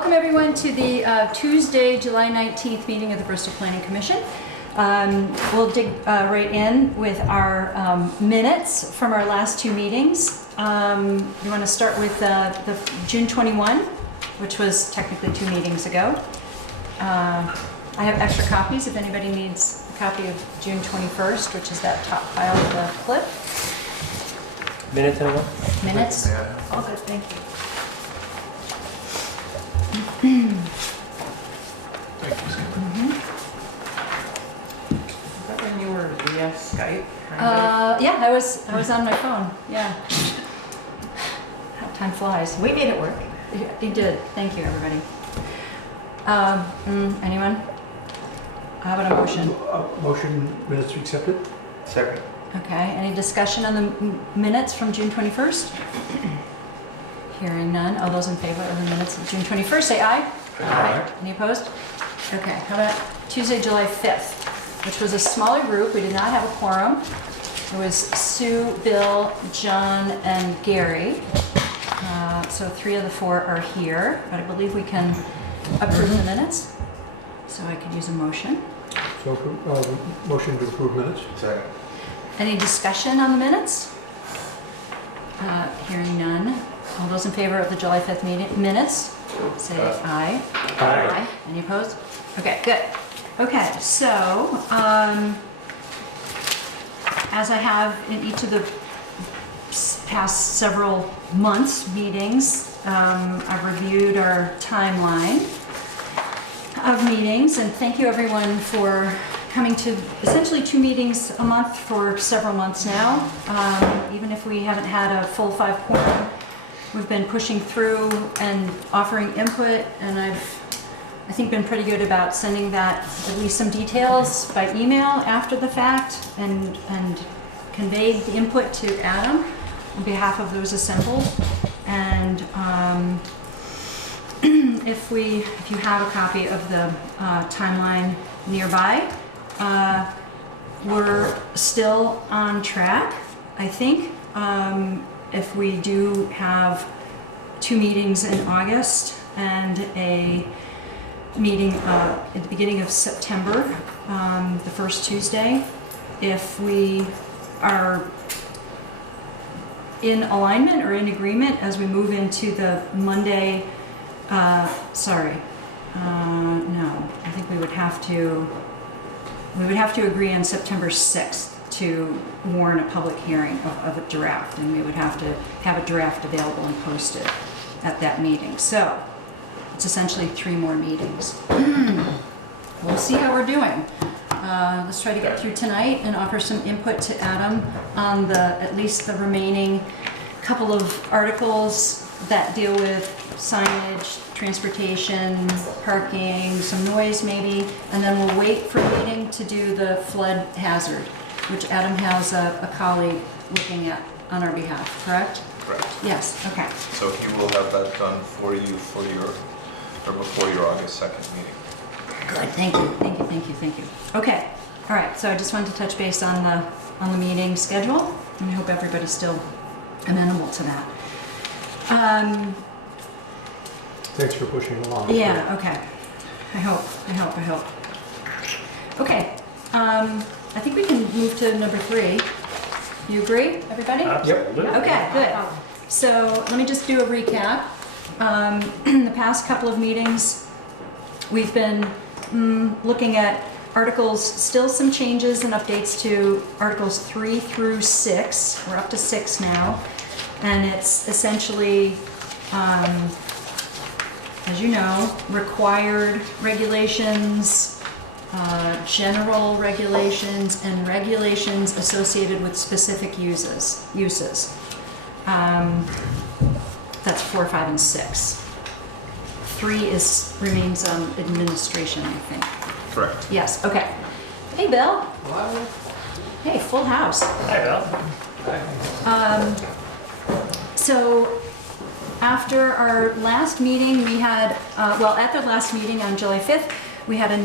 Welcome everyone to the Tuesday, July 19th meeting of the Bristol Planning Commission. We'll dig right in with our minutes from our last two meetings. We want to start with the June 21, which was technically 2 meetings ago. I have extra copies if anybody needs a copy of June 21st, which is that top file of the clip. Minutes, anyone? Minutes? Yeah. All good, thank you. Thank you, Sam. Is that when you were via Skype? Yeah, I was on my phone. Yeah. How time flies. We made it work. You did. Thank you, everybody. Anyone? How about a motion? Motion minutes accepted? Second. Okay. Any discussion on the minutes from June 21st? Hearing none. All those in favor of the minutes of June 21st, say aye. Aye. Any opposed? Okay. How about Tuesday, July 5th, which was a smaller group. We did not have a quorum. It was Sue, Bill, John, and Gary. So 3 of the 4 are here, but I believe we can approve the minutes. So I could use a motion. So, motion to approve minutes? Second. Any discussion on the minutes? Hearing none. All those in favor of the July 5th minutes, say aye. Aye. Any opposed? Okay, good. Okay, so as I have in each of the past several months meetings, I've reviewed our timeline of meetings, and thank you everyone for coming to essentially 2 meetings a month for several months now. Even if we haven't had a full 5 quorum, we've been pushing through and offering input, and I think been pretty good about sending that, at least some details by email after the fact, and conveyed the input to Adam on behalf of those assembled. And if you have a copy of the timeline nearby, we're still on track, I think. If we do have 2 meetings in August and a meeting at the beginning of September, the first Tuesday, if we are in alignment or in agreement as we move into the Monday, no, I think we would have to agree on September 6th to warn a public hearing of a draft, and we would have to have a draft available and posted at that meeting. So it's essentially 3 more meetings. We'll see how we're doing. Let's try to get through tonight and offer some input to Adam on at least the remaining couple of articles that deal with signage, transportation, parking, some noise maybe, and then we'll wait for a meeting to do the flood hazard, which Adam has a colleague looking at on our behalf, correct? Correct. Yes, okay. So he will have that done for you before your August 2nd meeting. Good, thank you. Okay, all right, so I just wanted to touch base on the meeting schedule, and I hope everybody's still amenable to that. Thanks for pushing along. Yeah, okay. I hope. Okay, I think we can move to number 3. You agree, everybody? Absolutely. Okay, good. So let me just do a recap. In the past couple of meetings, we've been looking at articles, still some changes and updates to articles 3 through 6. We're up to 6 now. And it's essentially, as you know, required regulations, general regulations, and regulations associated with specific uses. That's 4, 5, and 6. 3 remains administration, I think. Correct. Yes, okay. Hey, Bill. Hello? Hey, full house. Hi, Bill. So after our last meeting, we had, at the last meeting on July 5th, we had a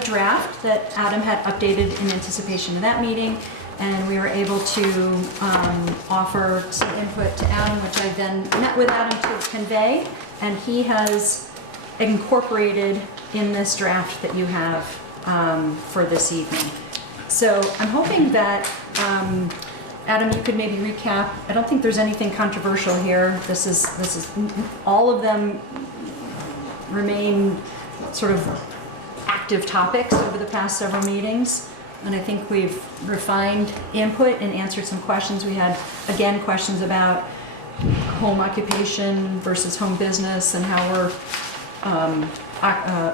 draft that Adam had updated in anticipation of that meeting. and we were able to offer some input to Adam, which I then met with Adam to convey, and he has incorporated in this draft that you have for this evening. So I'm hoping that, Adam, you could maybe recap. I don't think there's anything controversial here. This is all of them remain sort of active topics over the past several meetings. And I think we've refined input and answered some questions. We had, again, questions about home occupation versus home business and how we're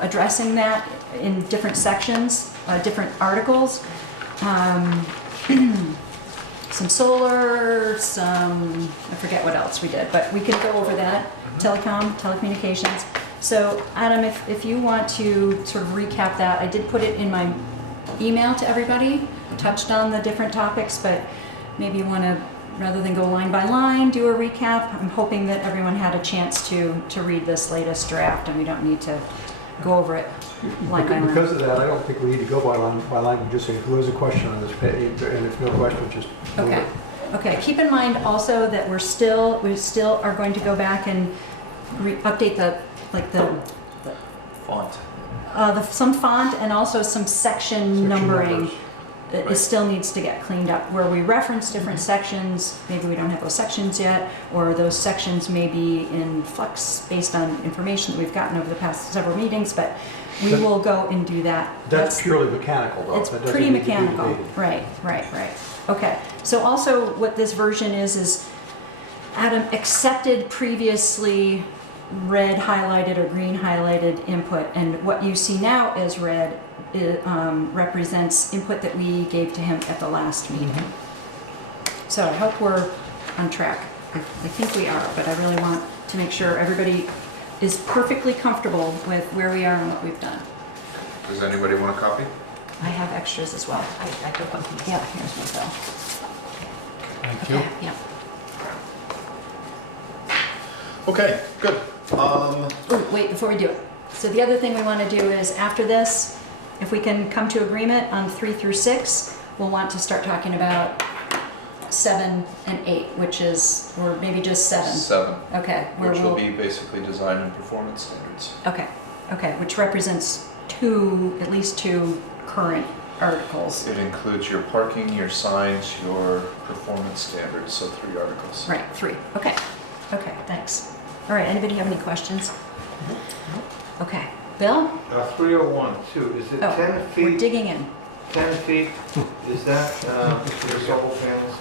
addressing that in different sections, different articles. Some solar, I forget what else we did, but we could go over that. Telecommunications. So Adam, if you want to sort of recap that, I did put it in my email to everybody, touched on the different topics, but maybe you want to, rather than go line by line, do a recap. I'm hoping that everyone had a chance to read this latest draft and we don't need to go over it line by line. Because of that, I don't think we need to go by line. We just say, who has a question on this page? And if no question, just move Okay. it. Okay, keep in mind also that we still are going to go back and update the Font. some font and also some section numbering. numbers. It Right. still needs to get cleaned up. Where we reference different sections, maybe we don't have those sections yet, or those sections may be in flux based on information that we've gotten over the past several meetings, but we will go and do that. That's purely mechanical, though. It's That doesn't pretty need to be mechanical. debated. Right. Okay, so also what this version is Adam accepted previously red highlighted or green highlighted input, and what you see now as red represents input that we gave to him at the last meeting. So I hope we're on track. I think we are, but I really want to make sure everybody is perfectly comfortable with where we are and what we've done. Does anybody want a copy? I have extras as well. I took one piece. Yeah, here's my bill. Thank you. Okay, yeah. Okay, good. Ooh, wait, before we do it. So the other thing we want to do is after this, if we can come to agreement on 3 through 6, we'll want to start talking about 7 and 8, which is, or maybe just 7. 7, Okay. where which will we'll- be basically design and performance standards. Okay, which represents at least two current articles. It includes your parking, your signs, your performance standards, so 3 articles. Right, 3. Okay, thanks. All right, anybody have any questions? Okay, Bill? 301, too, is it Oh, 10 we're feet, digging in. 10 feet, is that for solar panels?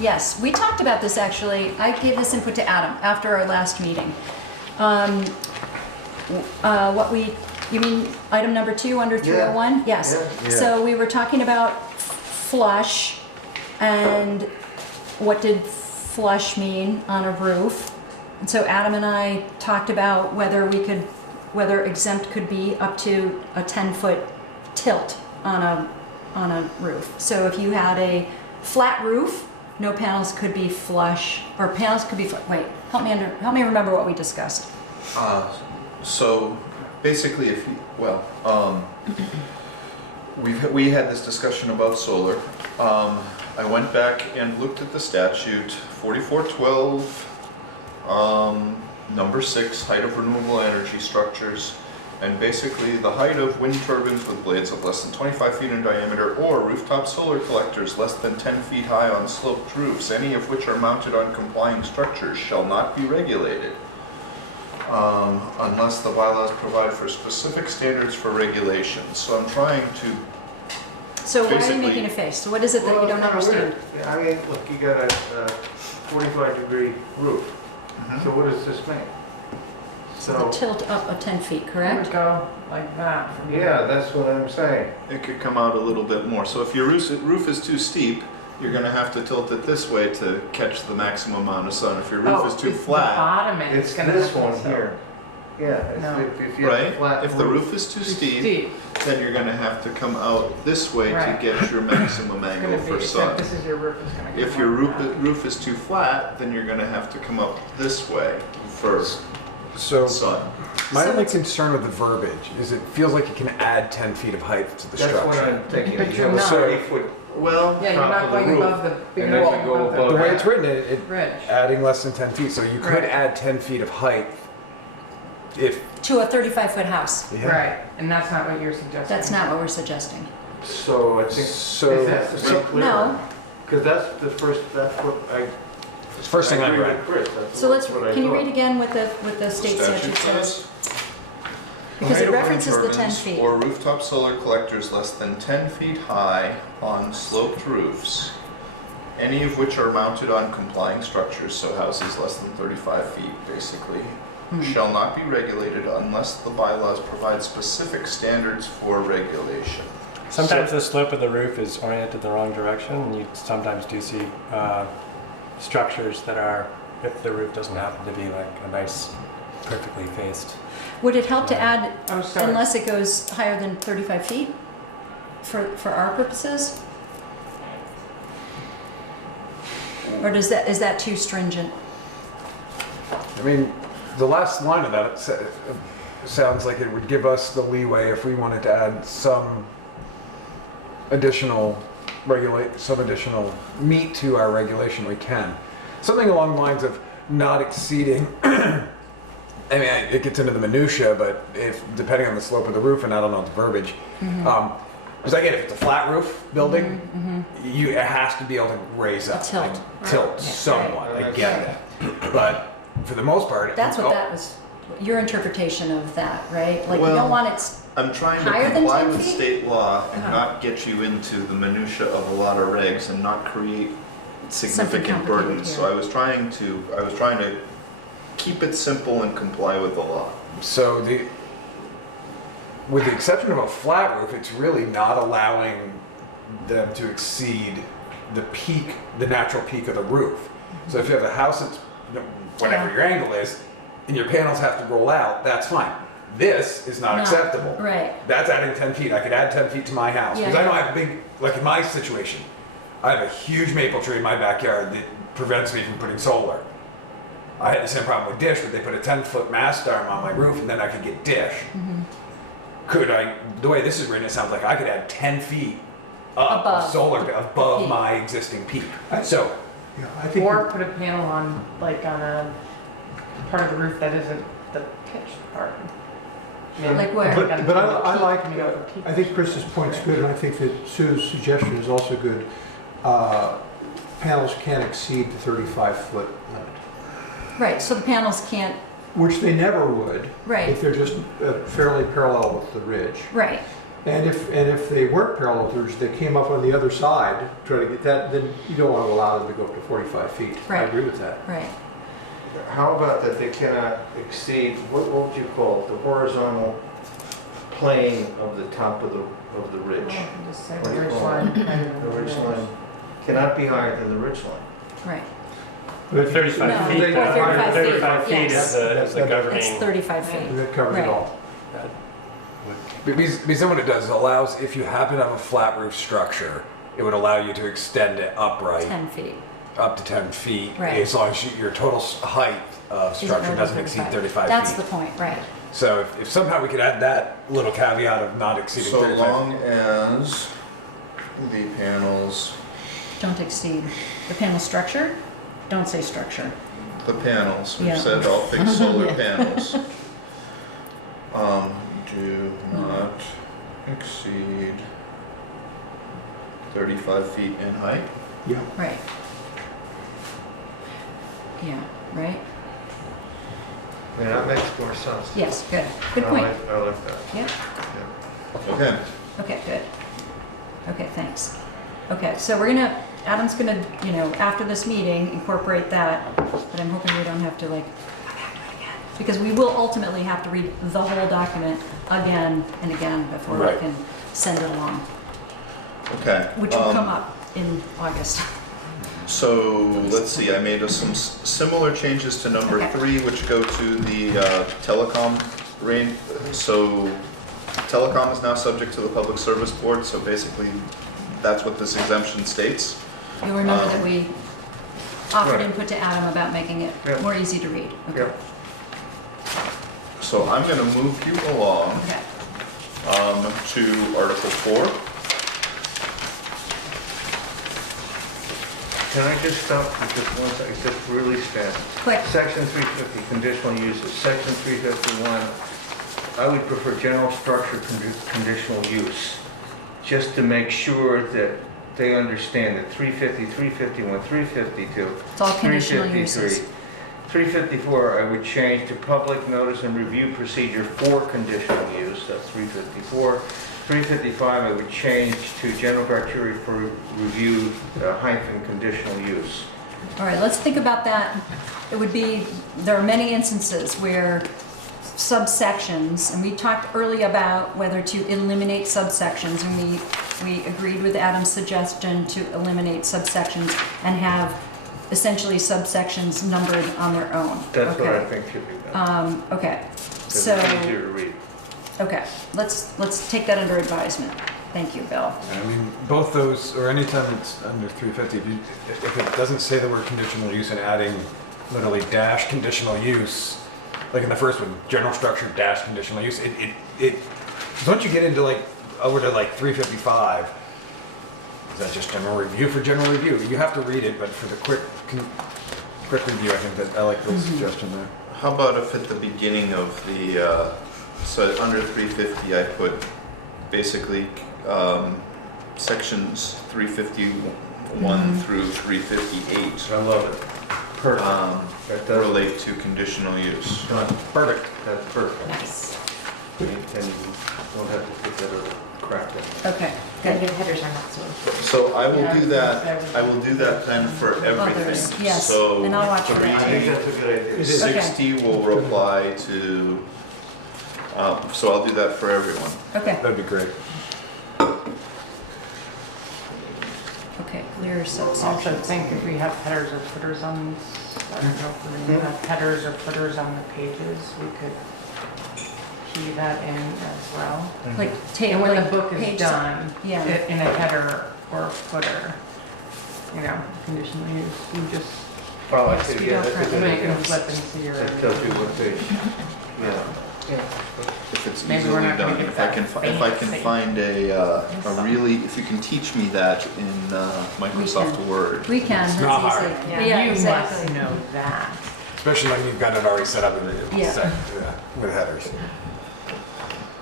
Yes, we talked about this actually. I gave this input to Adam after our last meeting. You mean item number 2 under 301? Yes. Yeah. So we were talking about flush and what did flush mean on a roof. And so Adam and I talked about whether exempt could be up to a 10-foot tilt on a roof. So if you had a flat roof, no panels could be flush, or panels could be wait, help me remember what we discussed. So basically, we had this discussion about solar. I went back and looked at the statute 4412, number 6, height of renewable energy structures, and basically the height of wind turbines with blades of less than 25 feet in diameter or rooftop solar collectors less than 10 feet high on sloped roofs, any of which are mounted on complying structures, shall not be regulated unless the bylaws provide for specific standards for regulation. So I'm trying to So why are you basically- making a face? So what is it that you don't Well, it's kinda understand? weird. I mean, look, you got a 45-degree roof, so what does this mean? So the tilt up of 10 feet, It correct? would go like that from here. Yeah, that's what I'm saying. it could come out a little bit more. So if your roof is too steep, you're going to have to tilt it this way to catch the maximum amount of sun. If your roof is too The flat, bottom end It's is gonna this have one to- here. Yeah, No. if you have a right? flat If the roof is too It's steep, then you're going to have to come out this way Right. to get your maximum It's angle gonna for be, sun. except this is your roof is gonna go If your like that. roof is too flat, then you're going to have to come up this way for So sun. my So only it's- concern with the verbiage is it feels like you can add 10 feet of height to the That's what structure. I'm thinking. But You you're have a not. 30-foot Well, Yeah, you're top not of the going roof, above the, you're and then not you go going above above The way the it's written, it ridge. adding less than 10 feet, so you could Right. add 10 feet of height if. To a 35-foot house. Yeah. Right, and that's not what you're suggesting. That's not what we're suggesting. So I think, So, is that the So, clear? no. Because that's the first, that's what I. first thing I agree read. with Chris, that's So let's, what I can you thought. read again what the state statute says? Because Height it of references wind the 10 turbines feet. Or rooftop solar collectors less than 10 feet high on sloped roofs, any of which are mounted on complying structures, so houses less than 35 feet, basically, shall not be regulated unless the bylaws provide specific standards for regulation. Sometimes the slope of the roof is oriented the wrong direction, and you sometimes do see structures that are, if the roof doesn't happen to be like a nice, perfectly faced. Would it help to add, Oh, sorry. unless it goes higher than 35 feet for our purposes? Or is that too stringent? I mean, the last line of that sounds like it would give us the leeway if we wanted to add some additional meat to our regulation, we can. Something along the lines of not exceeding, I mean, it gets into the minutia, but if, depending on the slope of the roof, and I don't know the verbiage, because I get it, if it's a flat roof building, it has to be able to raise up. tilt, like, right. tilt Yeah. somewhat, I Right. get that. But for the most part. That's what oh, that was, your interpretation of that, right? Like you Well, don't want it, I'm trying to Higher than comply 10 with feet? state law and Uh-huh. not get you into the minutia of a lot of regs and not create significant complicated burdens. here. So I was trying to keep it simple and comply with the law. So with the exception of a flat roof, it's really not allowing them to exceed the natural peak of the roof. So if you have a house that's, whatever Yeah. your angle is, and your panels have to roll out, that's fine. This is not No. acceptable. right, That's adding 10 feet. I could add 10 feet to my house. Because Yeah. I know I have a big, like in my situation, I have a huge maple tree in my backyard that prevents me from putting solar. I had the same problem with dish, but they put a 10-foot mast arm on my roof and then I could get dish. Could I, the way this is written, it sounds like I could add 10 feet up Above of solar above peak. my existing peak. So, yeah, I think. Or put a panel on, like on a part of the roof that isn't the pitched part. I mean, Like where? on But the I peak, like, coming over the peak. I think Chris's point's good, and I think that Sue's suggestion is also good. Panels can't exceed the 35-foot limit, right, so the panels can't, which they never would right, if they're just fairly parallel with the ridge. right, And if they weren't parallel to the ridge, they came up on the other side, try to get that, then you don't want to allow them to go up to 45 feet. I Right. agree with that. right. How about that they cannot exceed, what would you call it, the horizontal plane of the top of the ridge? Well, I can just say What the do you ridge call line. it? higher than The the ridge line cannot be higher than the ridge line. Right. But if you- 35 No, feet, or 35 feet, 35 feet yes. is the That's governing. It's 35 feet. That covers Right. it all. Because then what it does is allows, if you happen to have a flat roof structure, it would allow you to extend it upright 10 feet. up to 10 feet, Right. as long as your total height of Isn't structure more doesn't than exceed 35 That's feet. the point, right. So if somehow we could add that little caveat of not exceeding So 35 long as the panels, Don't exceed. The panel structure? Don't say structure. the panels, we've Yeah. said all fixed solar Yeah. panels, do not exceed 35 feet in height. Yeah. Right. Yeah, right? Yeah, that makes more sense. Yes, good. Good I point. like that. Yeah, Okay. okay, good. Okay, thanks. Okay, so Adam's gonna, after this meeting, incorporate that, but I'm hoping we don't have to like, come back to it again. Because we will ultimately have to read the whole document again and again before we Right. can send it along, Okay. which will come up in August. So, let's see, I made some similar changes to number Okay. 3, which go to the telecom range. So, telecom is now subject to the Public Service Board, so basically, that's what this exemption states. You'll remember that we offered Right. input to Adam about making it Yep. more easy to read. Okay. Yep. So I'm gonna move you along Okay. to Article 4. Can I just stop for just one second, just really fast? Quick. Section 350, conditional uses, section 351, I would prefer general structure conditional use, just to make sure that they understand that 350, 351, 352, It's all conditional 353, uses. 354, I would change to public notice and review procedure for conditional use, that's 354. 355, I would change to general criteria for review hyphen conditional use. All right, let's think about that. It would be, there are many instances where subsections, and we talked earlier about whether to eliminate subsections, and we agreed with Adam's suggestion to eliminate subsections and have essentially subsections numbered on their own. That's what I Okay. think should be done. Okay, 'Cause so, it's easier to read. okay, let's take that under advisement. Thank you, Bill. I mean, both those, or anytime it's under 350, if it doesn't say the word conditional use and adding literally dash conditional use, like in the first one, general structure dash conditional use, once you get into like, over to like 355, is that just general review for general review? You have to read it, but for the quick review, I think that I like the suggestion there. How about if at the beginning of the, so under 350, I put basically sections 351 through 358 I love it. Perfect. That does relate to conditional use. Done. Perfect. That's perfect. Nice. And you don't have to put that other crap in. Okay, Gotta good. get headers on that, so. So I will Yeah, do that, everything. I will do that then for everything. Others, yes, So and I'll watch for I think that. that's a good idea. It is. 60 will reply to, so I'll do that for everyone. Okay, That'd be great. okay, clear Also subsections. think if we have headers or footers on, I don't know if we're gonna have headers or footers on the pages, we could key that in as well. Like, take, And when like, the book is page- done, Yeah. in a header or footer, you know, conditional use, you just Well, I Yes, think, we yeah, don't that's a currently good make them idea. flip into your. That tells you what page. Yeah. If it's Maybe easily we're not gonna done, get if I that can, if I can fancy. find a really, if you can teach me that in Microsoft can. Word. We can, It's that's not hard. easy. Yeah. You exactly. must know that. Especially when you've got it already set up in the Yeah. with headers.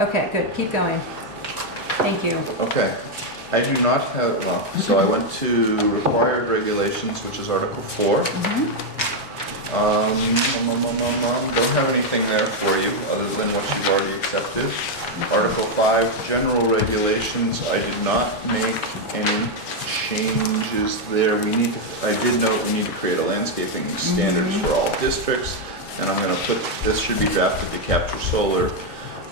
Okay, good, keep going. Thank you. Okay, I do not have, well, so I went to required regulations, which is Article 4. Don't have anything there for you, other than what you've already accepted. Article 5, general regulations, I did not make any changes there. I did note we need to create a landscaping standards for all districts, and I'm gonna put, this should be drafted to capture solar.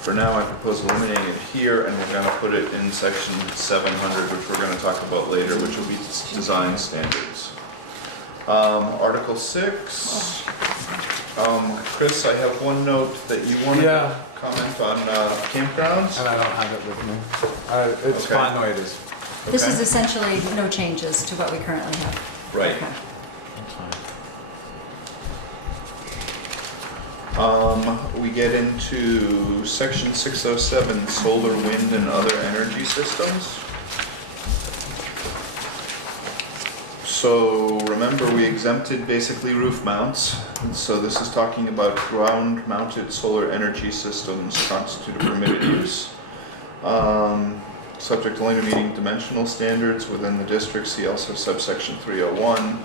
For now, I propose eliminating it here, and we're gonna put it in section 700, which we're gonna talk about later, which will be design standards. Article 6, Chris, I have one note that you want to Yeah. comment on campgrounds. And I don't have it with me. It's Okay. fine the way it is. This Okay. is essentially no changes to what we currently have. Right. Okay. That's fine. We get into section 607, solar, wind, and other energy systems. So remember, we exempted basically roof mounts. And so this is talking about ground-mounted solar energy systems constitute a permitted use. Subject only to meeting dimensional standards within the district. See also subsection 301.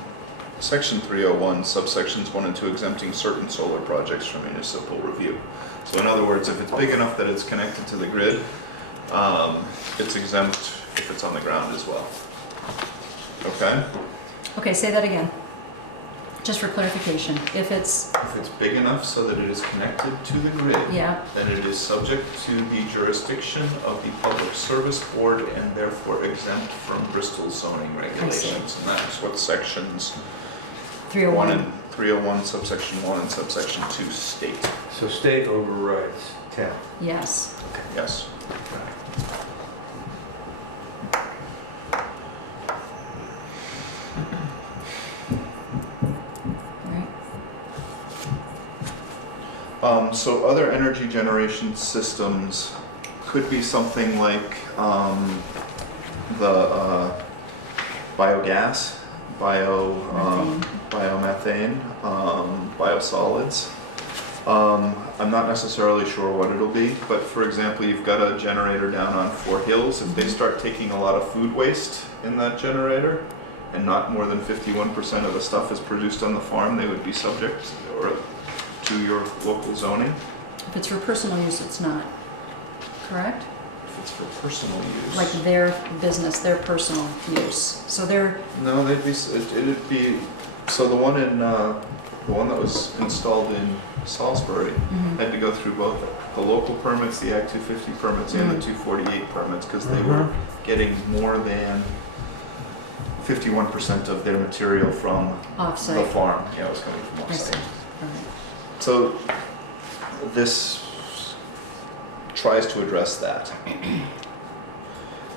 Section 301, subsections 1 and 2, exempting certain solar projects from municipal review. So in other words, if it's big enough that it's connected to the grid, it's exempt if it's on the ground as well. Okay? Okay, say that again. Just for clarification. If it's, If it's big enough so that it is connected to the grid, yeah, then it is subject to the jurisdiction of the Public Service Board and therefore exempt from Bristol zoning regulations. And that's what sections 1 301. and 301, subsection 1 and subsection 2 state. So state overrides town. Yes. Yes. All right. So other energy generation systems could be something like the biogas, biomethane, biosolids. I'm not necessarily sure what it'll be, but for example, you've got a generator down on Fort Hills. If they start taking a lot of food waste in that generator, and not more than 51% of the stuff is produced on the farm, they would be subject to your local zoning. If it's for personal use, it's not, correct? If it's for personal use. Like their business, their personal use. So they're, No, it'd be, so the one that was installed in Salisbury had to go through both the local permits, the Act 250 permits, and the 248 permits, because they were getting more than 51% of their material from Off-site. the farm. Yeah, it was coming from I see. off-site. All right. So this tries to address that.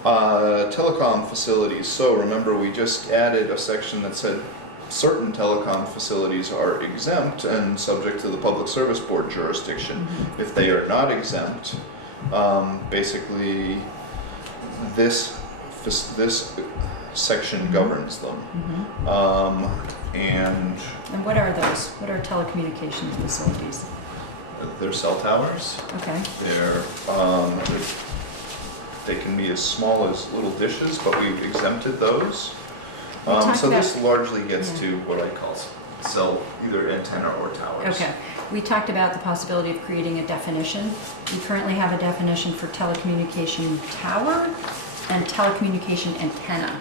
Telecom facilities. So remember, we just added a section that said certain telecom facilities are exempt and subject to the Public Service Board jurisdiction. If they are not exempt, basically this section governs them. And And what are those? What are telecommunications facilities? they're cell towers. Okay. They can be as small as little dishes, but we've exempted those. talked So this about- largely gets to what I call cell, either antenna or towers. Okay. We talked about the possibility of creating a definition. We currently have a definition for telecommunication tower and telecommunication antenna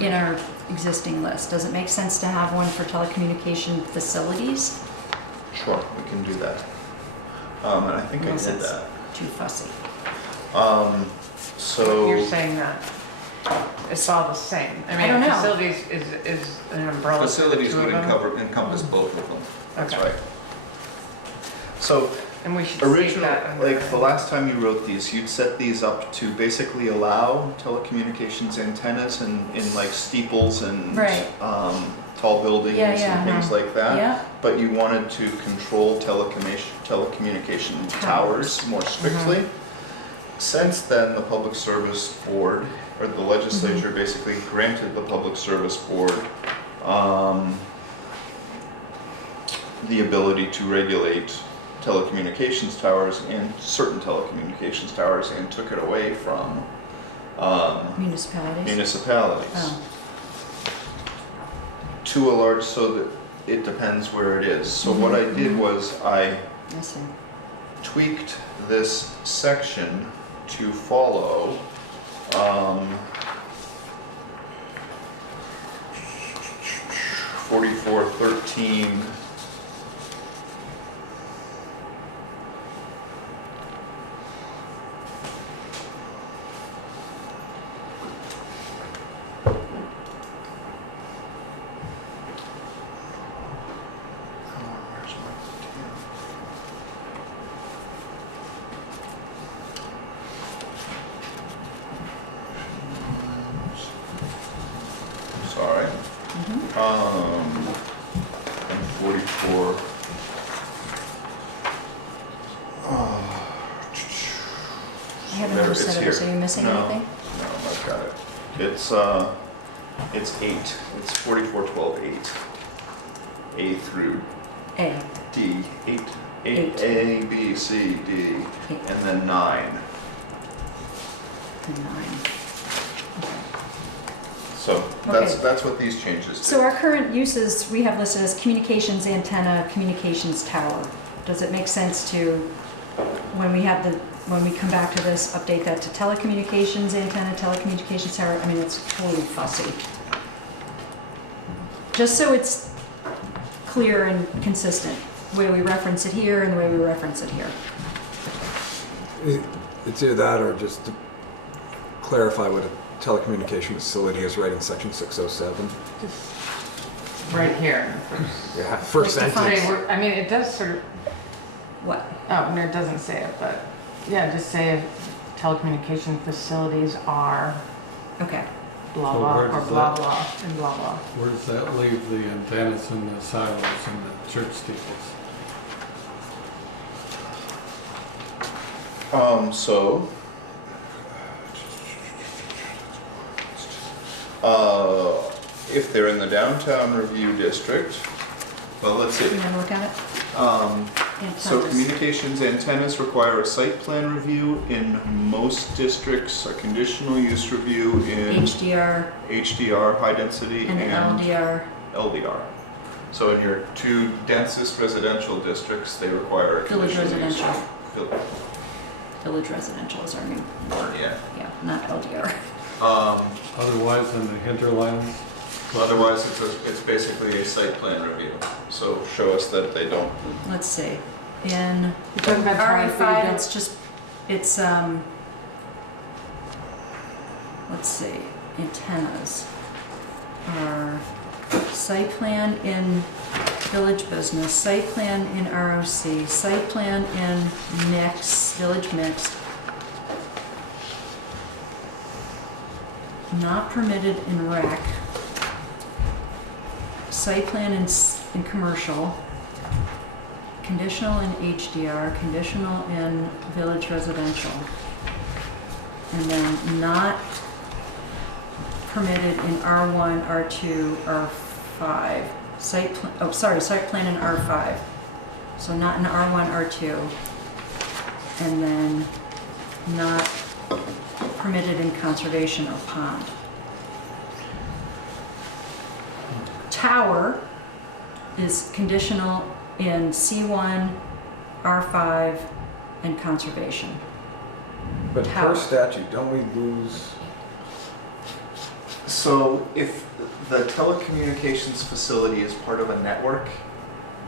in our existing list. Does it make sense to have one for telecommunication facilities? Sure, we can do that. And I think Unless I did it's that. too fussy. So You're saying that it's all the same. I don't know. Facilities is an umbrella. for the facilities two would of them? encompass both of them. That's Okay. right. So And we should state original, that. under- like the last time you wrote these, you'd set these up to basically allow telecommunications antennas in like steeples and Right. tall buildings Yeah, yeah, and things like that. Yeah. But you wanted to control telecommunication towers more strictly. Since then, the Public Service Board, or the legislature basically granted the Public Service Board the ability to regulate telecommunications towers and certain telecommunications towers, and took it away from Municipalities? municipalities. Oh, To a large, so that it depends where it is. So what I did was I I see. tweaked this section to follow 4413. Where's my tab? Sorry. And 44. I have There, another it's set of here. this. Are you missing No. anything? No, I've got it. It's 8. It's 4412-8. A through A. D. 8. Eight. A, B, C, D, Eight. and then 9. And 9. Okay. So Okay. that's what these changes do. So our current uses, we have listed as communications antenna, communications tower. Does it make sense to, when we come back to this, update that to telecommunications antenna, telecommunications tower? I mean, it's totally fussy. Just so it's clear and consistent, the way we reference it here and the way we reference it here. It's either that or just to clarify what a telecommunication facility is right in section 607. Right here. Yeah, first Like define- sentence. I mean, it does sort of, What? oh, no, it doesn't say it, but, yeah, just say telecommunication facilities are Okay. blah, So blah, where or does blah, that- blah, and blah, blah. Where does that leave the antennas and the silos and the church steeples? So, if they're in the downtown review district, well, let's see. You want to look at it? So Antennas. communications antennas require a site plan review in most districts, a conditional use review in HDR HDR, high density, and LDR. LDR. So in your two densest residential districts, they require a Village conditional use. residential. Vil- Village residential is our new word. Yeah. Yeah, not LDR. Otherwise, in the hinterlands, Otherwise, it's basically a site plan review. So show us that they don't. Let's see. In You're talking about trying to RE5, do- it's just, it's, let's see, antennas are site plan in village business, site plan in ROC, site plan in mix, village mixed, not permitted in rec, site plan in commercial, conditional in HDR, conditional in village residential, and then not permitted in R1, R2, R5. Site plan in R5. So not in R1, R2, and then not permitted in conservation or pond. Tower is conditional in C1, R5, and conservation. But Tower. per statute, don't we lose? So if the telecommunications facility is part of a network,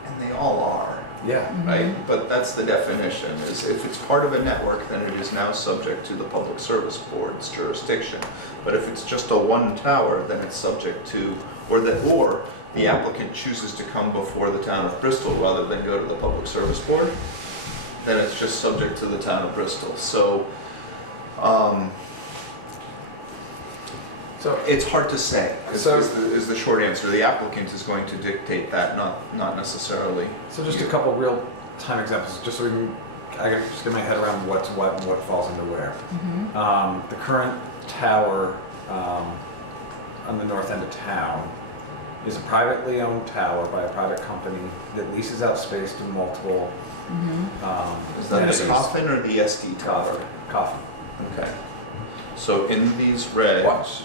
and they all are, Yeah. right? But that's the definition, is if it's part of a network, then it is now subject to the Public Service Board's jurisdiction. But if it's just a one tower, then it's subject to, or the applicant chooses to come before the town of Bristol rather than go to the Public Service Board, then it's just subject to the town of Bristol. So, So it's hard to say, So- is the short answer. The applicant is going to dictate that, not necessarily. So just a you. couple real time examples, just so we can, I can just get my head around what's what and what falls into where. The current tower on the north end of town is a privately owned tower by a private company that leases out space to multiple Is that the entities. coffin or the SD tower? Coffin. Okay. So in these regs, What?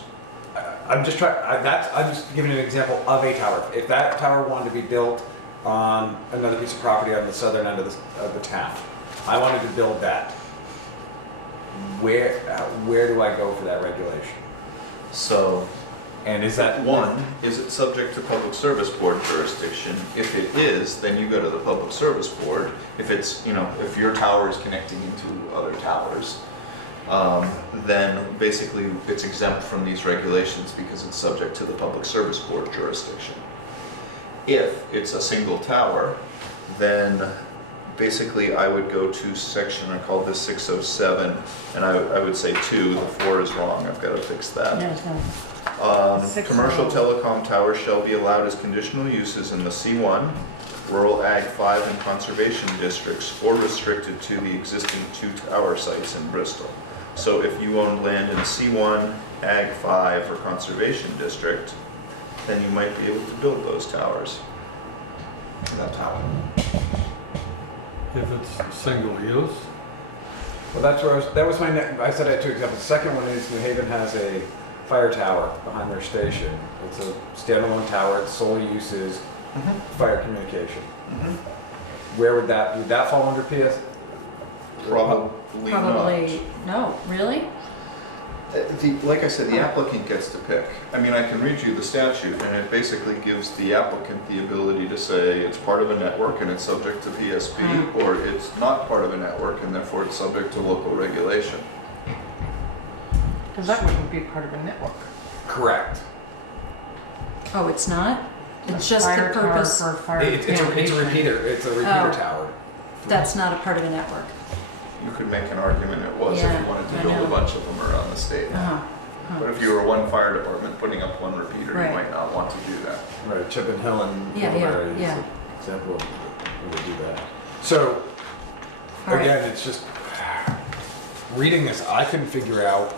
I'm just trying. I'm just giving an example of a tower. If that tower wanted to be built on another piece of property on the southern end of the town, I wanted to build that. Where do I go for that regulation? so And is that one, is it subject to Public Service Board jurisdiction? If it is, then you go to the Public Service Board. If it's, if your tower is connecting into other towers, then basically it's exempt from these regulations because it's subject to the Public Service Board jurisdiction. If it's a single tower, then basically I would go to section, I call this 607, and I would say 2, the 4 is wrong, I've got to fix that. Commercial telecom towers shall be allowed as conditional uses in the C1, rural ag 5 and conservation districts, or restricted to the existing 2 tower sites in Bristol. So if you own land in C1, ag 5, or conservation district, then you might be able to build those towers. That tower. if it's single use, Well, that's where that was my. I said I had two examples. The second one is New Haven has a fire tower behind their station. It's a standalone tower. Its sole use is fire communication. Where would that fall under PS? Probably Probably, no, really? not. Like I said, the applicant gets to pick. I mean, I can read you the statute, and it basically gives the applicant the ability to say it's part of a network and it's subject to PSB, or it's not part of a network and therefore it's subject to local regulation. Because that wouldn't be part of a network. Correct. Oh, it's not? It's A just the fire tower purpose, for fire It's a communication. repeater. It's a repeater Oh. tower. that's not a part of a network. You could make an argument it was if Yeah, you wanted to I build a know. bunch of them around the state. But if you were one fire department putting up one repeater, Right. you might not want to do that. Right. Chip Hill and Yeah, Middlebury is yeah. an example of who would do that. So All right. again, it's just reading this, I couldn't figure out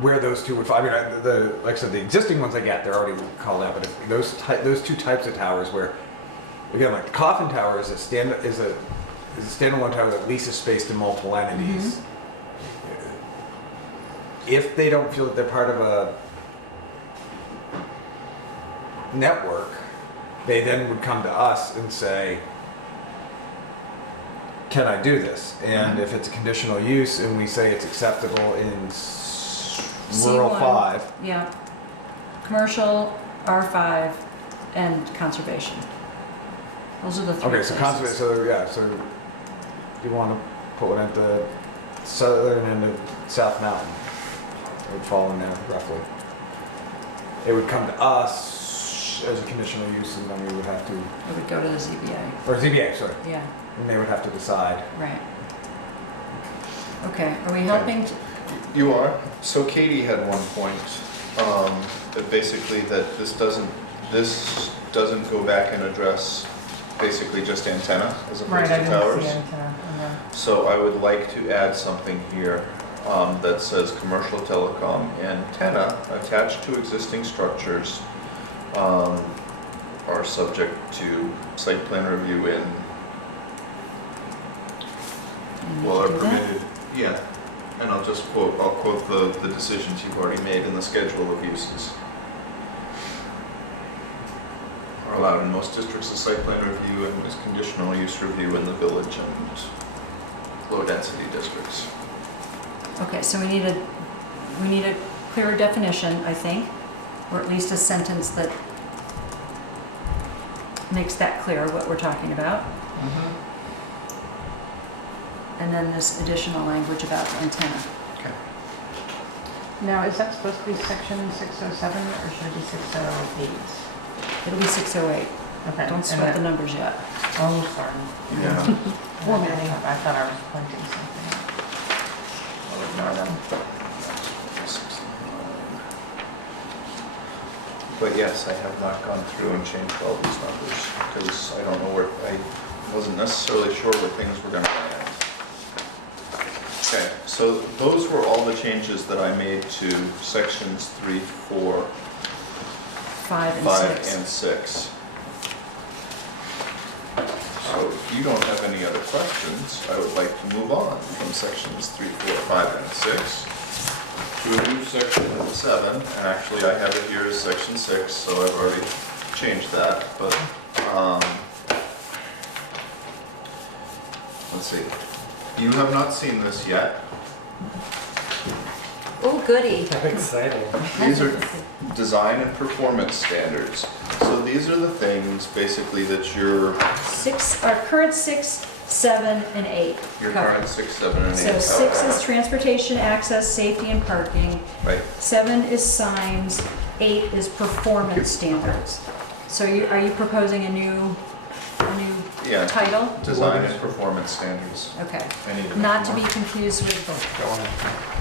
where those two would fall. I mean, like I said, the existing ones I get, they're already called out. But if those two types of towers, where again, like the coffin tower is a standalone tower that leases space to multiple entities. If they don't feel that they're part of a network, they then would come to us and say, can I do this? And if it's a conditional use and we say it's acceptable in rural C1, 5, Yeah. Commercial, R5, and conservation. Those are the three okay, so places. so you want to put one at the southern end of South Mountain. It would fall in there roughly. It would come to us as a conditional use, and then we would have to, It would go to the ZBA. or ZBA, sorry, Yeah, and they would have to decide. right. Okay, are we helping? You are. So Katie had one point, that basically that this doesn't go back and address basically just antenna as Right, opposed I to didn't towers. see antenna. So I would like to add something here that says commercial telecom antenna attached to existing structures are subject to site plan review and You need well, to are do that? permitted, yeah. And I'll quote the decisions you've already made in the schedule of uses. Are allowed in most districts of site plan review and is conditional use review in the village and low density districts. Okay, so we need a clearer definition, I think, or at least a sentence that makes that clear what we're talking about. And then this additional language about the antenna. Okay. Now, is that supposed to be section 607 or should it be 608? It'll be 608. Okay. Don't sweat the numbers yet. Oh, sorry. Yeah. Formatting, I thought I was pointing something. I'll ignore them. But yes, I have not gone through and changed all these numbers because I don't know where, I wasn't necessarily sure where things were going to land. Okay, so those were all the changes that I made to sections 3, 4, 5 and 5, 6. and 6. So if you don't have any other questions, I would like to move on from sections 3, 4, 5, and 6 to a new section 7. And actually I have it here as section 6, so I've already changed that. But let's see. You have not seen this yet. Oh, goody. Exciting. These are design and performance standards. So these are the things basically that your Our current 6, 7, and 8. your cover. current 6, 7, and 8. So 6 is transportation, access, safety, and parking. Right. 7 is signs, 8 is performance standards. So are you proposing a new Yeah. title? Design and performance standards. Okay. I need to Not make to be more. confused with Go on.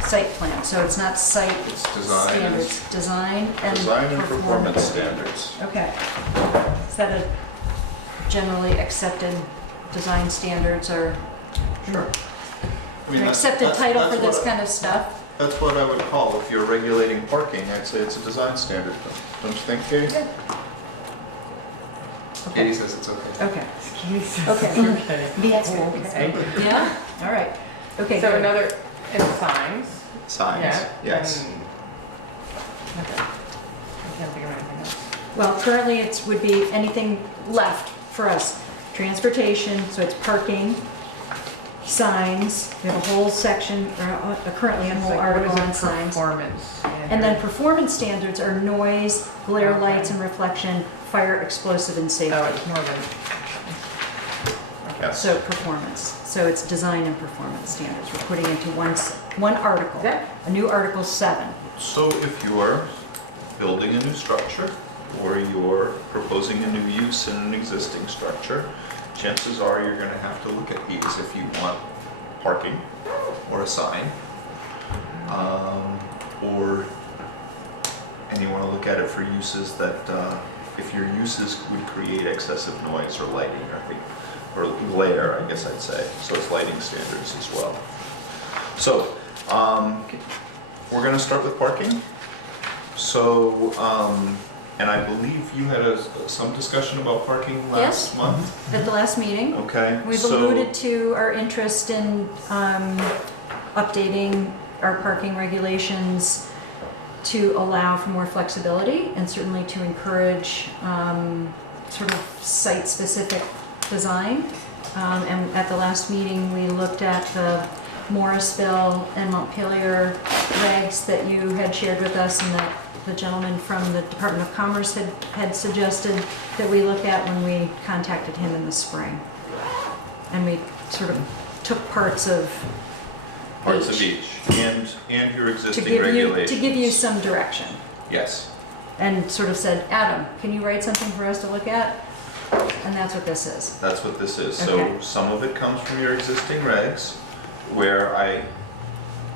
site plan, so it's not site It's design and standards, design and performance standards. Okay. Is that a generally accepted design standards or Sure. I mean, an that's- accepted that's- title that's for this what- kind of stuff? That's what I would call, if you're regulating parking, I'd say it's a design standard. Don't you think, Katie? Yeah. Katie Okay, says it's okay. okay, Jesus. Okay. Okay. Yes. Okay. yeah, all right, okay, So good. another, and signs. Signs, Yeah. yes. Okay. I can't think of anything else. Well, currently it would be anything left for us. Transportation, so it's parking, signs, we have a whole section, or currently a It's whole like, article what is on a signs. performance And then standard? performance standards are noise, glare Okay. lights and reflection, fire, explosive, and safety. Oh, it's more than. Yes. So performance, so it's design and performance standards. We're putting into one article, Yeah. a new Article 7. So if you're building a new structure, or you're proposing a new use in an existing structure, chances are you're gonna have to look at these if you want parking, or a sign, and you wanna look at it for uses that, if your uses would create excessive noise or lighting or or glare, I guess I'd say. So it's lighting standards as well. So, we're gonna start with parking. So, and I believe you had some discussion about parking last Yes. month? At the last meeting, Okay. we've so- alluded to our interest in updating our parking regulations to allow for more flexibility and certainly to encourage sort of site-specific design. And at the last meeting, we looked at the Morrisville and Montpelier regs that you had shared with us and that the gentleman from the Department of Commerce had suggested that we look at when we contacted him in the spring. And we sort of took parts of each, and your to existing give regulations. you, to give you some direction. Yes. And sort of said, Adam, can you write something for us to look at? And that's what this is. That's what this is. Okay. So some of it comes from your existing regs, where I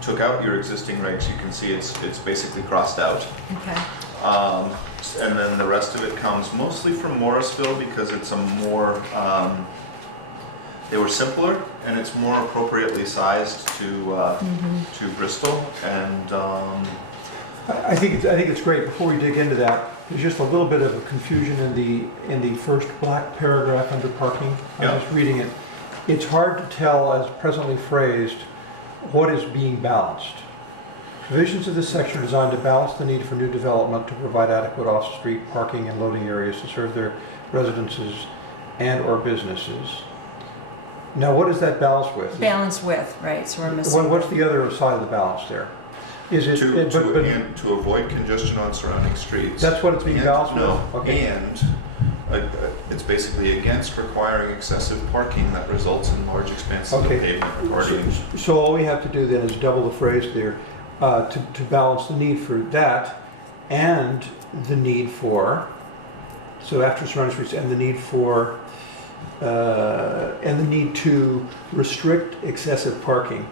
took out your existing regs. You can see it's basically crossed out. Okay. And then the rest of it comes mostly from Morrisville because it's a more, they were simpler and it's more appropriately sized to Bristol. And I think it's great. Before we dig into that, there's just a little bit of a confusion in the first black paragraph under parking. Yeah. I'm just reading it. It's hard to tell, as presently phrased, what is being balanced. Provisions of this section are designed to balance the need for new development to provide adequate off-street parking and loading areas to serve their residences and/or businesses. Now, what is that balanced with? Balance with, right, so we're missing. What's the other side of the balance there? Is it, to avoid congestion on surrounding streets. that's what it's being balanced with? No, Okay. and it's basically against requiring excessive parking that results in large expanses of Okay. pavement according. So all we have to do then is double the phrase there, to balance the need for that and the need for, so after surrounding streets, and the need for, and the need to restrict excessive parking.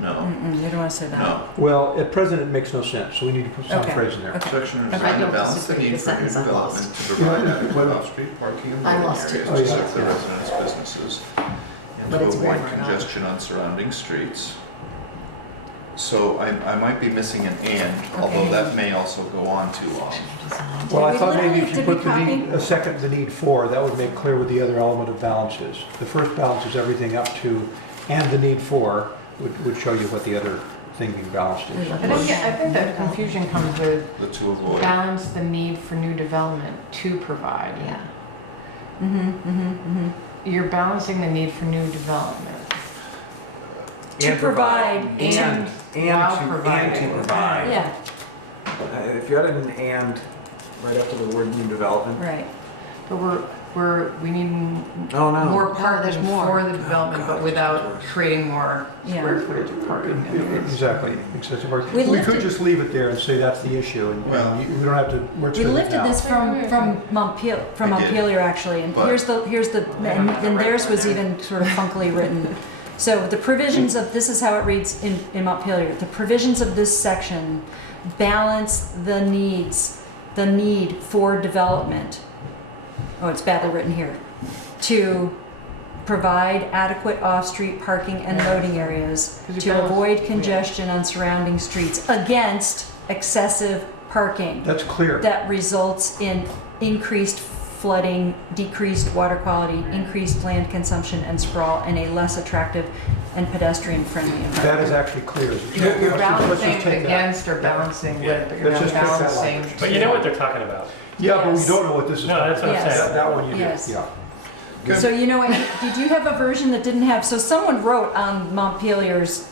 No, You don't want to say that. no. Well, at present, it makes no sense, so we need to put some Okay. phrase in there. Okay. Section is Okay. designed I to don't balance the disagree need with for the new sentence. I lost. development to provide adequate Well, off-street parking and I loading lost it. areas Oh, to yeah, serve the yeah. residents' businesses and But to it's avoid one or not. congestion on surrounding streets. So I might be missing an and, although Okay. that may also go on to, Well, I Did we thought maybe literally- if you did we put the need, copy? a second, the need for, that would make clear what the other element of balance is. The first balance is everything up to, and the need for, would show you what the other thing being balanced is. I think that confusion comes with the to avoid. balance the need for new development to provide. Yeah. You're balancing the need for new development. To provide and while to providing. provide. Yeah, If you had an and right after the word new development. right. But we need Oh no. more parking there's more. for the development, but without creating more Yeah. square footage of parking. Exactly, excessive parking. We We could lifted- just leave it there and say that's the issue, and Well, we don't have to wordsmith We it lifted now. this from Montpelier, I did. Montpelier actually, and But- here's the, and theirs was even sort of funkily written. So the provisions of, this is how it reads in Montpelier, the provisions of this section balance the need for development. Oh, it's badly written here. To provide adequate off-street parking and loading areas Because you to balance- avoid congestion on surrounding streets against excessive parking That's clear. that results in increased flooding, decreased water quality, increased land consumption and sprawl, and a less attractive and pedestrian-friendly environment. That is actually clear. You're Let's just balancing take that. against or balancing with, but you're Let's not just take that balancing. language. But you know what they're talking about. Yeah, but we Yes. don't know what this is. No, that's what I'm Yes. saying. That one you did, Yes. yeah. Good. So you know what, did you have a version that didn't have, so someone wrote on Montpelier's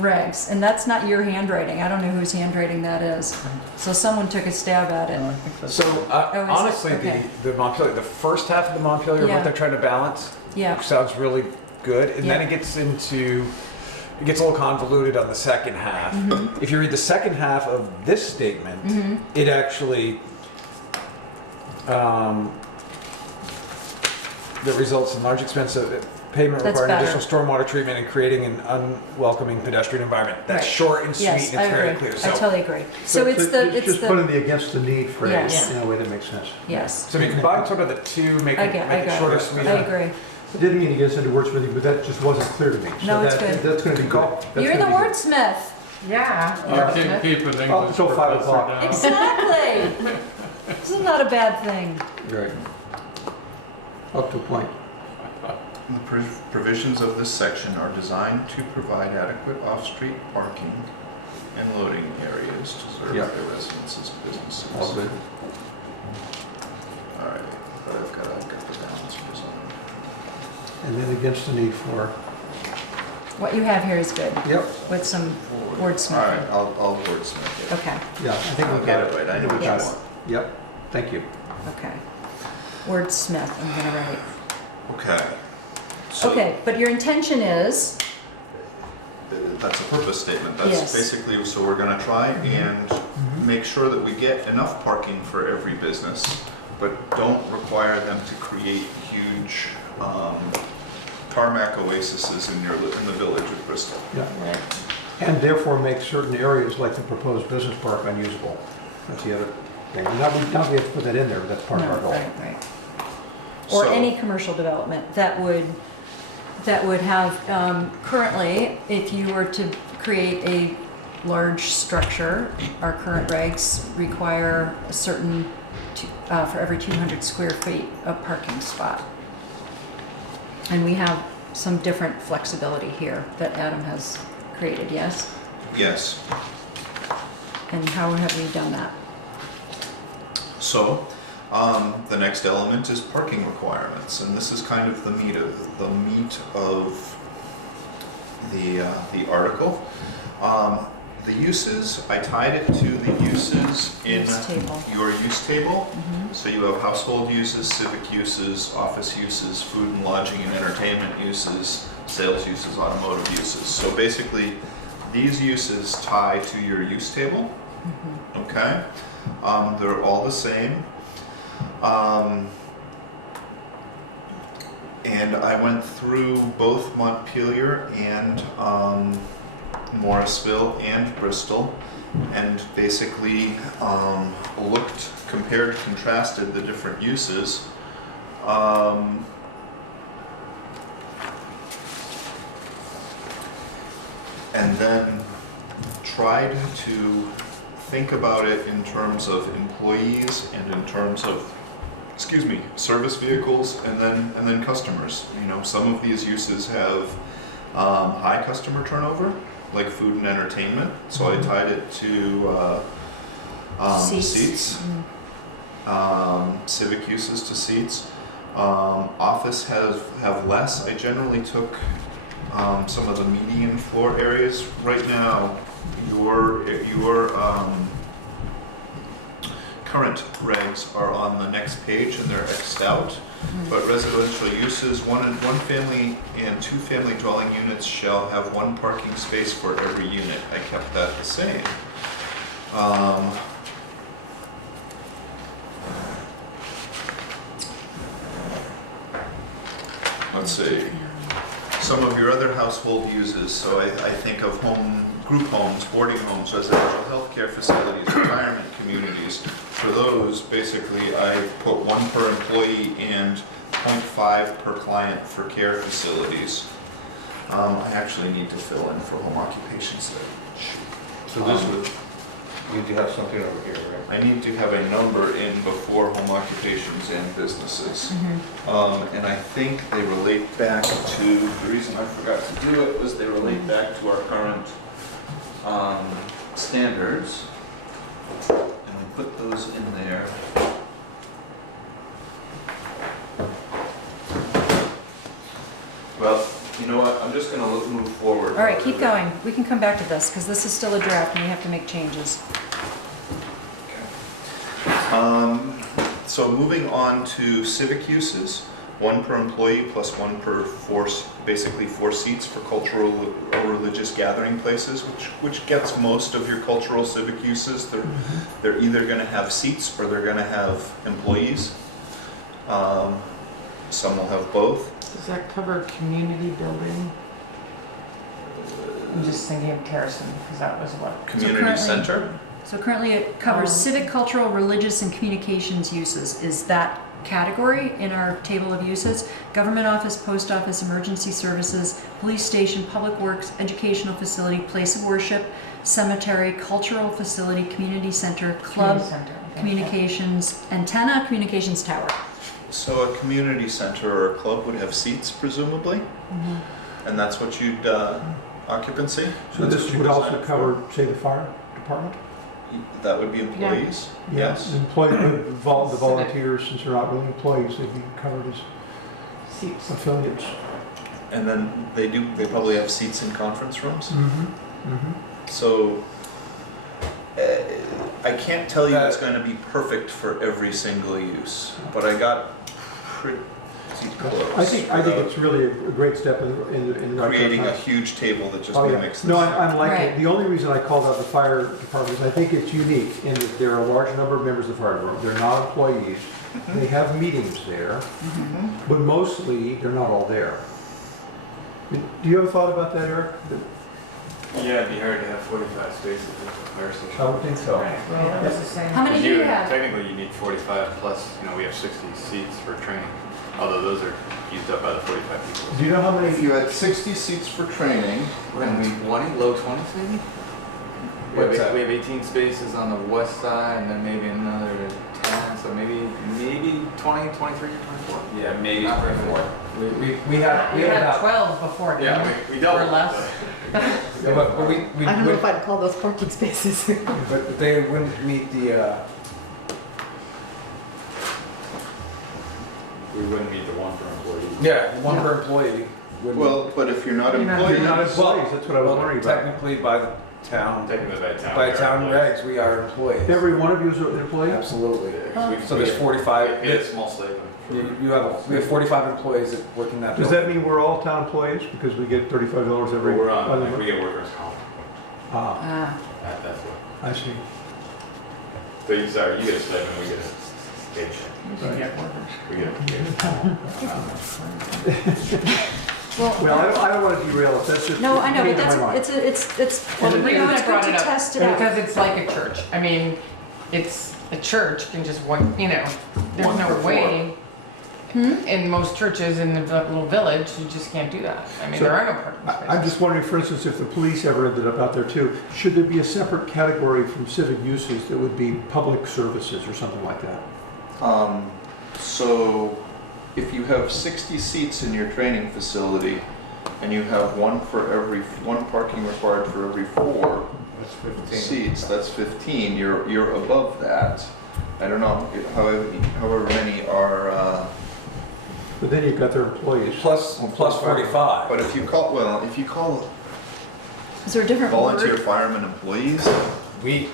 regs, and that's not your handwriting, I don't know whose handwriting that is. So someone took a stab at it. So is it? honestly, Okay. the Montpelier, the first half of the Montpelier, Yeah. what they're trying to balance, Yeah, sounds really good, and then Yeah. it gets a little convoluted on the second half. Mm-hmm. If you read the second half of this statement, it actually that results in large expense of payment That's requiring better. additional stormwater treatment and creating an unwelcoming pedestrian environment. That's Right. short and sweet Yes, and I it's very agree. clear. I totally agree. So it's Just put the, in the against the need phrase Yes. in a way that makes sense. yes. So I mean, combine sort of the two, make I it, get, make I it got shorter, it. sweeter. I agree. I didn't mean to get us into wordsmithing, but that just wasn't clear to me. So No, it's that- good. That's gonna be good. That's You're the gonna be good. wordsmith. Yeah. I'll keep an English until 5 professor o'clock. down. Exactly. This is not a bad thing. Right. Up to a point. The provisions of this section are designed to provide adequate off-street parking and loading areas to serve Yeah. their residences and businesses. All good. All right, but I've got the balance for this one. And then against the need for, What you have here is good, yep, with some All right, wordsmithing. I'll wordsmith it. Okay, yeah, I think I'll we get got it it. right, I know what you Yes. want. Yep, thank you. okay. Wordsmith, I'm gonna write. Okay. So, Okay, but your intention is, that's a purpose statement. That's Yes. basically, so we're gonna try and Mm-hmm. make sure that we get enough parking for every business, but don't require them to create huge tarmac oases in the village of Bristol. Yeah. And therefore make certain areas like the proposed business park unusable. That's the other thing. Now we have to put that in there, but that's part no, of our goal. right. Or So- any commercial development that would have, currently, if you were to create a large structure, our current regs require a certain, for every 200 square feet, a parking spot. And we have some different flexibility here that Adam has created, yes? Yes. And how have we done that? So, the next element is parking requirements, and this is kind of the meat of the article. The uses, I tied it to the uses in Use table. your use table. Mhm. So you have household uses, civic uses, office uses, food and lodging and entertainment uses, sales uses, automotive uses. So basically, these uses tie to your use table. Okay, they're all the same. And I went through both Montpelier and Morrisville and Bristol, and basically compared, contrasted the different uses. And then tried to think about it in terms of employees and in terms of, service vehicles and then customers. You know, some of these uses have high customer turnover, like food and entertainment. So I tied it to seats. Civic uses to seats. Office have less. I generally took some of the median floor areas. Right now, your current regs are on the next page and they're X'd out. But residential uses, one family and two family dwelling units shall have one parking space for every unit. I kept that the same. Let's see. Some of your other household uses, so I think of group homes, boarding homes, residential healthcare facilities, retirement communities. For those, basically, I put 1 per employee and 0.5 per client for care facilities. I actually need to fill in for home occupations there. So this would, you do have something over here, right? I need to have a number in before home occupations and businesses. And I think they relate back to, the reason I forgot to do it was they relate back to our current standards. And we put those in there. Well, you know what, I'm just gonna move forward. All right, keep going. We can come back to this, because this is still a draft and we have to make changes. So moving on to civic uses, 1 per employee plus 1 per basically 4 seats for cultural or religious gathering places, which gets most of your cultural civic uses. They're either gonna have seats or they're gonna have employees. some will have both. Does that cover community building? I'm just thinking of Terracin, because that was what, Community currently- center? So currently it covers civic, cultural, religious, and communications uses. Is that category in our table of uses? Government office, post office, emergency services, police station, public works, educational facility, place of worship, cemetery, cultural facility, community center, club, community center. okay. communications, antenna, communications tower. So a community center or a club would have seats presumably, Mhm. and that's what you'd, occupancy? So That's this what you would also design it cover, for? say, the fire department? That would be employees, yes. The volunteers, since they're not really employees, they'd be covered as Seats. affiliates. And then they probably have seats in conference rooms. Mm-hmm. So I can't tell you it's That- going to be perfect for every single use, but I got pretty close. I think without it's really a great step in the right creating a direction. huge table that just Oh, yeah. mimics this. No, I'm liking Right. it. The only reason I called out the fire department is I think it's unique in that there are a large number of members of the fire department. They're not employees. They have meetings there, but mostly they're not all there. Do you have a thought about that, Eric? Yeah, it'd be hard to have 45 spaces at the fire station. I would think so. Right, well, that was the same. How many do you have? Technically, you need 45 plus, we have 60 seats for training, although those are used up by the 45 people. Do you know how many? If you had 60 seats for training, We're in 20, low 20s maybe? What's that? We have 18 spaces on the west side and then maybe another 10, so maybe 20, 23, 24? Yeah, maybe Not very 24. good. We had We had 12 before, didn't Yeah, we? we doubled. Or less. Yeah, but we I don't know if I'd call those parking spaces. but they wouldn't meet the. We wouldn't meet the one per employee. Yeah, one per employee. wouldn't- well, but if you're not You're not- employees, You're not employees, that's what I was well, wondering about. technically by the town, Technically by town. by we are town employees. regs, we are employees. Every one of you is an employee? Absolutely. Yeah, 'cause we- So there's we- 45. We get a small stipend. We have 45 employees that work in that. Does building. that mean we're all town employees because we get $35 every? We're other on, month? we get workers' comp. Ah, Ah, That's what. I see. So you get a stipend, we get a paycheck. We should get workers. We get a Well, I don't want to derail it, that's just. no, I know, came but to my mind. it's, Well, the reason I it's good brought to it up, test it out. because it's like a church. I mean, it's, a church can just, there's One no per way. Hmm? In most churches in the little village, you just can't do that. I mean, So, there are no parking spaces. I'm just wondering, for instance, if the police ever ended up out there too, should there be a separate category from civic uses that would be public services or something like that? so if you have 60 seats in your training facility and you have one parking required for every 4 That's 15. seats, that's 15, you're above that. I don't know, however many are, But then you've got their employees. Plus 45. but if you call Is there a different volunteer word? firemen employees, We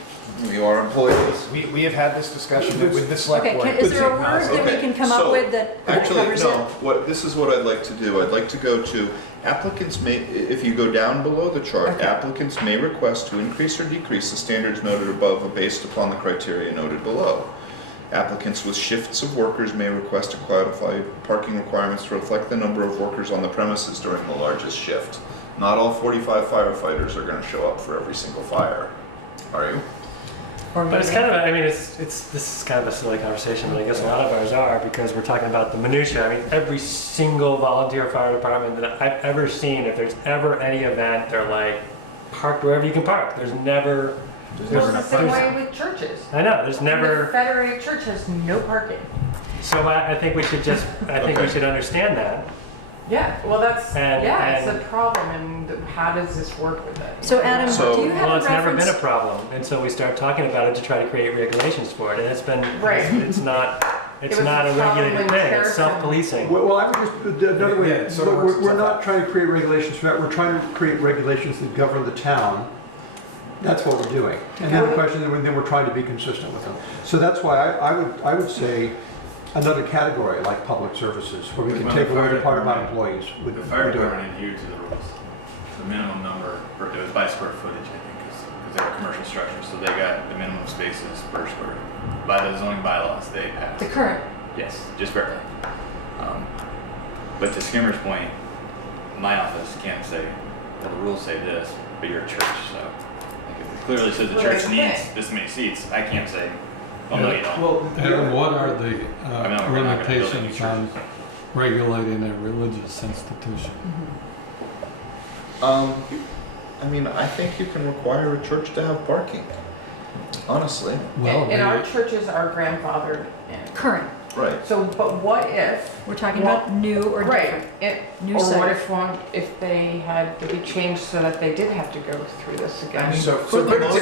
you are employees. we have had this discussion with the select Okay, board. is there a word that we Okay, can come up so, with that Actually, covers no, it? this is what I'd like to do. I'd like to go to applicants may, if you go down below the chart, Okay. applicants may request to increase or decrease the standards noted above based upon the criteria noted below. Applicants with shifts of workers may request to clarify parking requirements to reflect the number of workers on the premises during the largest shift. Not all 45 firefighters are going to show up for every single fire, are you? But it's kind of, this is kind of a silly conversation, but I guess a lot of ours are because we're talking about the minutia. I mean, every single volunteer fire department that I've ever seen, if there's ever any event, they're like, park wherever you can park. There's never, Well, it's the same way with churches. I know, there's The never, Federated Church has no parking. so I think we should just, I think we Okay. should understand that. Yeah, well, it's And- a problem, and how does this work with it? So Adam, So- do you have Well, a it's never been a reference? problem until we start talking about it to try to create regulations for it, and it's been, Right. it's not a was a problem regulated when thing, it's Harrison- self-policing. Well, I would just, another way, Yeah, it sort of works we're itself not out. trying to create regulations for that, we're trying to create regulations that govern the town. That's what we're doing. And then the question, then we're trying to be consistent with them. So that's why I would say another category like public services, where we can When take the away fire the part about department- employees. would The fire do it. department adhered to the rules. The minimum number, it was by square footage, I think, because they're a commercial structure, so they got the minimum spaces per square. By the zoning bylaws, they passed. The current, Yes, just barely. But to Skimmer's point, my office can't say, well, the rules say this, but you're a church, so. Like, if it clearly says the Well, church they needs can. this many seats, I can't say, oh, no, you don't. Well, Adam, what are the I know, we're not gonna build any limitations on regulating a religious institution? I mean, I think you can require a church to have parking, honestly. Well, And our they- churches are grandfathered in. Current, Right. So, but what if? we're talking about new or different. Right, New or what site. if they had to be changed so that they did have to go through this again? So, For the great most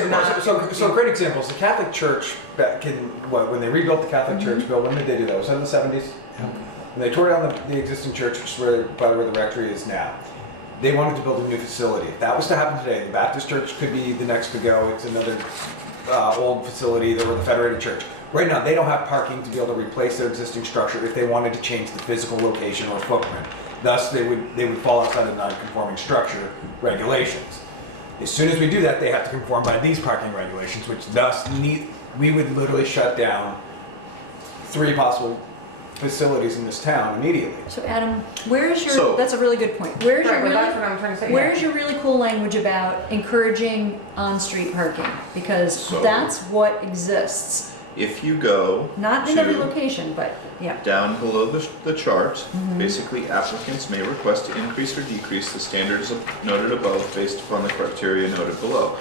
great examples. The Catholic Church back in when they rebuilt the Catholic Church, Bill, when did they do that? Was that in the 70s? Yeah. When they tore down the existing church, which is where the rectory is now. They wanted to build a new facility. If that was to happen today, the Baptist Church could be the next to go. It's another old facility. They were the Federated Church. Right now, they don't have parking to be able to replace their existing structure if they wanted to change the physical location or footprint. Thus, they would fall outside of non-conforming structure regulations. As soon as we do that, they have to conform by these parking regulations, which thus we would literally shut down 3 possible facilities in this town immediately. So Adam, where's your, So- that's a really good point. Where's your Right, but really, that's what I'm trying to say. where's your really cool language about encouraging on-street parking? Because So- that's what exists. If you go Not in every to location, but yeah. down below the chart, basically applicants may request to increase or decrease the standards noted above based upon the criteria noted below.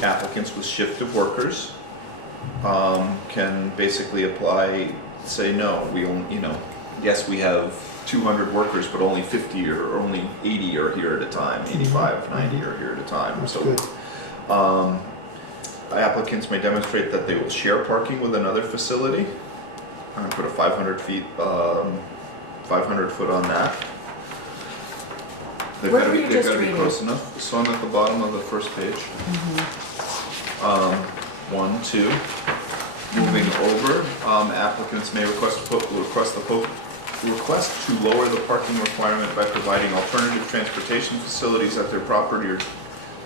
Applicants with shift of workers can basically apply, say no, we only, yes, we have 200 workers, but only 50 or only 80 are here at a time, 85, 90 are here at a time. That's So, good. applicants may demonstrate that they will share parking with another facility. Put a 500 foot on that. They've What got to were be, you they've just got to be reading? close enough. So I'm at the bottom of the first page. 1, 2. Moving over, applicants may request to lower the parking requirement by providing alternative transportation facilities at their property, or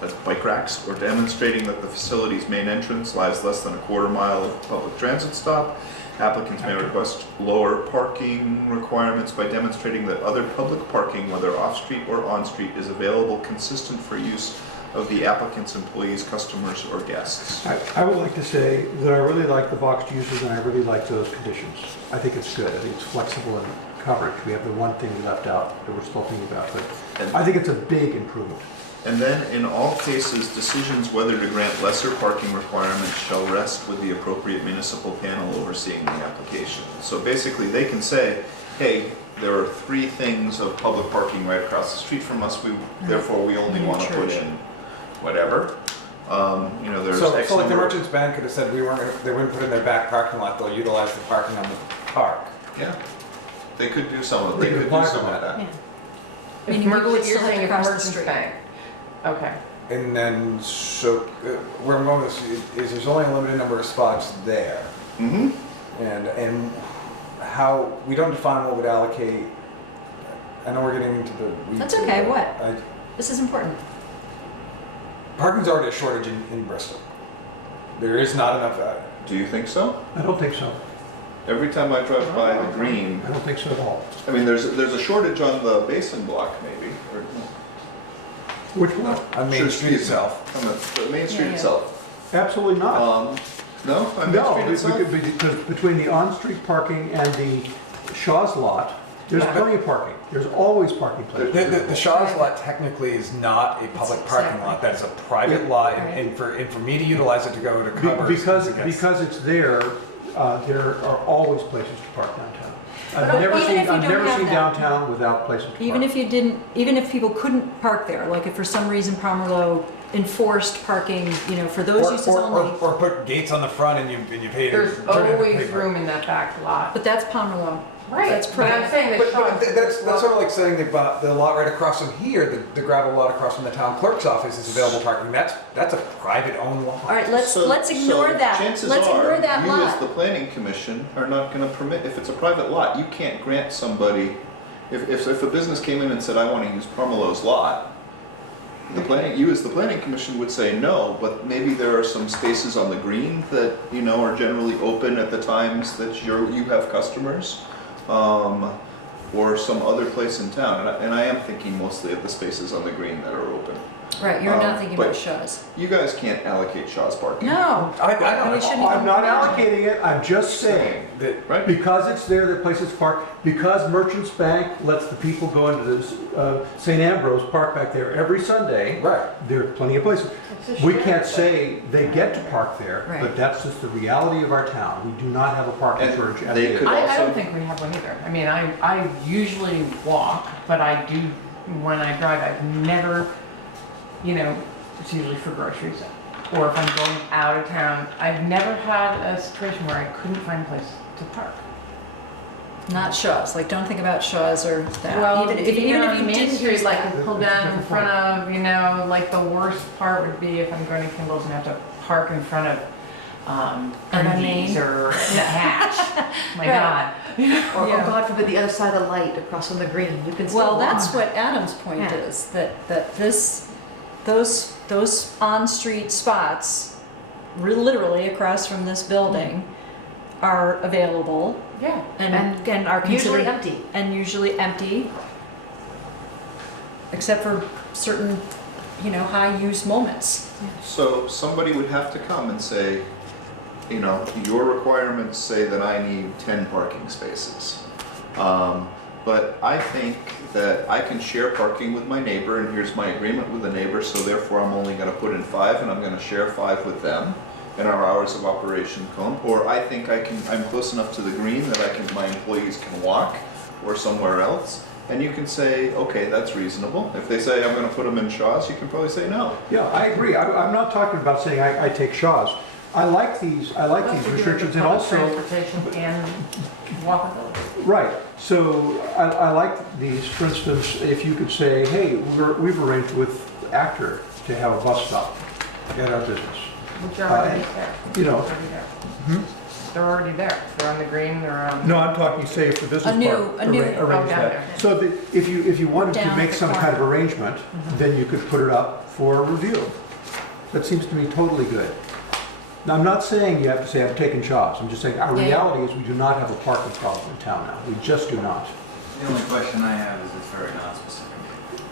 that's bike racks, or demonstrating that the facility's main entrance lies less than a quarter mile of public transit stop. Applicants may request lower parking requirements by demonstrating that other public parking, whether off-street or on-street, is available consistent for use of the applicant's employees, customers, or guests. I would like to say that I really like the boxed uses and I really like those conditions. I think it's good. I think it's flexible in coverage. We have the one thing left out that we're still thinking about, but I think it's a big improvement. And then, in all cases, decisions whether to grant lesser parking requirements shall rest with the appropriate municipal panel overseeing the application. So basically, they can say, hey, there are 3 things of public parking right across the street from us, therefore we only want to put in whatever. There's So, X so like the number- Merchants Bank could have said they wouldn't put in their back parking lot, they'll utilize the parking on the park. Yeah, they could do some of, They they could could do apply some for of that. that. Yeah. Meaning people would You're still have saying to if cross the Merchants street. Bank. Okay. And then, so where I'm going with this is there's only a limited number of spots there. Mm-hmm. And how, we don't define what would allocate, I know we're getting into the weeds. That's here, okay, but what? This is important. Parking's already a shortage in Bristol. There is not enough, Do you think so? I don't think so. Every time I drive by the green, I don't think so at all. I mean, there's a shortage on the Basin block maybe, or Which one? on Main Sure, Street excuse me. itself. on the Main Street Yeah. itself. Absolutely not. No, on Main No, Street itself? because between the on-street parking and the Shaw's lot, there's Yeah. plenty of parking. There's always parking places. The Shaw's lot technically is not a public It's parking separate. lot, that is a private lot, Right. and for me to utilize it to go to Be- covers. Because it's there, there are always places to park downtown. But even if you I've don't never have seen that- downtown without places to park. Even if people couldn't park there, like if for some reason Pomerleau enforced parking, for those uses only. Or put gates on the front and you pay to. There's turn it into always paper. room in that back lot. But that's Pomerleau. Right, That's but I'm private. saying that But Shaw's. that's sort of like saying they bought the lot right across from here, the gravel lot across from the town clerk's office is available parking. That's a private owned lot. All right, let's So- ignore so that. Chances Let's are, ignore that you as lot. the planning commission are not gonna permit, if it's a private lot, you can't grant somebody, if a business came in and said, I wanna use Parmelo's lot, you as the planning commission would say no, but maybe there are some spaces on the green that, are generally open at the times that you have customers. or some other place in town, and I am thinking mostly of the spaces on the green that are open. Right, you're not thinking about but Shaw's. You guys can't allocate Shaw's parking. No. I We shouldn't I'm even not imagine. allocating it, I'm just saying that Right. because it's there, that place is parked, because Merchants Bank lets the people go into this St. Ambrose park back there every Sunday. Right. There are plenty of places. It's a We shared can't space. say they get to park there, Right. but that's just the reality of our town. We do not have a parking And charge. at they the- could I also- don't think we have one either. I mean, I usually walk, but I do, when I drive, I've never, you know, it's usually for groceries. Or if I'm going out of town, I've never had a situation where I couldn't find a place to park. Not Shaw's, like, don't think about Shaw's or that. Well, Even if you know, you Main didn't Street, use like, that. we pull down in front of, you know, like, the worst part would be if I'm going to Kimball's and have to park in front of, And on Undies Main? or the Hatch. My Right. God. Or Yeah. God forbid, the other side of the light across from the green, you can still Well, walk. that's what Adam's point Yeah. is, that those on-street spots, literally across from this building, are available Yeah. and are Usually considered, empty. and usually empty, except for certain, you know, high-use moments. So somebody would have to come and say, you know, your requirements say that I need 10 parking spaces. But I think that I can share parking with my neighbor, and here's my agreement with the neighbor, so therefore I'm only gonna put in 5, and I'm gonna share 5 with them, and our hours of operation come. Or I think I'm close enough to the green that my employees can walk, or somewhere else, and you can say, okay, that's reasonable. If they say I'm gonna put them in Shaw's, you can probably say no. Yeah, I agree. I'm not talking about saying I take Shaw's. I like these restrictions, and Public also, transportation and walkability. right, so I like these. For instance, if you could say, hey, we've arranged with Actor to have a bus stop at our business. Which are already there. You know, Already there. They're already there. They're on the green, they're on. no, I'm talking, say, if the business A new- park a new- arrange down that. there. So that if you wanted to Down at make the some corner. kind of arrangement, then you could put it up for review. That seems to me totally good. Now, I'm not saying you have to say, I'm taking Shaw's. I'm just saying, our Yeah. reality is we do not have a parking problem in town now. We just do not. The only question I have is it's very non-specific.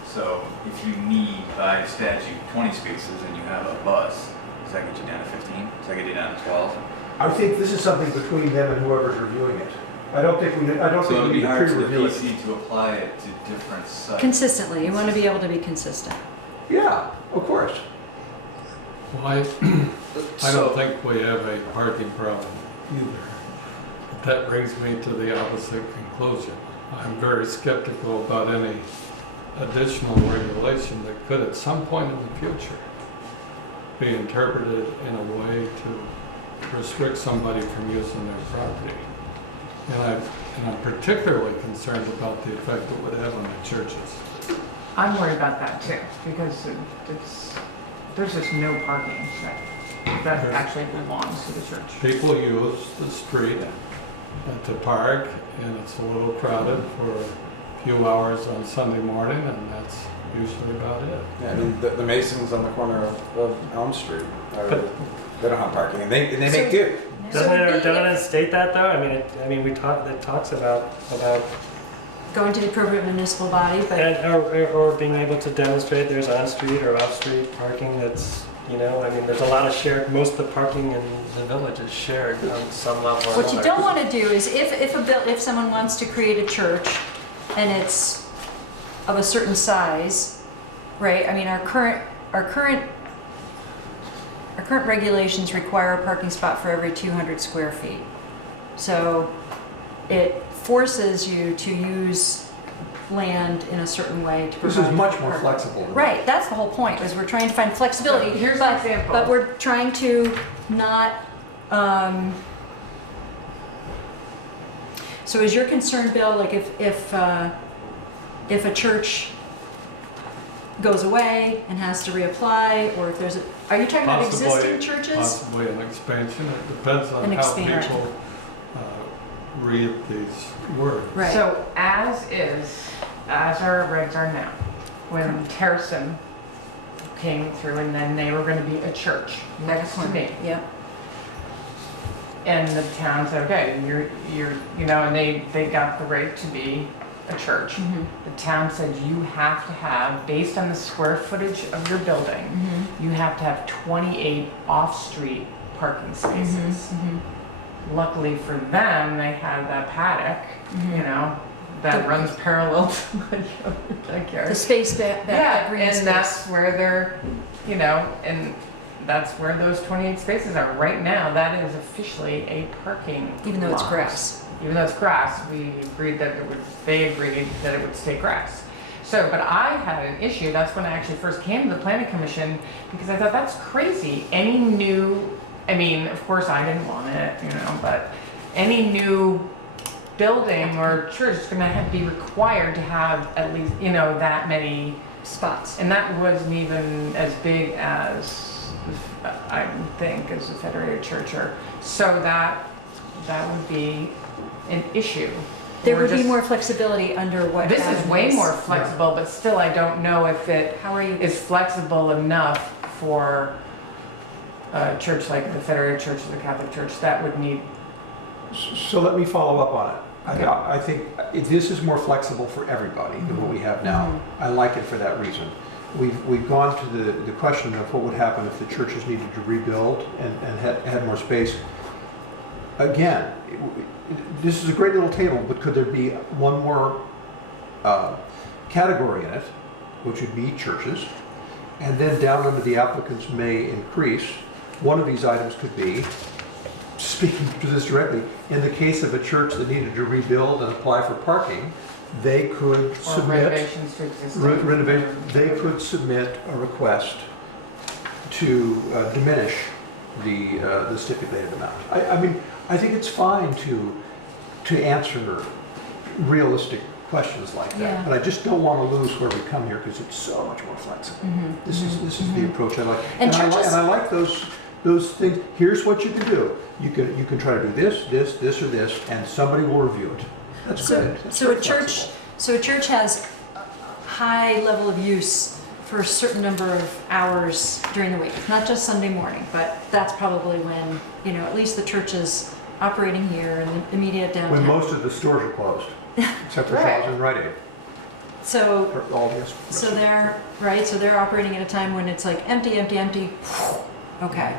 So if you need by statute 20 spaces and you have a bus, does that get you down to 15? Does that get you down to 12? I think this is something between them and whoever's reviewing it. I don't think we So it would need be to hard for the pre-review it. PC to apply it to different sites. Consistently, you want to be able to be consistent. Yeah, of course. Well, I So- don't think we have a parking problem either. But that brings me to the opposite conclusion. I'm very skeptical about any additional regulation that could at some point in the future be interpreted in a way to restrict somebody from using their property. And I'm particularly concerned about the effect it would have on the churches. I'm worried about that too, because there's just no parking that actually belongs to the church. People use the street to park, and it's a little crowded for a few hours on Sunday morning, and that's usually about it. Yeah, I mean, the Masons on the corner of Elm Street, they don't have parking, and they make do. Doesn't it state that though? I mean, it talks about Going to the appropriate municipal body, but or being able to demonstrate there's on-street or off-street parking that's, you know, I mean, there's a lot of shared, most of the parking in the village is shared on some level or what you another. don't want to do is if someone wants to create a church and it's of a certain size, right? I mean, our current regulations require a parking spot for every 200 square feet. So it forces you to use land in a certain way to This provide. is much more parking. flexible. than Right, that's the whole point, is we're trying to find flexibility. So here's but, an example. But we're trying to not, so is your concern, Bill, like if a church goes away and has to reapply, or if there's are you talking about existing churches? Possibly an expansion. It depends on An how expansion. people read these words. Right. So as our regs are now, when Terracin came through and then they were gonna be a church next to me. Yep. And the town said, okay, you're, you know, and they got the right to be a church. Mhm. The town said you have to have, based on the square footage of your building, Mhm. you have to have 28 off-street parking spaces. Mhm. Luckily for them, they had that paddock, Mhm. you know, that runs parallel to my backyard. The space back, Yeah, that green and space. that's where they're, you know, and that's where those 28 spaces are. Right now, that is officially a parking Even though it's lot. grass. Even though it's grass, we agreed that it would, they agreed that it would stay grass. So, but I had an issue, that's when I actually first came to the planning commission, because I thought, that's crazy. Any new, I mean, of course I didn't want it, you know, but any new building or church is gonna have to be required to have at least, you know, that many Spots. and that wasn't even as big as, I would think, as a Federated Church, or, so that would be an issue. There We're would be just- more flexibility under what. This is Adam way more flexible, but still I don't know if it How are you? is flexible enough for a church like the Federated Church or the Catholic Church that would need, So let me follow up on it. Okay. I think this is more flexible for everybody than what we have now. I like it for that reason. We've gone to the question of what would happen if the churches needed to rebuild and had more space. Again, this is a great little table, but could there be one more category in it, which would be churches? And then down under the applicants may increase, one of these items could be, speaking to this directly, in the case of a church that needed to rebuild and apply for parking, they could or submit renovations to existing. renovation. They could submit a request to diminish the stipulated amount. I mean, I think it's fine to answer realistic questions like that, Yeah. but I just don't want to lose where we come here because it's so much more flexible. This is the approach I like, And I like, churches- and I like those things. Here's what you can do. You can try to do this, or this, and somebody will review it. That's good. That's So a very church, flexible. so a church has a high level of use for a certain number of hours during the week, not just Sunday morning, but that's probably when, you know, at least the church is operating here in the immediate downtown. When most of the stores are closed, except for Right. Shaw's and Rite Aid. So, For all the so they're, right, so they're operating at a time when it's like empty, empty, empty. Okay.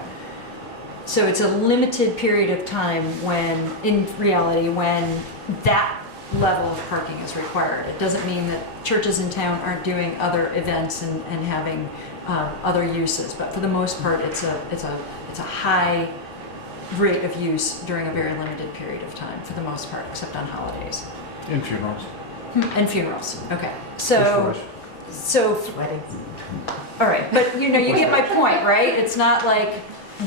So it's a limited period of time when, in reality, when that level of parking is required. It doesn't mean that churches in town aren't doing other events and having other uses, but for the most part, it's a high rate of use during a very limited period of time, for the most part, except on holidays. In funerals. And funerals, okay. So, Weddings. all right, but you know, you get my point, right? It's not like,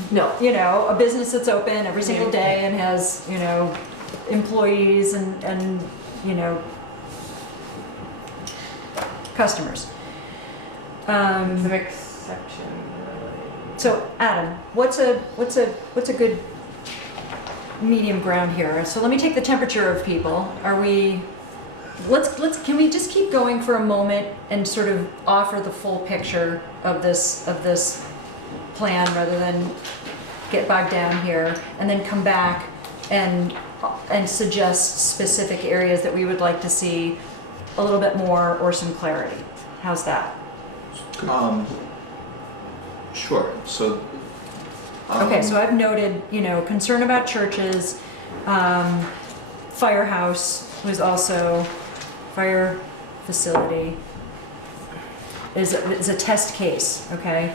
No. you know, a business that's open every single day and has, you know, employees and you know, customers. It's an exception, really. So Adam, what's a good medium ground here? So let me take the temperature of people. Are we, can we just keep going for a moment and sort of offer the full picture of this plan rather than get bogged down here and then come back and suggest specific areas that we would like to see a little bit more or some clarity? How's that? Sure, so. Okay, so I've noted, you know, concern about churches, firehouse was also, fire facility is a test case, okay?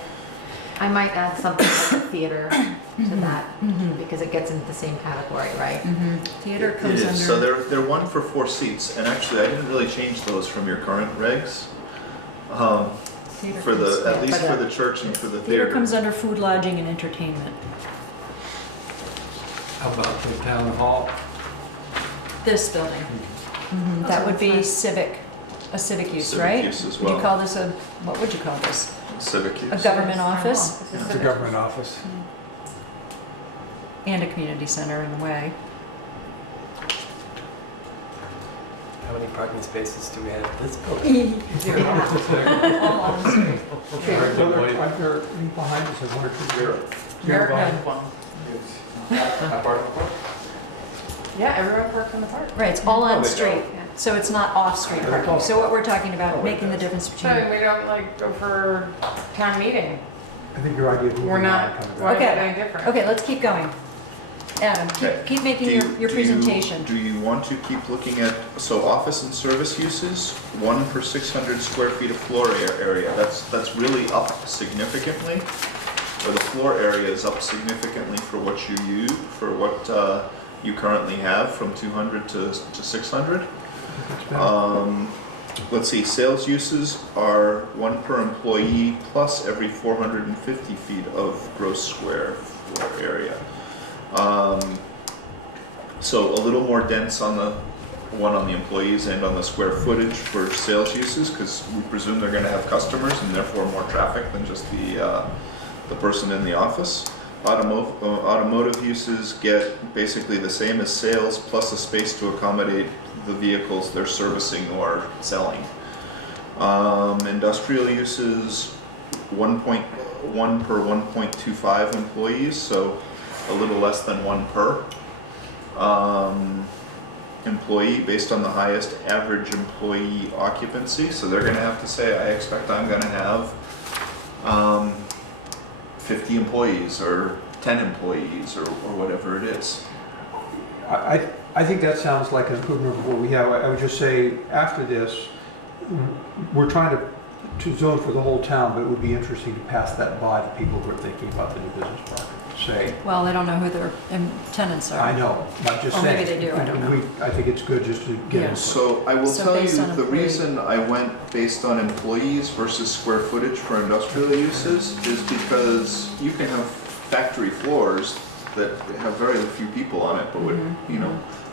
I might add something like a theater to that, because it gets into the same category, right? Theater It comes is, so under, they're one for 4 seats, and actually I didn't really change those from your current regs. theater For the, comes- at least but, for the church and for the theater theater. comes under food, lodging, and entertainment. How about the town hall? This building. That would be civic, a civic use, Civic right? use as Would you well. call this what would you call this? Civic use. A government office It's a government office. and a community center in a way. How many parking spaces do we have in this building? All on the street. Are there any behind us, one or two? Merritt has one. Yeah, everyone parks in the park. Right, it's all on they street. don't. So it's not off-street parking. So what we're talking about, making the difference So between. we don't like go for town meeting. I think your idea of moving We're on not, coming back. why is Okay. it any different? Okay, let's keep going. Adam, Okay. keep making your presentation. Do you want to keep looking at, so office and service uses, 1 per 600 square feet of floor area, that's really up significantly, or the floor area is up significantly for what you use, for what you currently have, from 200 to 600. Let's see, sales uses are 1 per employee plus every 450 feet of gross square floor area. So a little more dense on the one on the employees and on the square footage for sales uses, because we presume they're going to have customers and therefore more traffic than just the person in the office. Automotive uses get basically the same as sales plus a space to accommodate the vehicles they're servicing or selling. Industrial uses 1.1 per 1.25 employees, so a little less than 1 per employee based on the highest average employee occupancy. So they're going to have to say, I expect I'm going to have 50 employees or 10 employees or whatever it is. I think that sounds like an improvement of what we have. I would just say, after this, we're trying to zone for the whole town, but it would be interesting to pass that by to people who are thinking about the new business park. Say, Well, they don't know who their tenants are. I know, I'm just Or saying. maybe they do, I don't know. I think it's good just to get Yeah. input. So I will So tell based you, on the employee- reason I went based on employees versus square footage for industrial uses is because you can have factory floors that have very few people on it, but would,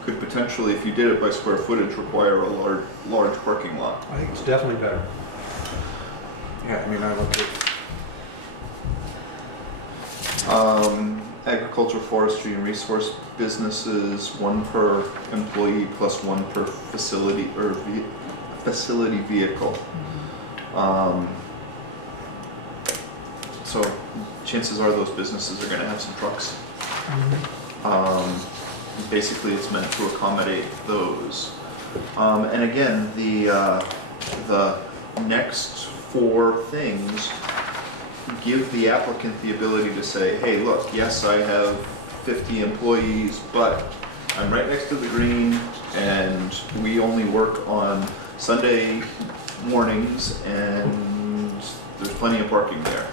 could potentially, if you did it by square footage, require a large parking lot. I think it's definitely better. Yeah, I mean, I look at, Agriculture, forestry, and resource businesses, 1 per employee plus 1 per facility or facility vehicle. So chances are those businesses are going to have some trucks. Basically, it's meant to accommodate those. And again, the next 4 things give the applicant the ability to say, hey, look, yes, I have 50 employees, but I'm right next to the green and we only work on Sunday mornings and there's plenty of parking there.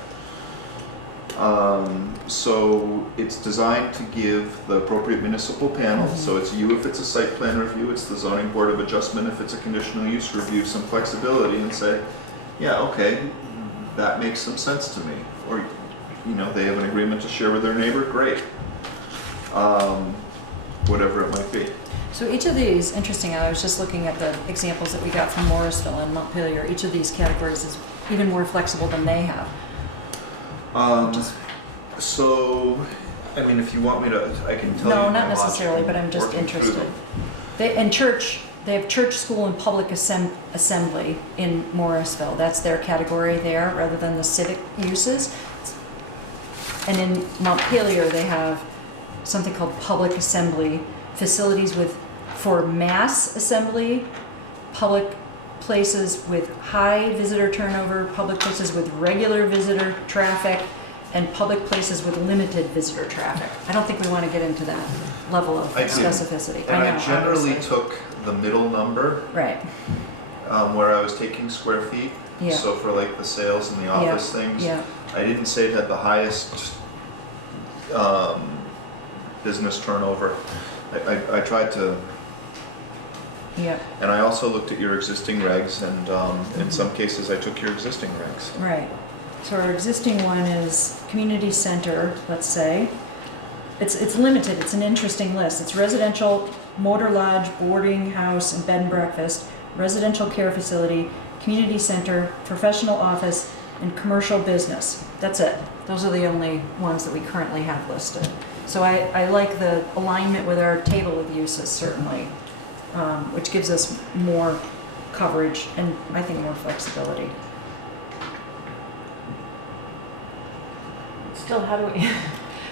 So it's designed to give the appropriate municipal panel, so it's you if it's a site plan review, it's the zoning board of adjustment if it's a conditional use review, some flexibility and say, yeah, okay, that makes some sense to me. Or, they have an agreement to share with their neighbor, great. Whatever it might be. So each of these, interesting, I was just looking at the examples that we got from Morrisville and Montpelier. Each of these categories is even more flexible than they have. So, I mean, if you want me to, I can tell you. No, my not necessarily, logic but I'm just working through interested. them. They have church, school, and public assembly in Morrisville. That's their category there, rather than the civic uses. And in Montpelier, they have something called public assembly, facilities for mass assembly, public places with high visitor turnover, public places with regular visitor traffic, and public places with limited visitor traffic. I don't think we want to get into that level of I didn't. specificity. And I know, generally obviously. took the middle number, Right, where I was taking square feet. yeah. So for like the sales and the office things, Yeah, I didn't say it had the highest business turnover. I tried to, yeah, and I also looked at your existing regs, and in some cases I took your existing regs. right. So our existing one is community center, let's say. It's limited, it's an interesting list. It's residential, motor lodge, boarding house, and bed and breakfast, residential care facility, community center, professional office, and commercial business. That's it. Those are the only ones that we currently have listed. So I like the alignment with our table of uses, certainly, which gives us more coverage and I think more flexibility. Still, how do we,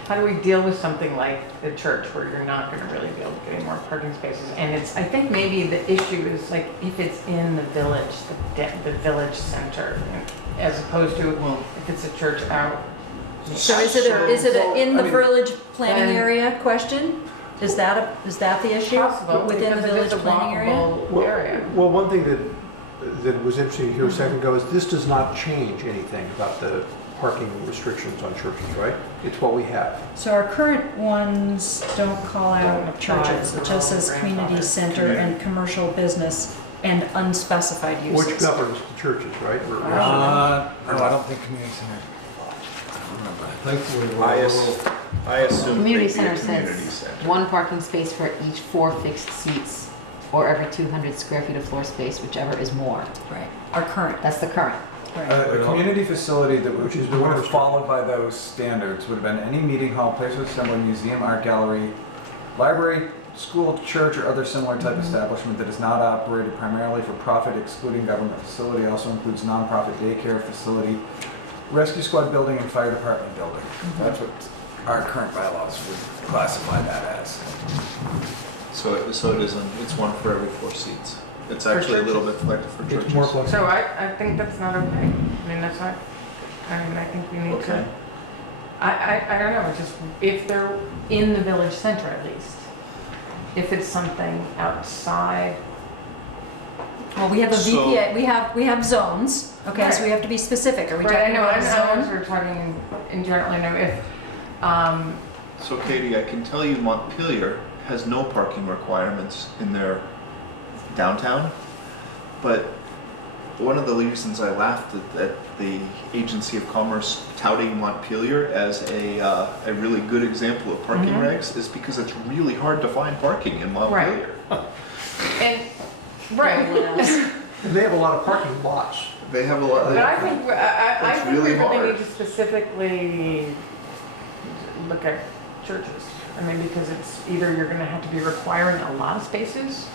how do we deal with something like the church where you're not gonna really be able to get any more parking spaces? And it's, I think maybe the issue is like if it's in the village, the village center, as opposed to if it's a church out. So is it a in the I mean, village planning then- area question? Is that the issue? Possible, Within the because it village is a planning area? walkable area. Well, one thing that was interesting to hear a second ago is this does not change anything about the parking restrictions on churches, right? It's what we have. So our current ones don't call Don't out apply churches. for It just says all community grandfathered. center and commercial business and unspecified uses. Which governs the churches, right? No, I don't think community center. I think we were I a as- little, I assume Community they'd be a center community says center. one parking space for each 4 fixed seats or every 200 square feet of floor space, whichever is more. Right, our current, That's the current. right. A community facility that Which is would have more followed by those standards would have been any meeting hall, place of assembly, museum, art gallery, library, school, church, or other similar type establishment that is not operated primarily for profit, excluding government facility, also includes nonprofit daycare facility, rescue squad building, and fire department building. That's what our current bylaws would classify that as. So it isn't, it's one for every 4 seats. It's actually a little bit selective for churches. It's more flexible. So I think that's not okay. I mean, that's not, I mean, I think we need Okay. to, I don't know, just if they're in the village center at least. If it's something outside, Well, we have a So- VPA, we have zones, okay, so we have to be specific. Are we right, I talking know, about I a know, zone? we're talking in general, I know if, So Katie, I can tell you Montpelier has no parking requirements in their downtown, but one of the reasons I laughed at the Agency of Commerce touting Montpelier as a really good example of parking regs is because it's really hard to find parking in Montpelier. and, right. And they have a lot of parking lots. They have a lot. But I think, I It's think we really really hard. need to specifically look at churches. I mean, because it's either you're gonna have to be requiring a lot of spaces,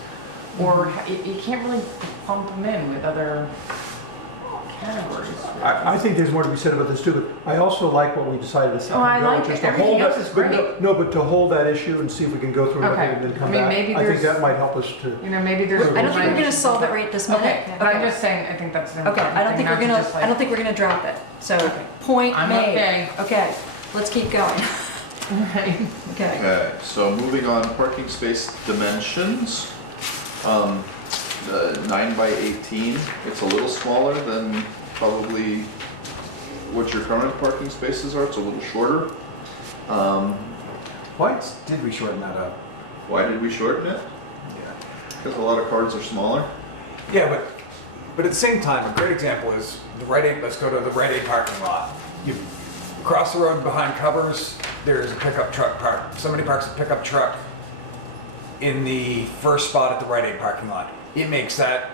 or you can't really pump them in with other categories. I think there's more to be said about this too, but I also like what we decided a second Oh, I ago, like which is it. to Everything hold else that- is but great. No, but to hold that issue and see if we can go through Okay. everything and then come I mean, back. maybe I think there's- that might help us to. You know, maybe there's. I don't think we're gonna solve it right this minute. Okay, but I'm Okay. just saying, I think that's an Okay, important I don't thing, think not we're to gonna, just I don't like. think we're gonna drop it. So, Okay. point I'm made. okay. Okay, let's keep going. Right. Okay. Okay, so moving on, parking space dimensions. The 9 by 18, it's a little smaller than probably what your current parking spaces are. It's a little shorter. Why did we shorten that up? Why did we shorten it? Yeah. Because a lot of cards are smaller. Yeah, but at the same time, a great example is the Rite Aid. Let's go to the Rite Aid parking lot. You cross the road behind Covers. There's a pickup truck parked. Somebody parks a pickup truck in the first spot at the Rite Aid parking lot. It makes that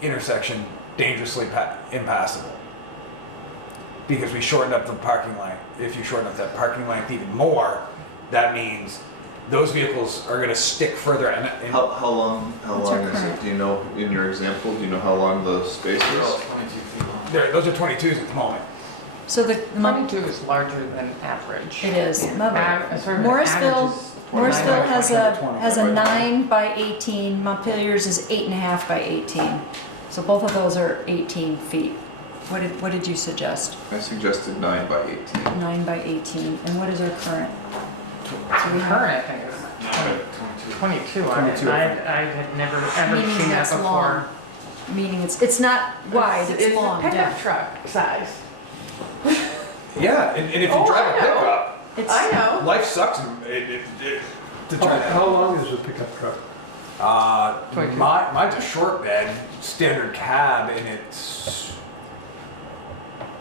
intersection dangerously impassable because we shortened up the parking length. If you shorten up that parking length even more, that means those vehicles are going to stick further. And How long What's our is current? it? Do you know, in your example, do you know how long the space is? 22 feet long. those are 22s at the moment. So the, 22 is larger than average. it is. Sort of an Morrisville, average is Morrisville 9 by has 20. a, has a 9 by 18, Montpelier's is 8.5 by 18. So both of those are 18 feet. What did you suggest? I suggested 9 by 18. 9 by 18, and what is our current? So we current, I think, is 22. 22. I had never ever Meaning seen that that's before. long. Meaning it's not wide, it's long, a pickup depth. truck size. Yeah, and if you Oh, drive I a know. pickup, It's, I know. life sucks to try How that. long is a pickup truck? 22. Mine's a short bed, standard cab, and it's.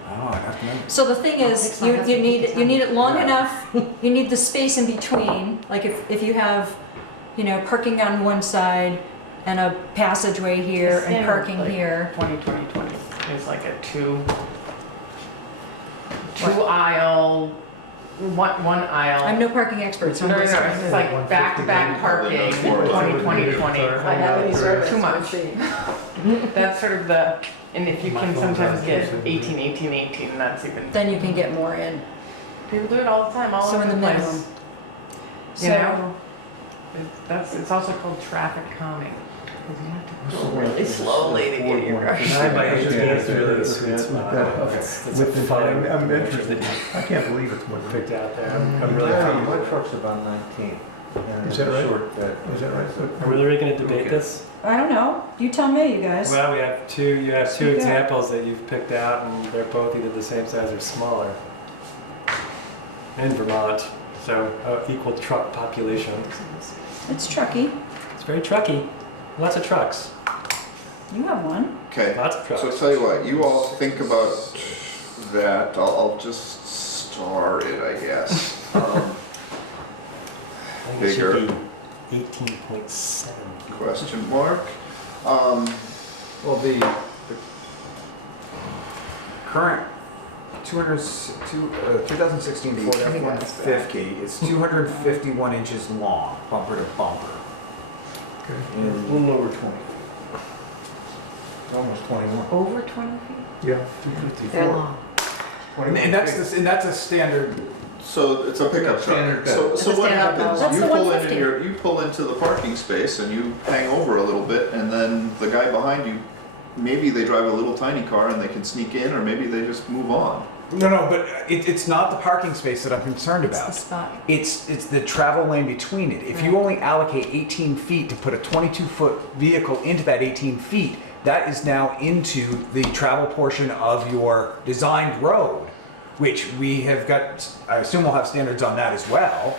I don't know, I'd have to remember. So the thing is, you need it long enough, you need the space in between, like if you have, you know, parking on one side and a passageway here The and standard, parking like, here. 20 is like a two aisle, one aisle. I'm no parking expert, so No, I'm no, just. no, it's like back-to-back parking, 20. I have any service. Too much. That's sort of the, and if you can sometimes get 18, that's even, Then you can get more in. People do it all the time, all So over in the the place. minimum. You know? So, It's also called traffic calming. 'Cause you have to go really slowly to get your car. 9 by 18 is really the sweet With spot. that- It's With a the, fun I'm measure interested. that I can't believe it's more you than picked out there. I'm really Yeah, happy. my truck's about 19. and Is that it's right? short, Is that right? Are we really going to debate this? I don't know. You tell me, you guys. Well, we have you have two Okay. examples that you've picked out, and they're both either the same size or smaller. In Vermont, so equal truck population. It's trucky. It's very trucky. Lots of trucks. You have one. Okay, Lots of trucks. so tell you what, you all think about that. I'll just star it, I guess. I think it should Bigger. be 18.7. Question mark. Well, the current 2016 Ford F-150 is 251 inches long, bumper to bumper. Okay. A little over 20. Almost 21. Over 20 feet? Yeah. They're long. And that's a standard. So it's a pickup Standard truck. bed. So It's a what standard happens? bed. That's You the pull in 150. and you pull into the parking space and you hang over a little bit, and then the guy behind you, maybe they drive a little tiny car and they can sneak in, or maybe they just move on. No, but it's not the parking space that I'm concerned It's the about. spot. It's the travel lane between it. If you only allocate 18 feet to put a 22-foot vehicle into that 18 feet, that is now into the travel portion of your designed road, which we have got, I assume we'll have standards on that as well.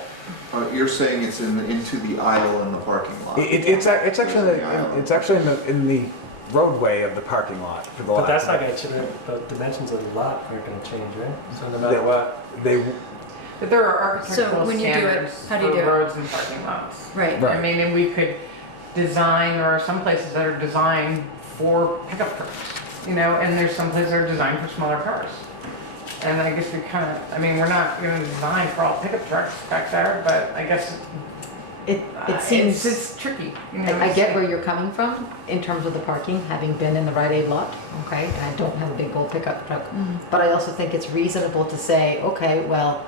You're saying it's into the aisle in the parking lot. It's actually in the roadway of the parking lot for the But lot. that's not going to change. The dimensions of the lot aren't going to change, right? So no matter what. But there are architectural when you do it, standards how do you for do it? roads and parking lots. Right. Right. I mean, and we could design, there are some places that are designed for pickup trucks, you know, and there's some places that are designed for smaller cars. And I guess we're not going to design for all pickup trucks back there, but I guess It seems, it's tricky. You know, I get where you're coming from in terms of the parking, having been in the Rite Aid lot, okay? And I don't have a big old pickup truck. But I also think it's reasonable to say, okay, well,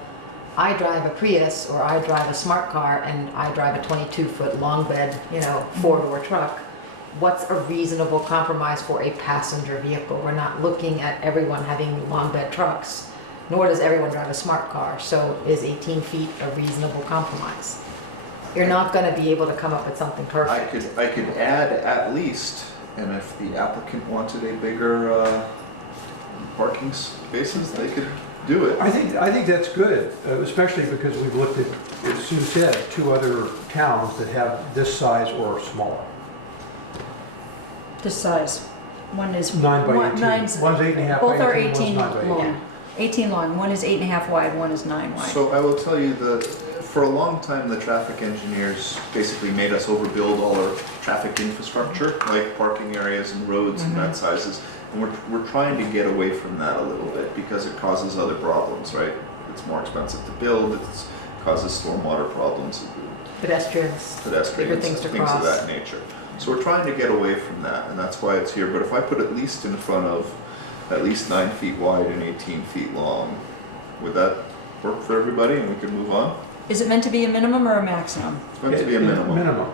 I drive a Prius or I drive a smart car and I drive a 22-foot long bed, you know, 4-door truck. What's a reasonable compromise for a passenger vehicle? We're not looking at everyone having long bed trucks, nor does everyone drive a smart car. So is 18 feet a reasonable compromise? You're not going to be able to come up with something perfect. I could add at least, and if the applicant wanted a bigger parking spaces, they could do it. I think that's good, especially because we've looked at, as Sue said, 2 other towns that have this size or smaller. This size. One is 9 by 18. nine's- One's 8.5 Both by are 18, 18 one's 9 by 18. long. 18 long. One is 8.5 wide. One is 9 wide. So I will tell you that for a long time, the traffic engineers basically made us overbuild all our traffic infrastructure, like parking areas and roads and that sizes. And we're trying to get away from that a little bit because it causes other problems, right? It's more expensive to build, it causes stormwater problems, Pedestrians. pedestrians, Bigger things to things of cross. that nature. So we're trying to get away from that, and that's why it's here. But if I put at least in front of at least 9 feet wide and 18 feet long, would that work for everybody and we could move on? Is it meant to be a minimum or a maximum? It's meant to be a minimum. Minimum.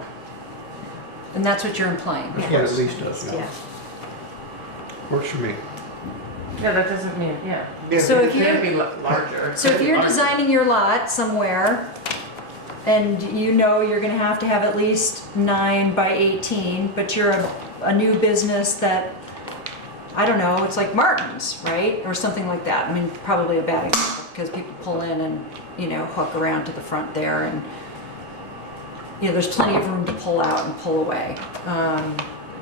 And that's what you're implying. That's what at least does, yeah. Yeah. Works for me. yeah, that doesn't mean, yeah. So It if you- could be larger. So if you're designing your lot somewhere and you know you're gonna have to have at least 9 by 18, but you're a new business that, I don't know, it's like Martin's, right? Or something like that. I mean, probably a bad example because people pull in and, you know, hook around to the front there and, you know, there's plenty of room to pull out and pull away.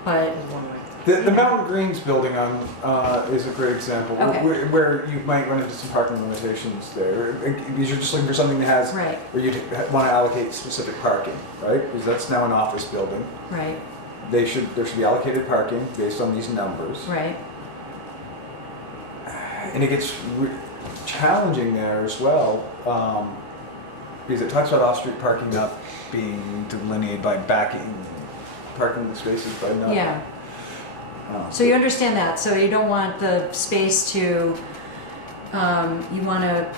But, The Mountain Greens building on is a great example Okay. where you might run into some parking limitations there. Because you're just looking for something that has right, where you want to allocate specific parking, right? Because that's now an office building. right, There should be allocated parking based on these numbers. right. And it gets challenging there as well, because it talks about off-street parking not being delineated by parking spaces by number. Yeah. So you understand that, so you don't want the space to, you want to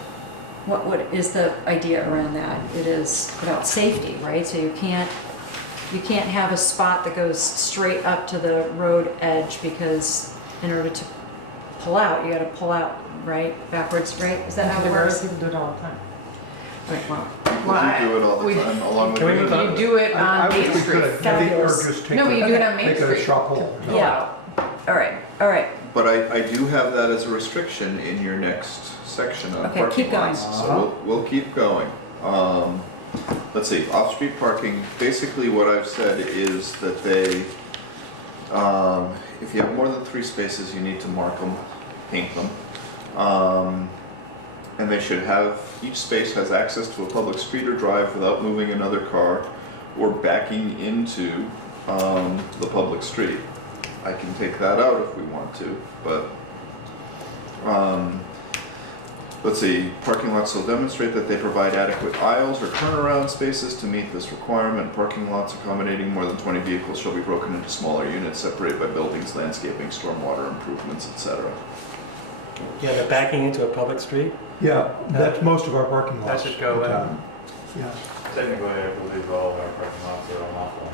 what is the idea around that? It is about safety, right? So you can't have a spot that goes straight up to the road edge, because in order to pull out, you gotta pull out, right, backwards, right? Is that how it works? People do it all the time. Right, well, We do it all the time, along with Can we me. move on? You do it I on wish Main we Street. could, Fabulous. or just take No, but you a, do it on Main make it a Street. shop hole. to pull Yeah. out. all right. But I do have that as a restriction in your next section on Okay, parking keep going. lots. So we'll keep going. Let's see, off-street parking, basically what I've said is that they, if you have more than 3 spaces, you need to mark them, paint them. And they should have, each space has access to a public street or drive without moving another car or backing into the public street. I can take that out if we want to, but let's see, parking lots will demonstrate that they provide adequate aisles or turnaround spaces to meet this requirement. Parking lots accommodating more than 20 vehicles shall be broken into smaller units separated by buildings, landscaping, stormwater improvements, etc. Yeah, they're backing into a public street. Yeah, that's most of our parking That lots. should go in in. town. Yeah. Technically, I believe all of our parking lots are unlawful.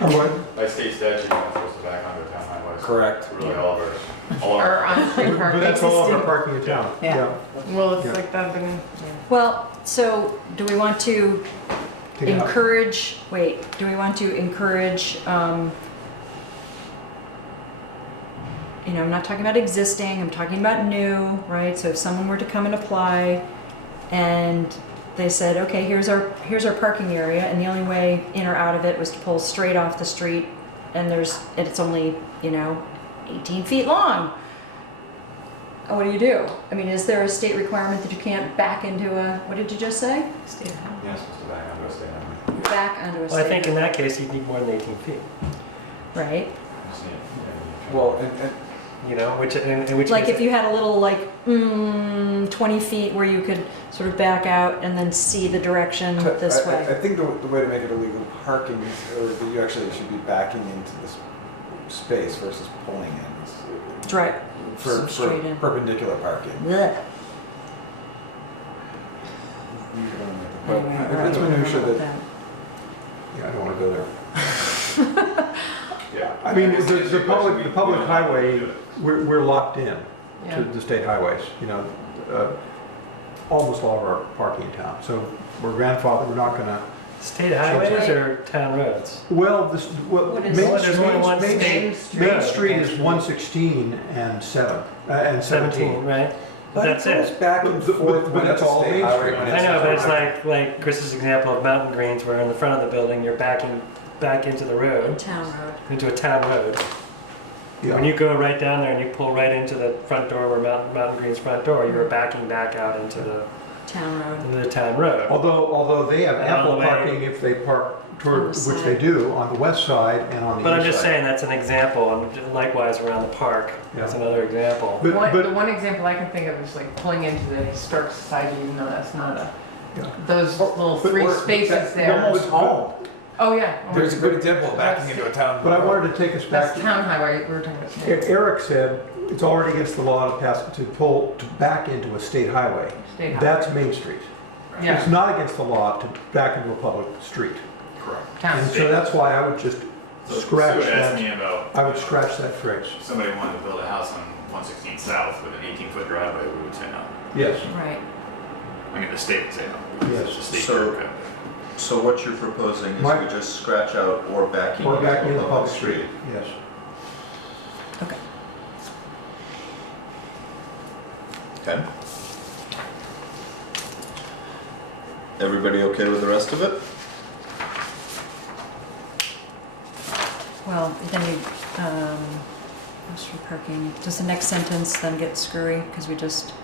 Or what? By state statute, you're not supposed to back onto town highways. Correct. Really, all of our, Or on street But parking. that's all of our parking in town. Yeah. Well, it's Yeah. like that thing. Well, so do we want to Take it out. encourage, do we want to encourage, I'm not talking about existing, I'm talking about new, right? So if someone were to come and apply and they said, okay, here's our parking area, and the only way in or out of it was to pull straight off the street, and it's only, 18 feet long. What do you do? I mean, is there a state requirement that you can't back into what did you just say? you're not supposed to back onto a state highway. Back onto a Well, I state. think in that case, you'd need more than 18 feet. Right? Just need- yeah, Well, In which Like case, if you had a little 20 feet where you could sort of back out and then see the direction this I way. think the way to make it illegal parking is, or that you actually should be backing into this space versus pulling in. Right. For Straight in. perpendicular parking. Blech. But Anyway, I think right, it's I don't minutia know about that, Yeah, I don't want to go there. Yeah. I mean, the public highway, we're locked in Yeah. to the state highways, almost all of our parking in town. So we're grandfathered, we're not gonna, state highways or town roads? What is- Main Well, there's only one Street, state Main road. Street is 116 and 17. 17, right? But that's it goes it. back and But- forth but when that's it's a all state Main highway, Street. when I know, but it's not. like Chris's example of Mountain Greens, where in the front of the building, you're backing back into the road, Town road. into a town road. Yeah. When you go right down there and you pull right into the front door, where Mountain Green's front door, you're backing back out into Town road. the town road. Although they have And on ample the way- parking if they park toward, On the which they side. do, on the west side and on the east side. But I'm just saying that's an example, and likewise around the park, that's Yeah. another example. But- The one example I can think of is like pulling into the historic society, even though that's not Yeah. those little But 3 we're- spaces that- there. Almost home. Oh, yeah. There's a good example of backing into a town. But I wanted to take us back That's to, town highway, we were talking about. state Eric said, it's already against the law to back into a state highway. highway. That's Main Street. Yeah, It's not against the law to back into a public street. Correct. town. And so that's why I would just So scratch Sue asked that, me about. I would scratch that phrase. If somebody wanted to build a house on 116 South with an 18-foot driveway, we would say no. Yes. Right. I mean, the state would say no. because Yes. It's a state So- curb cut. So what you're proposing is Mike? we just scratch out or backing Or into back into a the public street, yes. Okay. Okay. Everybody okay with the rest of it? Well, then you, street parking, does the next sentence then get screwy? Because we just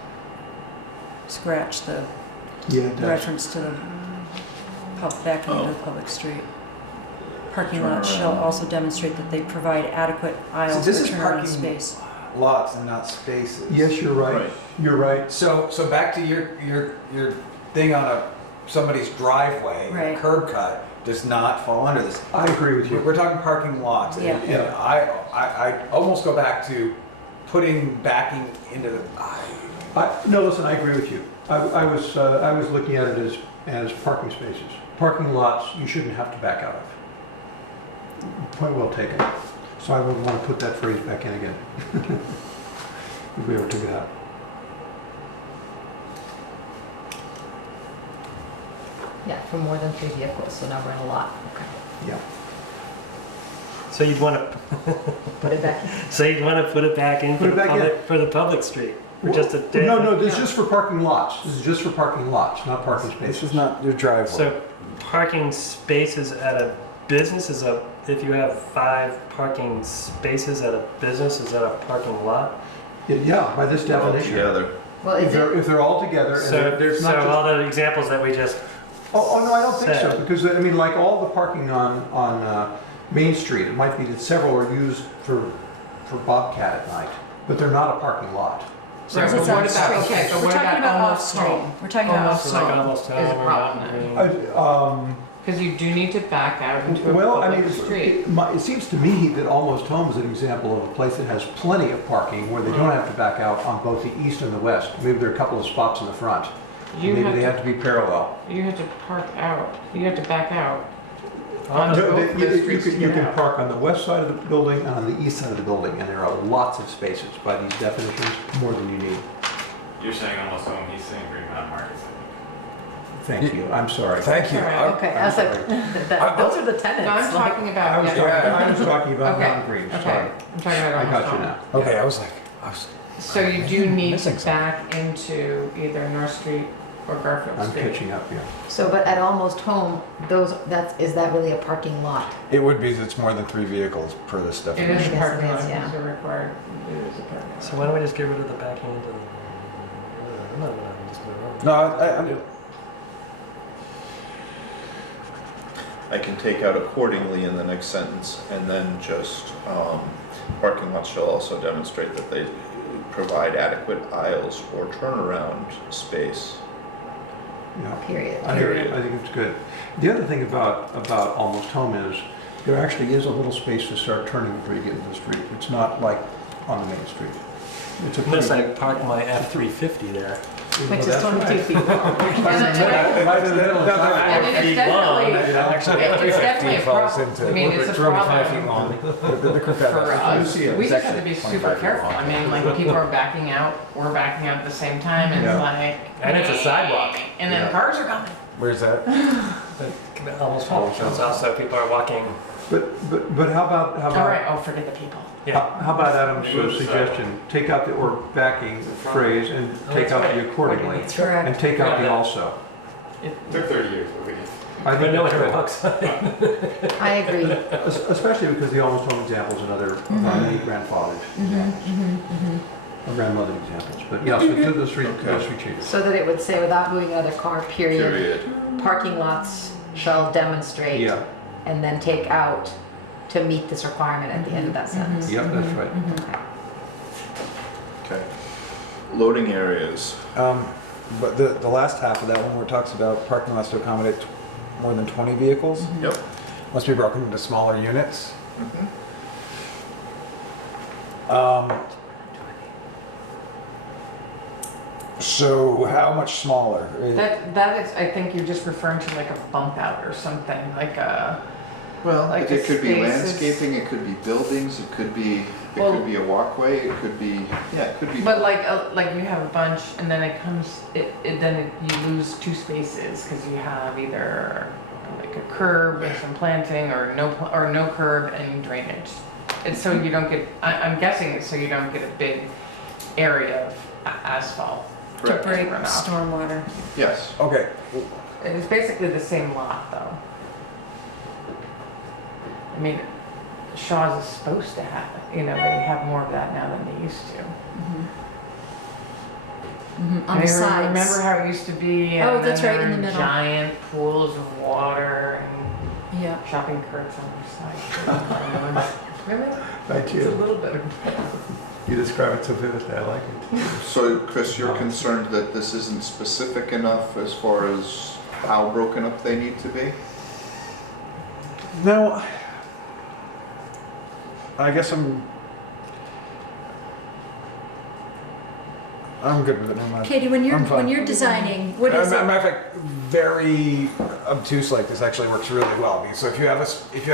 scratched the Yeah, it does. reference to the backing into the public street. Parking lots shall Turnaround. also demonstrate that they provide adequate aisles this for is turnaround parking- space. Lots and not spaces. Yes, you're right. Right. You're right. So back to your thing on somebody's driveway, Right. curb cut does not fall under this. I agree with you. We're talking parking lots. Yeah. And I almost go back to putting backing into the. No, listen, I agree with you. I was looking at it as parking spaces. Parking lots, you shouldn't have to back out of. Point well taken. So I would want to put that phrase back in again. If we ever took it out. Yeah, for more than 3 vehicles, so now we're in a lot. Okay. Yeah. So you'd want to, Put it back. so you'd want to put it back in Put it back in. for the public street, or just a. No, this is just for parking lots. This is just for parking lots, not parking This spaces. is not your driveway. So parking spaces at a business is if you have 5 parking spaces at a business, is that a parking lot? Yeah, by this definition. Altogether. Well, If is they're, it, if they're all together, and So, there's so not just... all the examples that we just, Oh, no, I don't think so, Said. because, I mean, like all the parking on Main Street, it might be that several are used for Bobcat at night, but they're not a parking lot. So It's what on about, street. okay, so We're what talking about about almost off-street. home? We're talking about Almost it's like home. almost Is a home or problem Mountain Green. Because you do need to back out into a Well, I mean, public street. it seems to me that Almost Home is an example of a place that has plenty of parking where they don't have to back out on both the east and the west. Maybe there are a couple of spots in the front. You Maybe have they to, have to be parallel. you have to park out, you have to back out. Oh, On No, both the streets to you get can out. park on the west side of the building and on the east side of the building, and there are lots of spaces by these definitions, more than you need. You're saying almost home, he's saying Green Mountain Markets. Thank you, I'm sorry. Thank you. Alright. okay, I was like, those are the tenants. No, I'm like- talking I about, was yeah. talking about Okay, Mountain Green, Okay, sorry. I'm talking about I almost got you home. now. Okay, I was like, So you do need Missing to something. back into either North Street or Garfield I'm Street. catching up, yeah. So, but at Almost Home, is that really a parking lot? it would be that it's more than 3 vehicles per this It is definition. Yes, a it parking is, lot, yeah. it's a required, it is a parking lot. So why don't we just get rid of the backing into the, I'm not gonna just move on. No, I I can take out accordingly in the next sentence, and then just, parking lots shall also demonstrate that they provide adequate aisles or turnaround space. Yeah. Period. I think it's good. The other thing about Almost Home is there actually is a little space to start turning before you get into the street. It's not like on the main street. It's a Unless I pretty- park my F-350 there. Which is That's 22 right. feet long. Right in the middle of the sidewalk. I mean, it's definitely, it's definitely a problem. I mean, it's a problem for us. We just have to be super careful. I mean, like, people are backing out, we're backing out at the same time, and it's Yeah. like. And it's a sidewalk. And then Yeah. cars are coming. Where's that? Almost home, so it's also people are walking, But how about, All right, oh, forget the people. how about Adam's suggestion? Take out the "or backing" phrase and take out the "accordingly." Correct. And take out the "also." It took 30 years, but we did. I but think no one that's good. walks. I agree. Especially because the Almost Home example is another of our many grandfathered or grandmothered examples. But yeah, so do those three changes. So that it would say, without moving another car, period, Period. parking lots shall demonstrate, Yeah, and then take out to meet this requirement at the end of that sentence. yep, that's right. Okay. Okay. Loading areas. But the last half of that one where it talks about parking lots to accommodate more than 20 vehicles Yep. must be broken into smaller units. Mhm. So how much smaller? That is, I think you're just referring to like a bump out or something, like a, Well, Like it the could be spaces. landscaping, it could be buildings, it could be Well- a walkway, it could be, yeah, it could be. but like you have a bunch and then it comes, you lose 2 spaces because you have either like a curb and some planting or no curb and drainage. It's so you don't get, I'm guessing it's so you don't get a big area of asphalt. To Correct. break Runoff. stormwater. Yes. Okay, It's basically the same lot though. I mean, Shaw's is supposed to have it, they have more of that now than they used to. On the sides. Remember how it used to be? Oh, and that's then right, there in the were middle. Giant pools of water and Yeah. shopping carts on the side. Really? Thank It's a you. little bit. You describe it so vividly, I like it. So, Chris, you're concerned that this isn't specific enough as far as how broken up they need to be? no, I guess I'm. I'm good with it, never mind. Katie, when I'm fine. you're designing, what As is a it? matter of fact, very obtuse like this actually works really well. Because so if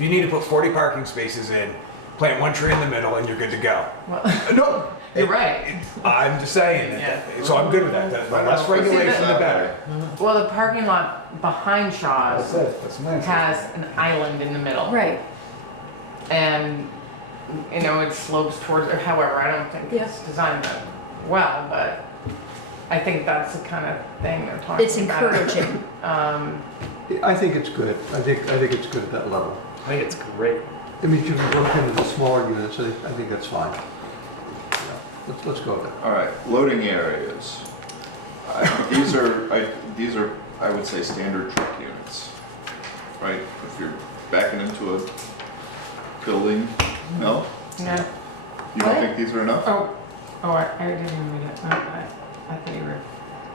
you need to put 40 parking spaces in, plant one tree in the middle, and you're good to go. Well, No, you're right. I'm just saying. Yeah. So I'm good with that. The less regulation, the better. Well, the parking lot behind Shaw's That's it. That's nice. has an island in the middle. Right. And, you know, it slopes towards, or however, I don't think it's designed that well, but I think that's the kind of thing they're talking about. It's encouraging. I think it's good. I think it's good at that level. I think it's great. I mean, if you can work into the smaller units, I think that's fine. Yeah. Let's go with it. All right, loading areas. These are, I would say, standard truck units, right? If you're backing into a building, no? No. You don't What? think these are enough? I didn't even read it. No, I thought I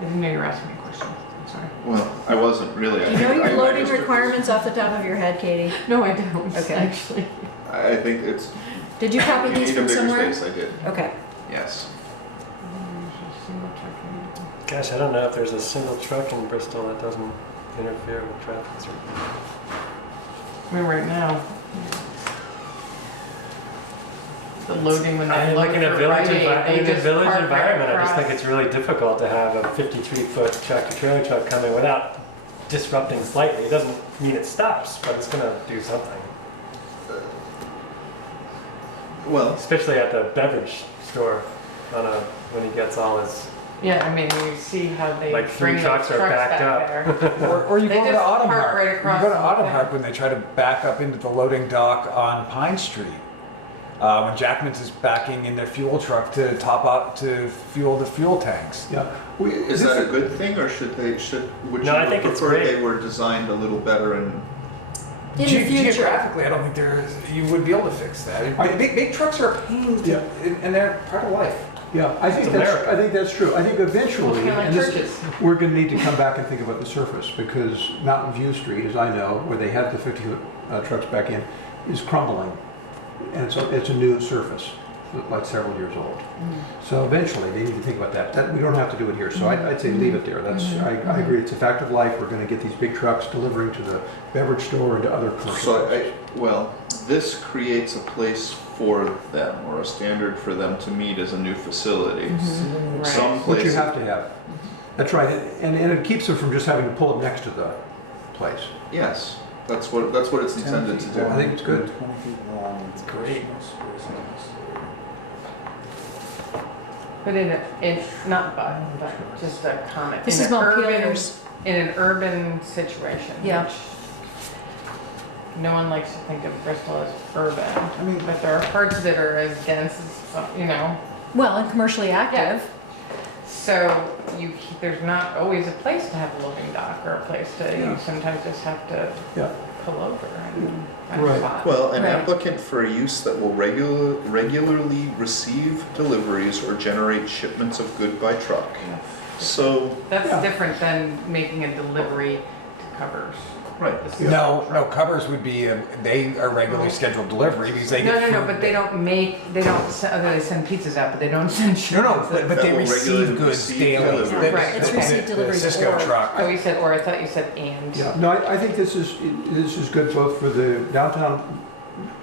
didn't know you were asking me a question. I'm sorry. Well, I wasn't really. Do you know your loading requirements off the top of your head, Katie? No, I don't, Okay. actually. I think it's. Did you copy You these need a from bigger somewhere? space, I did, Okay. yes. Gosh, I don't know if there's a single truck in Bristol that doesn't interfere with traffic. I mean, right now, the loading when they Like load in a for village, Rite Aid, they just park right environment, I just think across. it's really difficult to have a 53-foot tractor-trailer truck coming without disrupting slightly. It doesn't mean it stops, but it's going to do something. Well, Especially at the beverage store when he gets all his. Yeah, I mean, you see how they Like three bring trucks those are trucks backed back up. there. Or you They go to just Autumn park Park. right across You go to the Autumn thing. Park when they try to back up into the loading dock on Pine Street. When Jackman's is backing in their fuel truck to top up to fuel the fuel tanks. Yeah. is that a good thing, or would No, you I think it's prefer great. they were designed a little better and? In the future. Geographically, I don't think you would be able to fix that. Big trucks are a pain, Yeah. and they're part of life. Yeah, I think It's that's America. true. I think eventually, Kind of like and this, churches. we're going to need to come back and think about the surface, because Mountain View Street, as I know, where they had the 50-foot trucks back in, is crumbling, and it's a new surface, like several years old. So eventually, they need to think about that. We don't have to do it here, so I'd say leave it there. I agree. It's a fact of life. We're going to get these big trucks delivering to the beverage store and to other commercial So places. this creates a place for them, or a standard for them to meet as a new facility. Right. Some Which you places. have to have. That's right, and it keeps them from just having to pull it next to the place. Yes, that's what it's intended to do. I think it's good. 20 feet long. It's great. But but just a comment. This In is an urban- Montpelier's. In an urban situation, Yeah. which no one likes to think of Bristol as urban. I mean, But there are parts that are as dense as, Well, and commercially active. So there's not always a place to have a loading dock or a place to, Yeah. you sometimes just have to Yeah. pull over and find a Right. spot. Well, an Right. applicant for a use that will regularly receive deliveries or generate shipments of good by truck. So, That's Yeah. different than making a delivery to Covers. right. This is a No, truck. Covers would be, they are regularly scheduled delivery because they get No, food. but they send pizzas out, but they don't send No, shipments. but That they will receive regularly goods receive daily. deliveries. Right, it's received The deliveries Cisco or- truck. Oh, you said, or I thought you said and. Yeah, no, I think this is good both for the downtown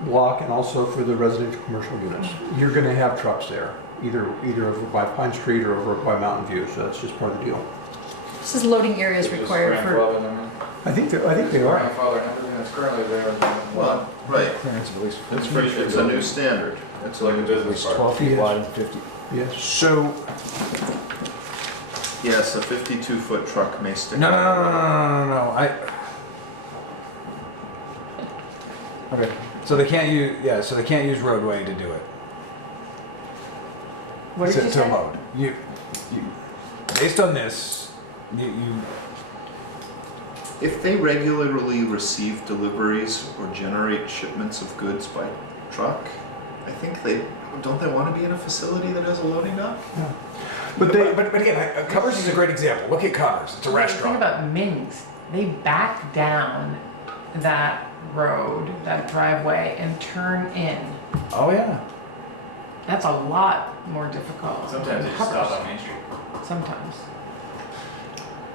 block and also for the residential commercial units. You're gonna have trucks there, either over by Pine Street or over by Mountain View, so that's just part of the deal. This is loading areas required for, I think they are. Grandfather and everything that's currently there. Well, right. Clearance of at least It's a new standard. It's like a business park. 12 feet Yes. wide and 50. Yes. So, Yes, a 52-foot truck may stick. no. Okay, so they can't use roadway to do it. What did to you say? load. You, based on this, you If they regularly receive deliveries or generate shipments of goods by truck, I think don't they want to be in a facility that has a loading dock? But they, but again, Covers is a great example. Look at Covers. It's a The restaurant. thing about Ming's, they back down that road, that driveway, and turn in. Oh yeah. That's a lot more difficult. Sometimes they just stop on Main Street. Sometimes.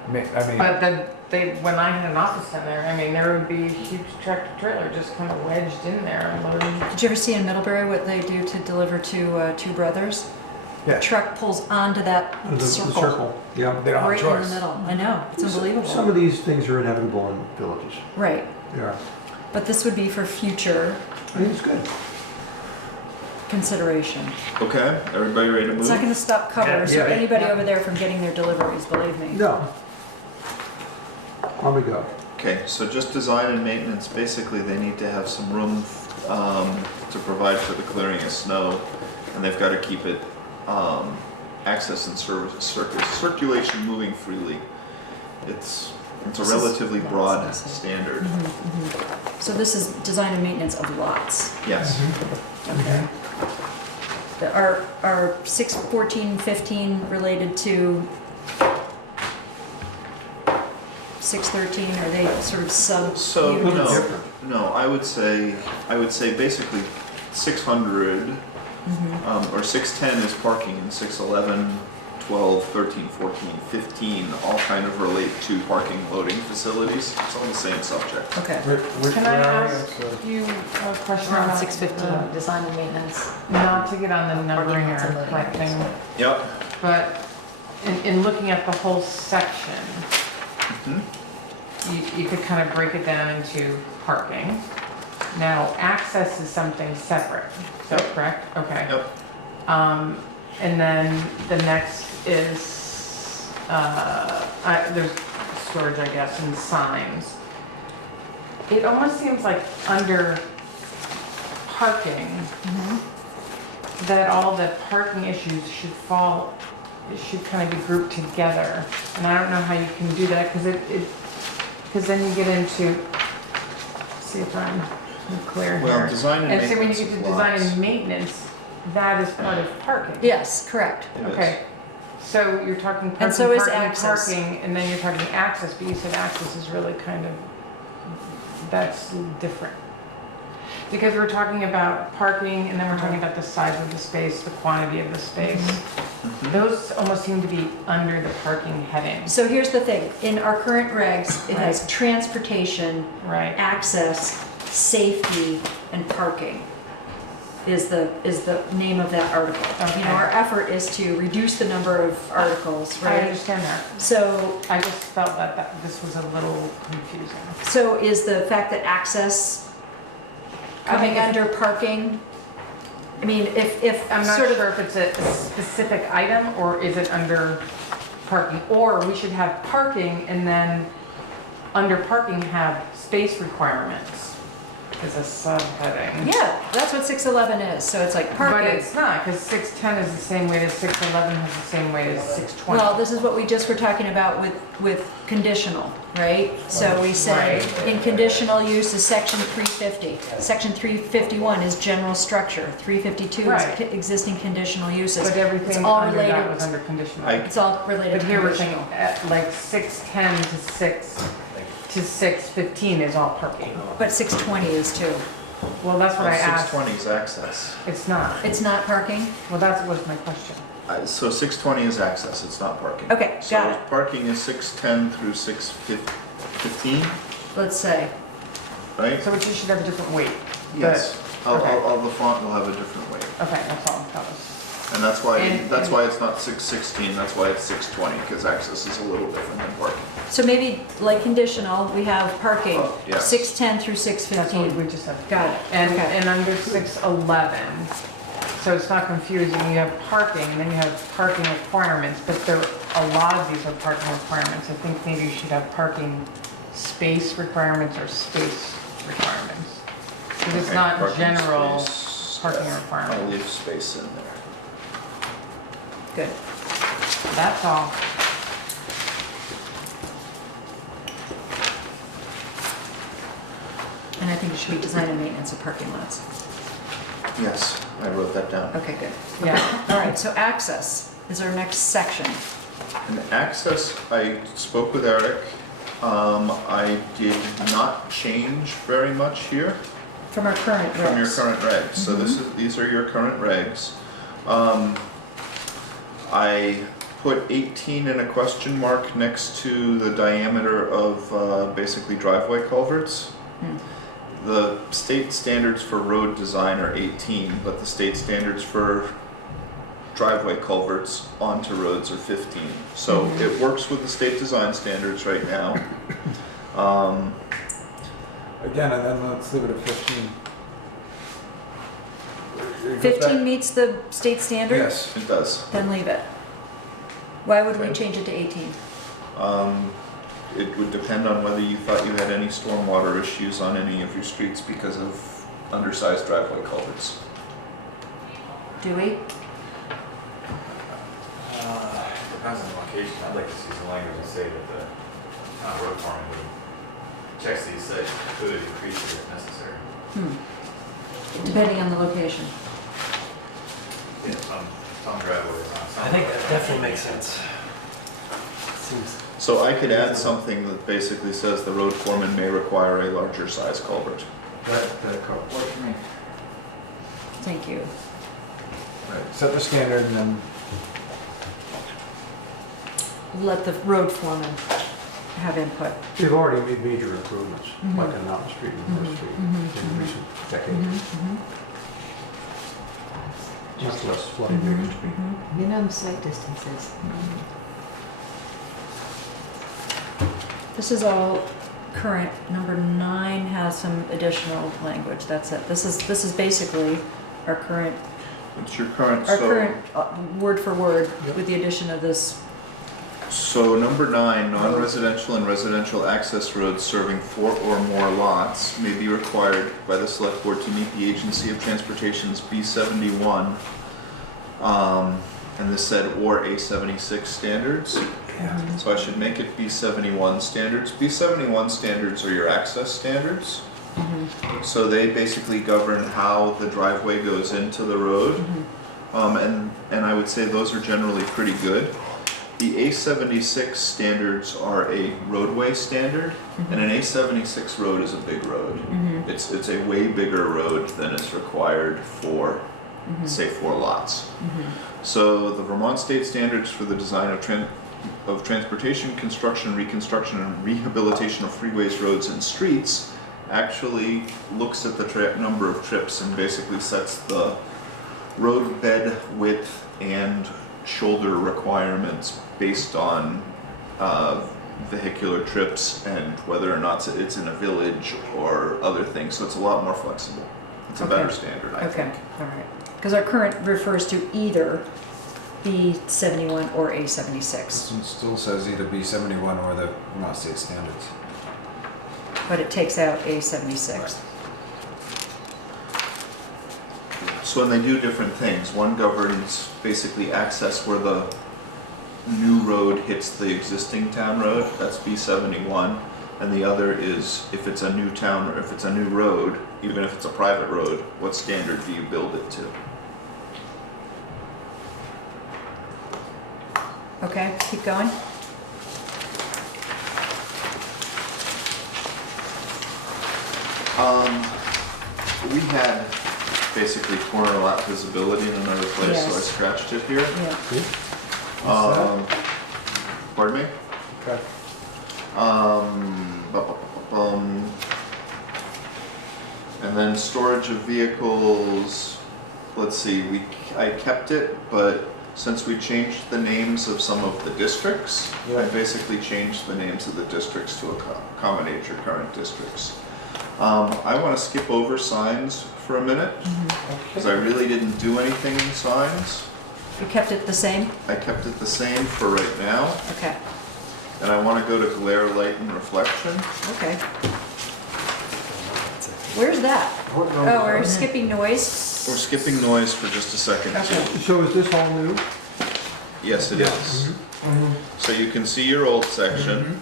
I mean, But when I had an office in there, I mean, there would be a huge tractor trailer just kind of wedged in there and loading. Did you ever see in Middlebury what they do to deliver to Two Brothers? yeah, Truck pulls onto that The circle. Yeah. they don't have a Right in the choice. middle. I know, it's unbelievable. Some of these things are inevitable in villages. Right, They are. but this would be for future I think it's good. consideration. Okay, everybody ready to move? It's not gonna stop covers Yeah, or yeah. anybody over there from getting their deliveries, believe me. No. On we go. Okay, so just design and maintenance, basically they need to have some room to provide for the clearing of snow, and they've got to keep it access and circulation moving freely. It's a This is relatively lots, broad I see. standard. So this is design and maintenance of lots. Yes. Okay. Are 6, 14, 15 related to 6, 13? Are they sort of sub So units? no, I would say basically 600 or 610 is parking, and 611, 12, 13, 14, 15 all kind of relate to parking loading facilities. It's all the same subject. Okay. Can I ask you a question Around about 6:15, design and maintenance. not to get on the numbering lots and or loading correcting, Yep. but in looking at the whole section, Mhm. you could kind of break it down into parking. Now, access is something separate, is that correct? Okay. Yep. And then the next is, there's storage, I guess, and signs. It almost seems like under parking, that all the parking issues should kind of be grouped together. And I don't know how you can do that, because then you get into, see if I'm clear Well, here. design and And so when you maintenance get to of design lots. and maintenance, that is part of parking. Yes, correct. It is. Okay, so you're talking parking, And so is parking, access. parking, and then you're talking access, but you said access is really kind of, that's different. Because we're talking about parking, and then we're talking about the size of the space, the quantity of the space. Those almost seem to be under the parking heading, So here's the thing, in our current regs, it has Right. transportation, right? access, safety, and parking is the name of that article. You Okay. know, our effort is to reduce the number of articles, I right? understand that. So, I just felt that this was a little confusing. so is the fact that access I coming think if- under parking? I mean, if I'm not sort of sure if it's a specific item or is it under parking? Or we should have parking and then under parking have space requirements as a subheading. Yeah, that's what 611 is, so it's like But parking. it's not, because 610 is the same weight as 611 has the same weight as 620. Well, this is what we just were talking about with conditional, right? So we said, Right. in conditional use is section 350. Section 351 is general structure. 352 is Right. Existing conditional uses. But everything It's all under that related. was under conditional. It's all related But to here we're saying conditional. like 610 to 615 is all parking. But 620 is too. Well, that's what I asked. 620 is access. It's not. It's not parking? Well, that was my question. So 620 is access, it's not parking. Okay, got So it. parking is 610 through 615, Let's say. right? So it should have a different weight. Yes. okay. All the font will have a different weight. Okay, that's all. That was. And that's why And- it's not 616, that's why it's 620, because access is a little different than parking. So maybe, like conditional, we have parking, Oh, yes. 610 through That's what 615. we just said. Got it. And, Okay. and under 611, so it's not confusing, you have parking, and then you have parking requirements, but a lot of these are parking requirements. I think maybe you should have parking space requirements or space requirements. Because it's Okay, not parking general space, parking yeah, requirements. I'll leave space in there. Good. That's all. And I think it should be design and maintenance of parking lots. Yes, I wrote that down. Okay, good. Yeah. All right, so access is our next section. And access, I spoke with Eric. I did not change very much here From our current regs. from your current regs. So these are your current regs. I put 18 in a question mark next to the diameter of basically driveway culverts. Hmm. The state standards for road design are 18, but the state standards for driveway culverts onto roads are 15. So it works with the state design standards right now. Again, and then let's leave it at 15. It goes 15 back- meets the state standard? Yes. It does. Then leave it. Why would we Okay. change it to 18? It would depend on whether you thought you had any stormwater issues on any of your streets because of undersized driveway culverts. Do we? Depends on the location. I'd like to see some language and say that the road foreman would checks these sites could increase it if necessary. Depending on the location. Yeah, some driveways on some. I think that definitely makes sense. Seems. So I could add something that basically says the road foreman may require a larger size culvert. That works for me. Thank you. Right, set the standard and then, Let the road foreman have input. They've already made major improvements, Mhm. like on Mountain Street and North Street in recent decades. Much less flooding Baker Street. Minimum site distances. This is all current. Number 9 has some additional language. That's it. This is basically our current It's your current, word for word Yep. with the addition of this. So number 9, non-residential and residential access roads serving 4 or more lots may be required by the select board to meet the Agency of Transportation's B71, and this said or A76 standards. So I should make it B71 standards. B71 standards are your access standards. So they basically govern how the driveway goes into the road. And I would say those are generally pretty good. The A76 standards are a roadway standard, and an A76 road is a big road. It's a way bigger road than is required for, say, 4 lots. So the Vermont State Standards for the Design of Transportation, Construction, Reconstruction, and Rehabilitation of Freeways, Roads, and Streets actually looks at the number of trips and basically sets the road bed width and shoulder requirements based on vehicular trips and whether or not it's in a village or other things. So it's a lot more flexible. It's a better standard, I Okay, think. all right. Because our current refers to either B71 or this A76, one still says either B71 or the Vermont State Standards. but it takes out A76. So when they do different things, one governs basically access where the new road hits the existing town road, that's B71, and the other is if it's a new town or if it's a new road, even if it's a private road, what standard do you build it to? Okay, keep going. We had basically corner lot visibility in another place, so I Yes. scratched it here. Yeah. Pardon me? Okay. And then storage of vehicles, let's see, I kept it, but since we changed the names of some of the districts, I basically changed the names of the districts to accommodate your current districts. I want to skip over signs for a minute, because I really didn't do anything in signs. You kept it the same? I kept it the same for right now, Okay, and I want to go to glare, light, and reflection. okay. Where's that? Oh, we're skipping noise? We're skipping noise for just a second, Okay. too. So is this all new? Yes, it is. So you can see your old section,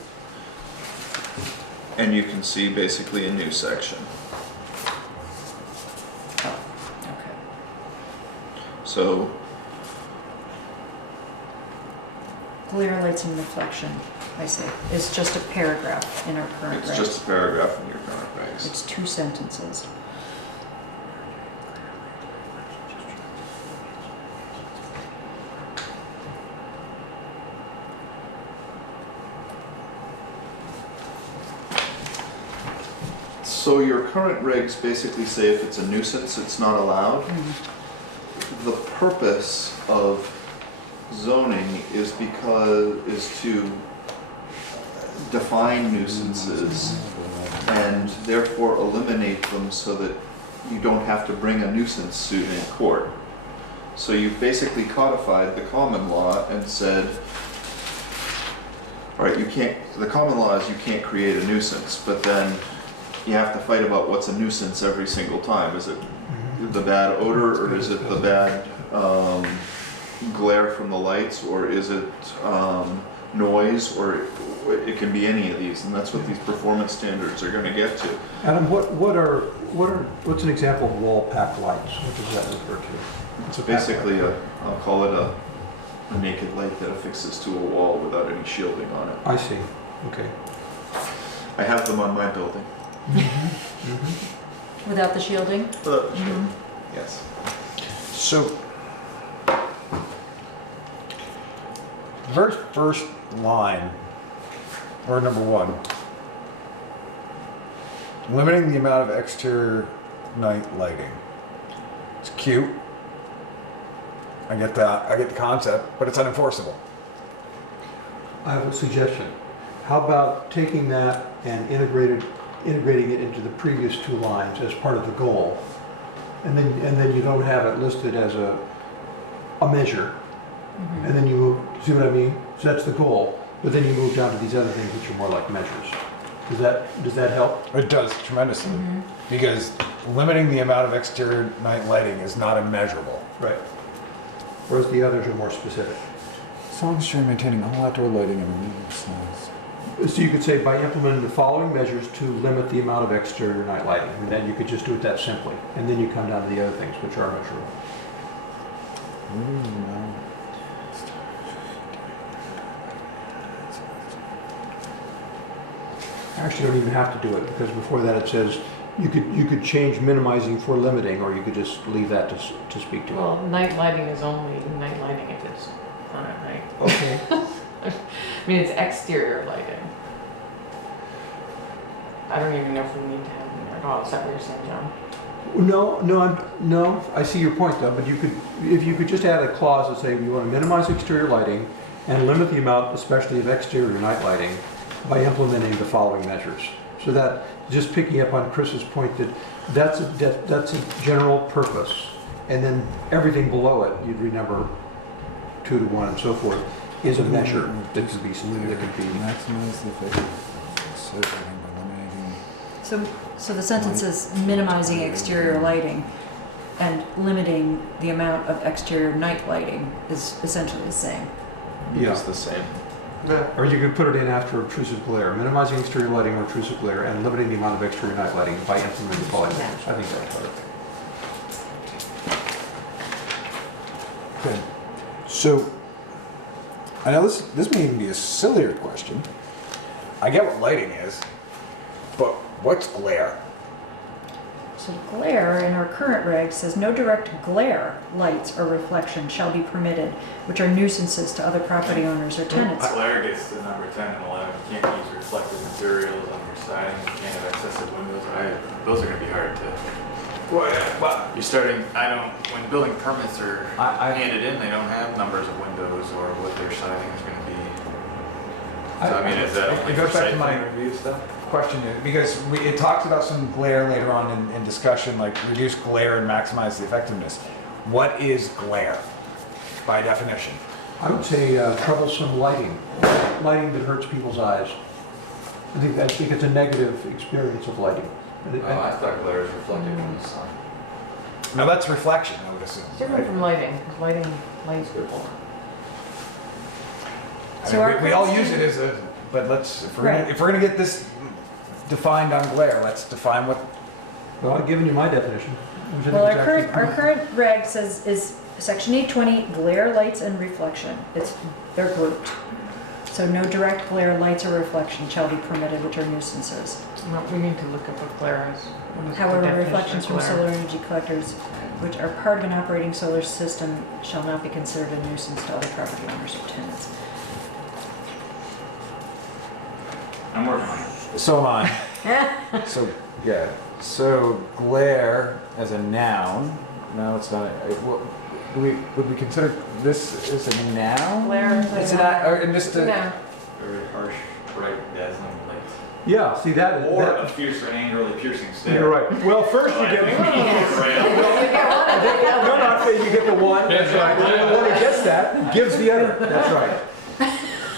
and you can see basically a new section. Oh, okay. So, Glare, lights, and reflection, I see. It's just a paragraph in our current it's regs. just a paragraph in your current regs. It's 2 sentences. So your current regs basically say if it's a nuisance, it's not allowed. The purpose of zoning is to define nuisances and therefore eliminate them so that you don't have to bring a nuisance suit in court. So you basically codified the common law and said, all right, the common law is you can't create a nuisance, but then you have to fight about what's a nuisance every single time. Is it the bad odor, or is it the bad glare from the lights, or is it noise, or it can be any of these, and that's what these performance standards are going to get to. Adam, what's an example of wall-packed lights? What does that refer to? It's basically I'll call it a naked light that affixes to a wall without any shielding on it. I see. Okay. I have them on my building. Without the shielding? Yes. So, first line, or number one, limiting the amount of exterior night lighting. It's cute. I get that. I get the concept, but it's unenforceable. I have a suggestion. How about taking that and integrating it into the previous two lines as part of the goal, and then you don't have it listed as a measure, and then you move. See what I mean? So that's the goal, but then you move down to these other things which are more like measures. Does that help? It does tremendously, because limiting the amount of exterior night lighting is not immeasurable. Right. Whereas the others are more specific. As long as you're maintaining all outdoor lighting and removing signs. So you could say by implementing the following measures to limit the amount of exterior night lighting, and then you could just do it that simply, and then you come down to the other things which are measurable. Actually, you don't even have to do it, because before that it says you could change minimizing for limiting, or you could just leave that to speak to. Well, night lighting is only night lighting if it's on at night. Okay. I mean, it's exterior lighting. I don't even know if we need to have them at all. Is that what you're saying, John? No, I see your point though, but if you could just add a clause that say you want to minimize exterior lighting and limit the amount, especially of exterior night lighting, by implementing the following measures. So that, just picking up on Chris's point, that's a general purpose, and then everything below it, you'd renumber 2 to 1 and so forth, is a measure that could be Maximize the effect of site lighting by eliminating. So the sentence is minimizing exterior lighting and limiting the amount of exterior night lighting is essentially the same. Yeah. It's the same. Or you could put it in after obtrusive glare, minimizing exterior lighting or obtrusive glare, and limiting the amount of exterior night lighting by implementing the following measures. I think that's better. Okay. So, I know this may even be a sillier question. I get what lighting is, but what's glare? So glare in our current reg says no direct glare lights or reflection shall be permitted, which are nuisances to other property owners or tenants. Glare gets to number 10 and 11. You can't use reflective materials on your siding. You can't have excessive windows. Those are going to be hard to. Well, You're starting. When building permits are handed in, they don't have numbers of windows or what their siding is going to be. So I mean, is that only it for goes back to site my plan review stuff? question, because it talks about some glare later on in discussion, like reduce glare and maximize the effectiveness. What is glare by definition? I would say troublesome lighting that hurts people's eyes. I think it's a negative experience of lighting. I thought glare is reflected from the sun. Now that's reflection, I would assume. It's different from lighting, because lighting lights people. We all use it as a, but if we're gonna get this defined on glare, let's define what. Well, I've given you my definition. Well, our current reg says is section 820 glare, lights, and reflection. They're grouped. So no direct glare, lights, or reflection shall be permitted, which are nuisances. No, we need to look up what glare is. What is the However, definition reflections of from glare? solar energy collectors, which are part of an operating solar system, shall not be considered a nuisance to other property owners or tenants. I'm working on it. So am I. So, yeah, so glare as a noun, no, it's not, would we consider this as a noun? Glare is a It's noun. not, or, and just No. a, Very harsh, bright, dazzling light. Yeah, see that, Or a fierce or angrily piercing stare. you're right. Well, first you get, no, not that you get the one, that's right. When it gets that, gives the other, that's right.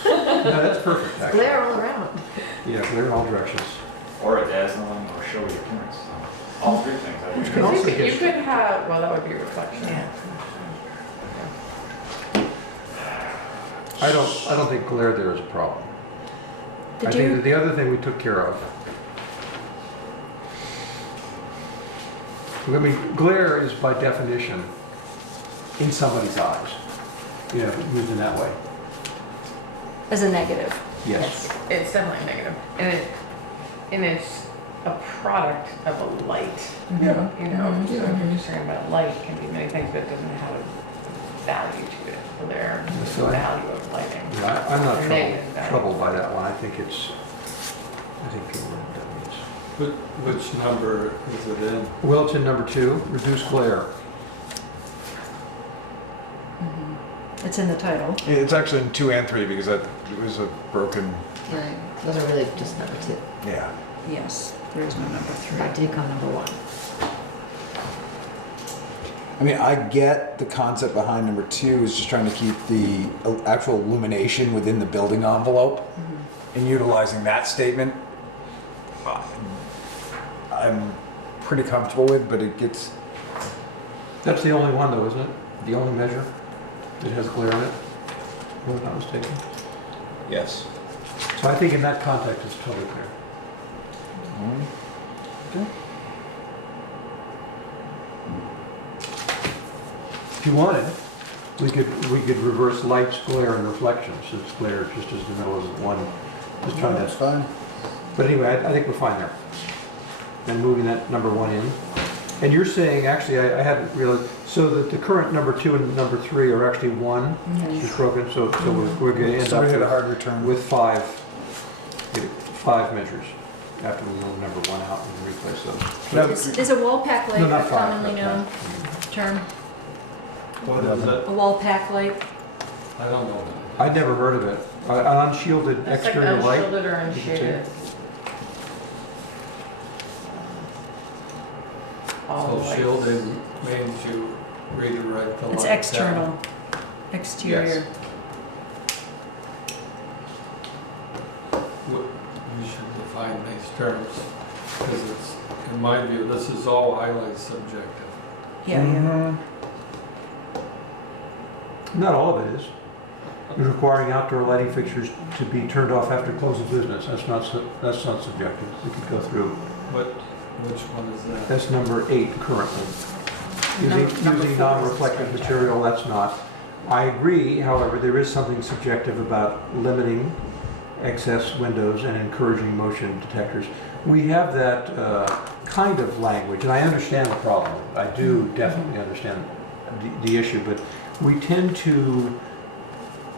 No, that's perfect, actually. Glare all around. Yeah, glare in all directions. Or a dazzling or showy appearance. All three things. I would Can agree. also You get- could have, well, that would be reflection. Yeah. I don't think glare there is a problem. I Did think you, that the other thing we took care of. I mean, glare is by definition in somebody's eyes, you know, used in that way. as a negative? Yes. It's definitely negative. And it's a product of a light. Yeah. You know, so if you're just talking about light, it can be many things, but it doesn't have a value to it. Glare, the So I- value of lighting. Yeah, I'm not Negative value. troubled by that one. I think people know what that means. Which number is it in? Well, it's in number 2, reduce glare. It's in the title. it's actually in 2 and 3 because it was a broken, Right. Those are really just number 2. yeah. Yes, there is no number 3. That did come number 1. I mean, I get the concept behind number 2 is just trying to keep the actual illumination within the building envelope and utilizing that statement. I'm pretty comfortable with, but it gets, That's the only one though, isn't it? The only measure that has glare in it? If I'm not mistaken. Yes. So I think in that context, it's totally clear. If you wanted, we could reverse lights, glare, and reflection, since glare just is the middle of one, just trying that's to, fine. but anyway, I think we're fine there. And moving that number 1 in. And you're saying, actually, I hadn't realized, so that the current number 2 and number 3 are actually 1, Yes. just broken, so we're gonna end Somebody had a up hard return. with 5 measures, after we move number 1 out and replace those. No, Is a wall pack light No, a not 5. commonly known term? What is it? A wall pack light? I don't know. I'd never heard of it. An unshielded That's like exterior light? unshielded or you could say. unshaded. All So lights. shielded means you redirect the light It's down. external, exterior. You should define these terms, because it's, in my view, this is all highly subjective. Yeah, yeah. Not all of it is. You're requiring outdoor lighting fixtures to be turned off after close of business. That's not subjective. We could go through. Which one is that? That's number 8 currently. Number Using 4 is non-reflective subjective. material, that's not. I agree, however, there is something subjective about limiting excess windows and encouraging motion detectors. We have that kind of language, and I understand the problem. I do definitely understand the issue, but we tend to,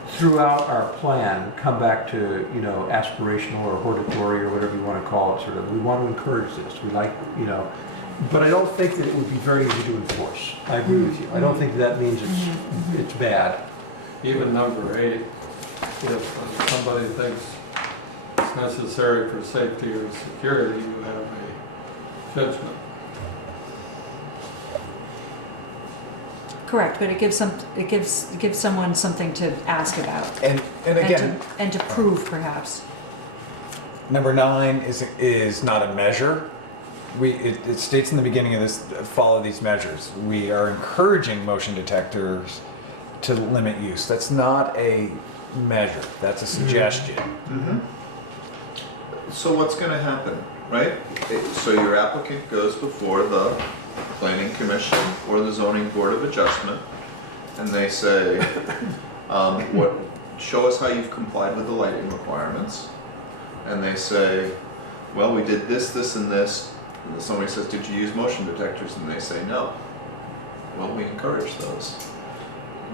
throughout our plan, come back to, you know, aspirational or hortatory or whatever you want to call it, sort of, we want to encourage this. We like, you know, but I don't think that it would be very easy to enforce. I agree with you. I don't think that means it's bad. Even number 8, if somebody thinks it's necessary for safety or security, you have a judgment. Correct, but it gives someone something to ask about. And again, And to prove perhaps. number 9 is not a measure. It states in the beginning of this, follow these measures. We are encouraging motion detectors to limit use. That's not a measure, that's a suggestion. Mm-hmm. So what's gonna happen, right? So your applicant goes before the planning commission or the zoning board of adjustment, and they say, show us how you've complied with the lighting requirements. And they say, well, we did this, this, and this. And somebody says, did you use motion detectors? And they say, no. Well, we encourage those.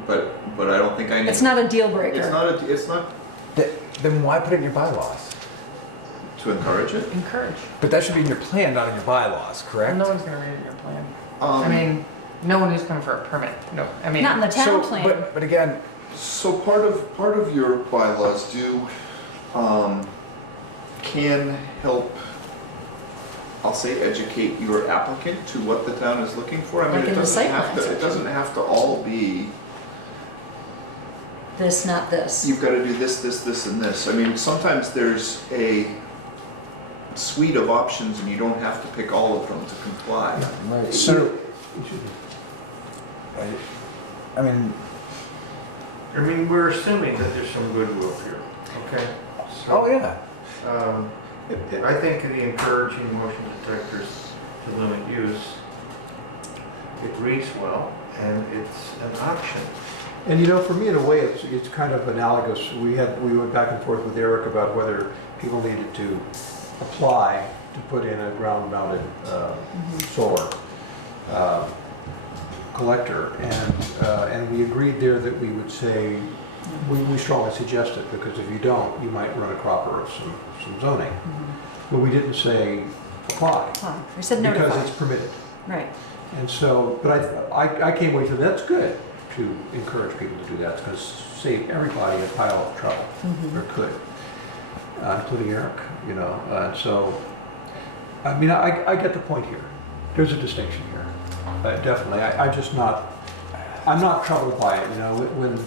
But I don't think I need. It's not a deal breaker. It's not. Then why put it in your bylaws? To encourage it? Encourage. But that should be in your plan, not in your bylaws, correct? No one's gonna read it in your plan. I mean, no one is coming for a permit. No, I mean. Not in the town plan. But again, So part of your bylaws do, can help, I'll say, educate your applicant to what the town is looking for. I mean, Like in it the doesn't site have plan to, it section. doesn't have to all be, This, not this. you've got to do this, this, this, and this. I mean, sometimes there's a suite of options and you don't have to pick all of them to comply. right, so, I mean, we're assuming that there's some goodwill here, okay? oh yeah. I think the encouraging motion detectors to limit use, it reads well, and it's an option. And for me, in a way, it's kind of analogous. We went back and forth with Eric about whether people needed to apply to put in a ground-mounted solar collector, and we agreed there that we would say we strongly suggest it, because if you don't, you might run a cropper of some zoning. But we didn't say apply, We said because notify. it's permitted. Right. And so, but I came away from that's good to encourage people to do that. It's going to save everybody a pile of trouble, or could, including Eric, And so, I mean, I get the point here. There's a distinction here, definitely. I'm not troubled by it. When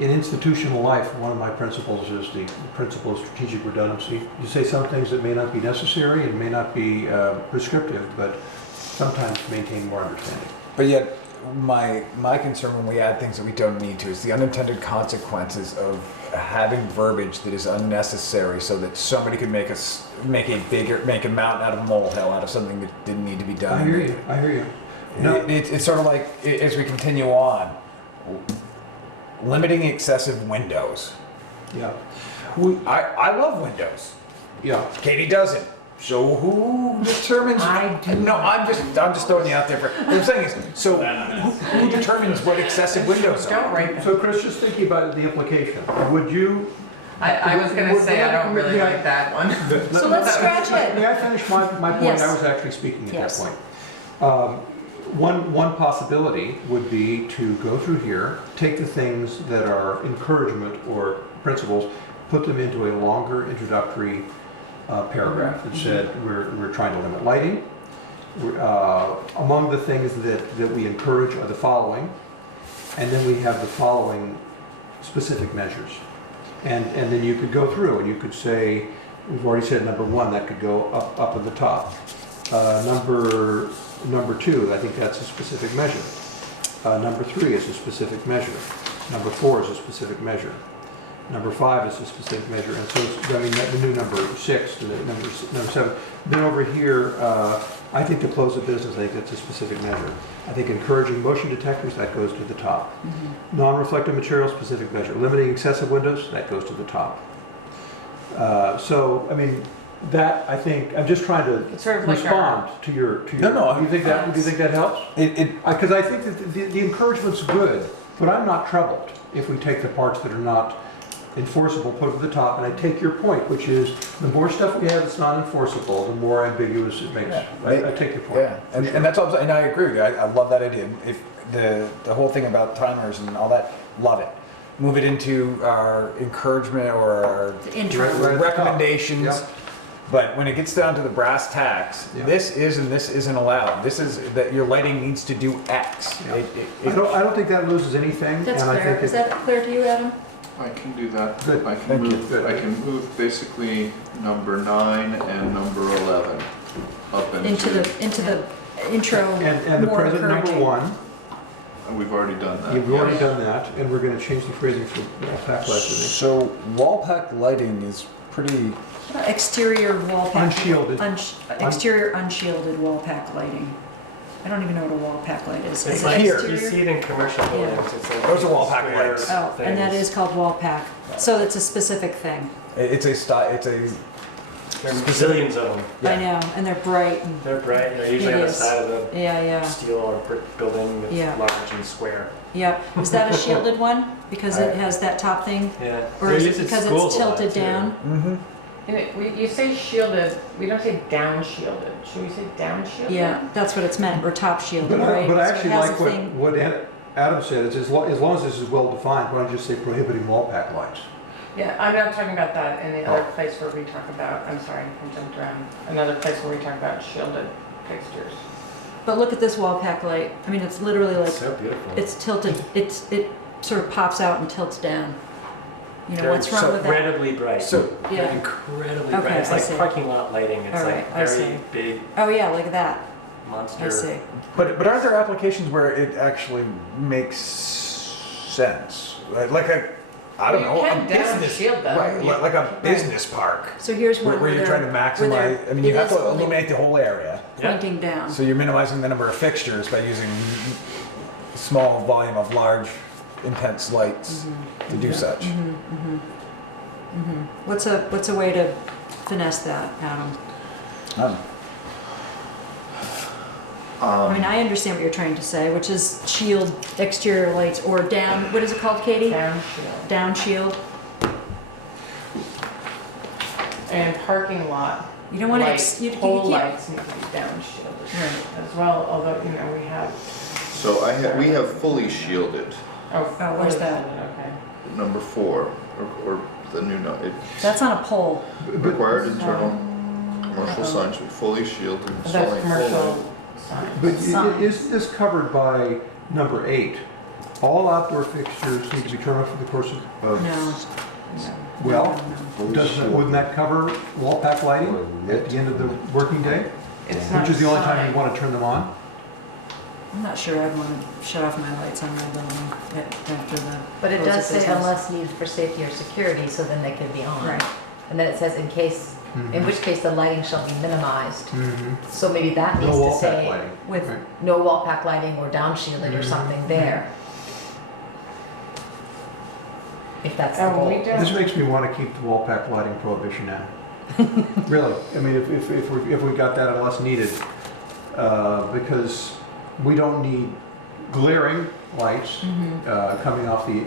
in institutional life, one of my principles is the principle of strategic redundancy. You say some things that may not be necessary and may not be prescriptive, but sometimes maintain more understanding. But yet, my concern when we add things that we don't need to is the unintended consequences of having verbiage that is unnecessary, so that somebody could make a mountain out of a molehill out of something that didn't need to be done. I hear you. No. It's sort of like, as we continue on, limiting excessive windows. Yeah. I love windows. Yeah. Katie doesn't. So who determines? I do. No, I'm just throwing you out there. What I'm saying is, so who determines what excessive windows Don't are? write them. So Chris, just thinking about the implication, would you? I was gonna say, I don't really like that one. So let's scratch it. May I finish my point? Yes. I was actually speaking at Yes. that point. One possibility would be to go through here, take the things that are encouragement or principles, put them into a longer introductory paragraph that said we're trying to limit lighting. Among the things that we encourage are the following, and then we have the following specific measures. And then you could go through and you could say, we've already said number one, that could go up at the top. Number two, I think that's a specific measure. Number three is a specific measure. Number four is a specific measure. Number five is a specific measure. And so, the new number six, the number seven. Then over here, I think to close a business, I think that's a specific measure. I think encouraging motion detectors, that goes to the top. Non-reflective material, specific measure. Limiting excessive windows, that goes to the top. So, I mean, that, I think, I'm just trying to It's sort of like respond to your. No, Do you think that helps? Because I think that the encouragement's good, but I'm not troubled if we take the parts that are not enforceable, put them at the top, and I take your point, which is the more stuff we have that's not enforceable, the more ambiguous it makes. Yeah. I take your point. Yeah, and that's all. And I agree with you. I love that idea. If the whole thing about timers and all that, love it. Move it into our encouragement or our Intro. Right at the top. recommendations. Yep. But when it gets down to the brass tacks, Yeah. this is and this isn't allowed. This is that your lighting needs to do X. Yeah. I don't think that loses anything. That's and I clear. think Is that clear to you, Adam? I can do that. Good. I can Thank you. move. Good. I can move basically number 9 and number 11 up Into the intro. And the more present number encouraging. one, And we've already done that. you've already yes. done that, and we're going to change the phrasing for pack lighting. So wall pack lighting is pretty. Exterior wall pack. Unshielded. Exterior unshielded wall pack lighting. I don't even know what a wall pack light is. It's Is like, it here. you exterior? see it in commercial buildings. It's like Those are wall pack square lights. Oh, and that things. is called wall pack. So it's a specific thing. It's a style. It's a. There's gazillions of them. I know, and they're bright and, They're bright. They're usually It on the is. side of yeah. a steel or brick building that's Yeah. large and square. Yep. Is that a shielded one? Because it has that top thing? Yeah. Or They're is it used at because schools it's a lot, tilted too. down? Mm-hmm. You say shielded, we don't say down shielded. Should we say down shielded? Yeah, that's what it's meant, or top shielded, right? But I So it actually has like a thing- what Adam said, is as long as this is well defined, why don't you just say prohibiting wall pack lights? Yeah, I'm not talking about that in the other place where we talk about, I'm sorry, I jumped around. Another place where we talk about shielded fixtures. But look at this wall pack light. I mean, it's literally like, So beautiful. it's tilted, it sort of pops out and tilts down. You know, They're what's wrong with that? incredibly bright. So- They're Yeah. incredibly Okay, bright. It's I like see. parking lot lighting. It's All like right, I very see. big Oh, yeah, like that. monster. I see. But aren't there applications where it actually makes sense? I don't You know, can a down business, shield them. right? You- Like a business park So here's where, one where you're trying to where maximize. I mean, it you have is to only illuminate the whole area, Yeah. pointing down. so you're minimizing the number of fixtures by using small volume of large, intense lights to do such. What's a way to finesse that, Adam? I mean, I understand what you're trying to say, which is shield exterior lights or down, what is it called, Katie? Down shield. Down shield. And parking lot. You don't want lights, to, you pole can't. lights need to be down shielded as well, although, you know, we have, So we have fully shielded, oh, where's fully that? shielded, okay. number 4, or the new note. It That's on a pole. required internal commercial signs should be fully shielded. That's installing commercial But signs. Signs. is this covered by number 8? All outdoor fixtures need to be turned off for the course of, No. well, No. wouldn't that cover wall pack lighting at the end of the working day? It's not Which is the only time sign. you want to turn them on? I'm not sure I'd want to shut off my lights on my building after the. But it close of does say business. unless needed for safety or security, so then they can be on. Right. And then it says in case, in which case the lighting shall be minimized. Mhm. So maybe that No needs to wall pack say lighting. With- Right. no wall pack lighting or down shielded or something there. If that's the Oh, goal. we don't. This makes me want to keep the wall pack lighting prohibition in. Really, I mean, if we got that unless needed, because we don't need glaring lights coming off the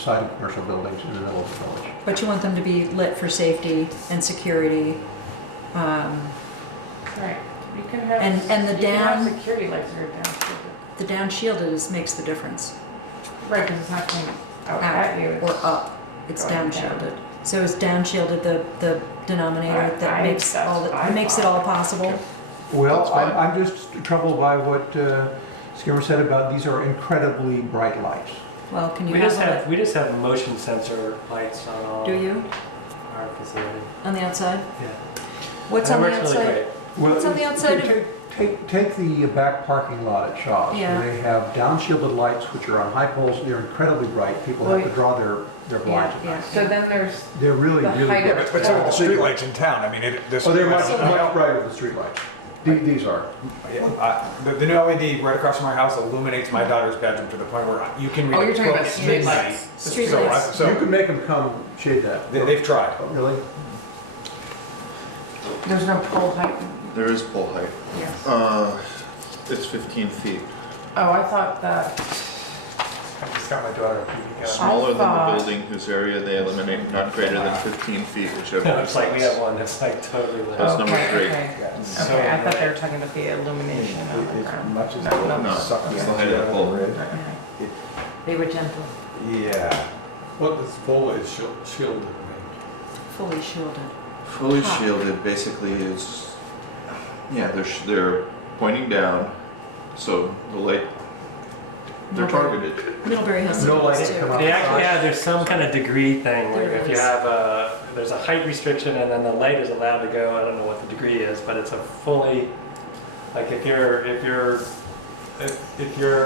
side of commercial buildings in the middle of the village. But you want them to be lit for safety and security. Right, you can have. And the you can have down- security lights that are down shielded. The down shielded makes the difference. Right, because it's not coming out Out at you. or up, it's Going down down. shielded. So is down shielded the denominator that makes that's all, what I that makes it all possible? Well, That's fine. I'm just troubled by what Skimmer said about these are incredibly bright lights. Well, can you We have just a have we just have motion sensor lights on all do you, our facility. on the outside? Yeah. What's And on it the works really outside? great. Well, What's on the outside of- Take the back parking lot at Shaw's. Yeah. Where they have down shielded lights which are on high poles. They're incredibly bright. People have to draw their blinds at Yeah, night. So then there's, They're really, The really height bright. of- But so are the streetlights in town. I mean, Oh, they're much brighter than streetlights. These are. The new LED right across from our house illuminates my daughter's bedroom to the point where you can read oh, you're talking about books street midnight. lights. Street So, lights. You could make them come shade that. they've tried. Oh, really? There's no pole height. There is pole height. Yes. It's 15 feet. Oh, I thought that, I just got my daughter a PV gun. Smaller than thought- the building whose area they eliminate, not greater than 15 feet, whichever No, is it's like we less. have one that's like totally lit. That's number okay, 3. okay. So Okay, I thought they bright. were talking about the illumination on the As ground. much as No, they no. No, suck it's the the height energy of out the of pole. the grid. Okay. They were gentle. Yeah. What does fully shielded mean? Fully shielded. Fully Top. shielded basically is, yeah, they're pointing down, so the light, they're Middlebury- targeted. Middlebury has No those lighting too. come out. They actually, yeah, there's some kind of degree thing where There if you is. have there's a height restriction and then the light is allowed to go, I don't know what the degree is, but it's a fully, like if you're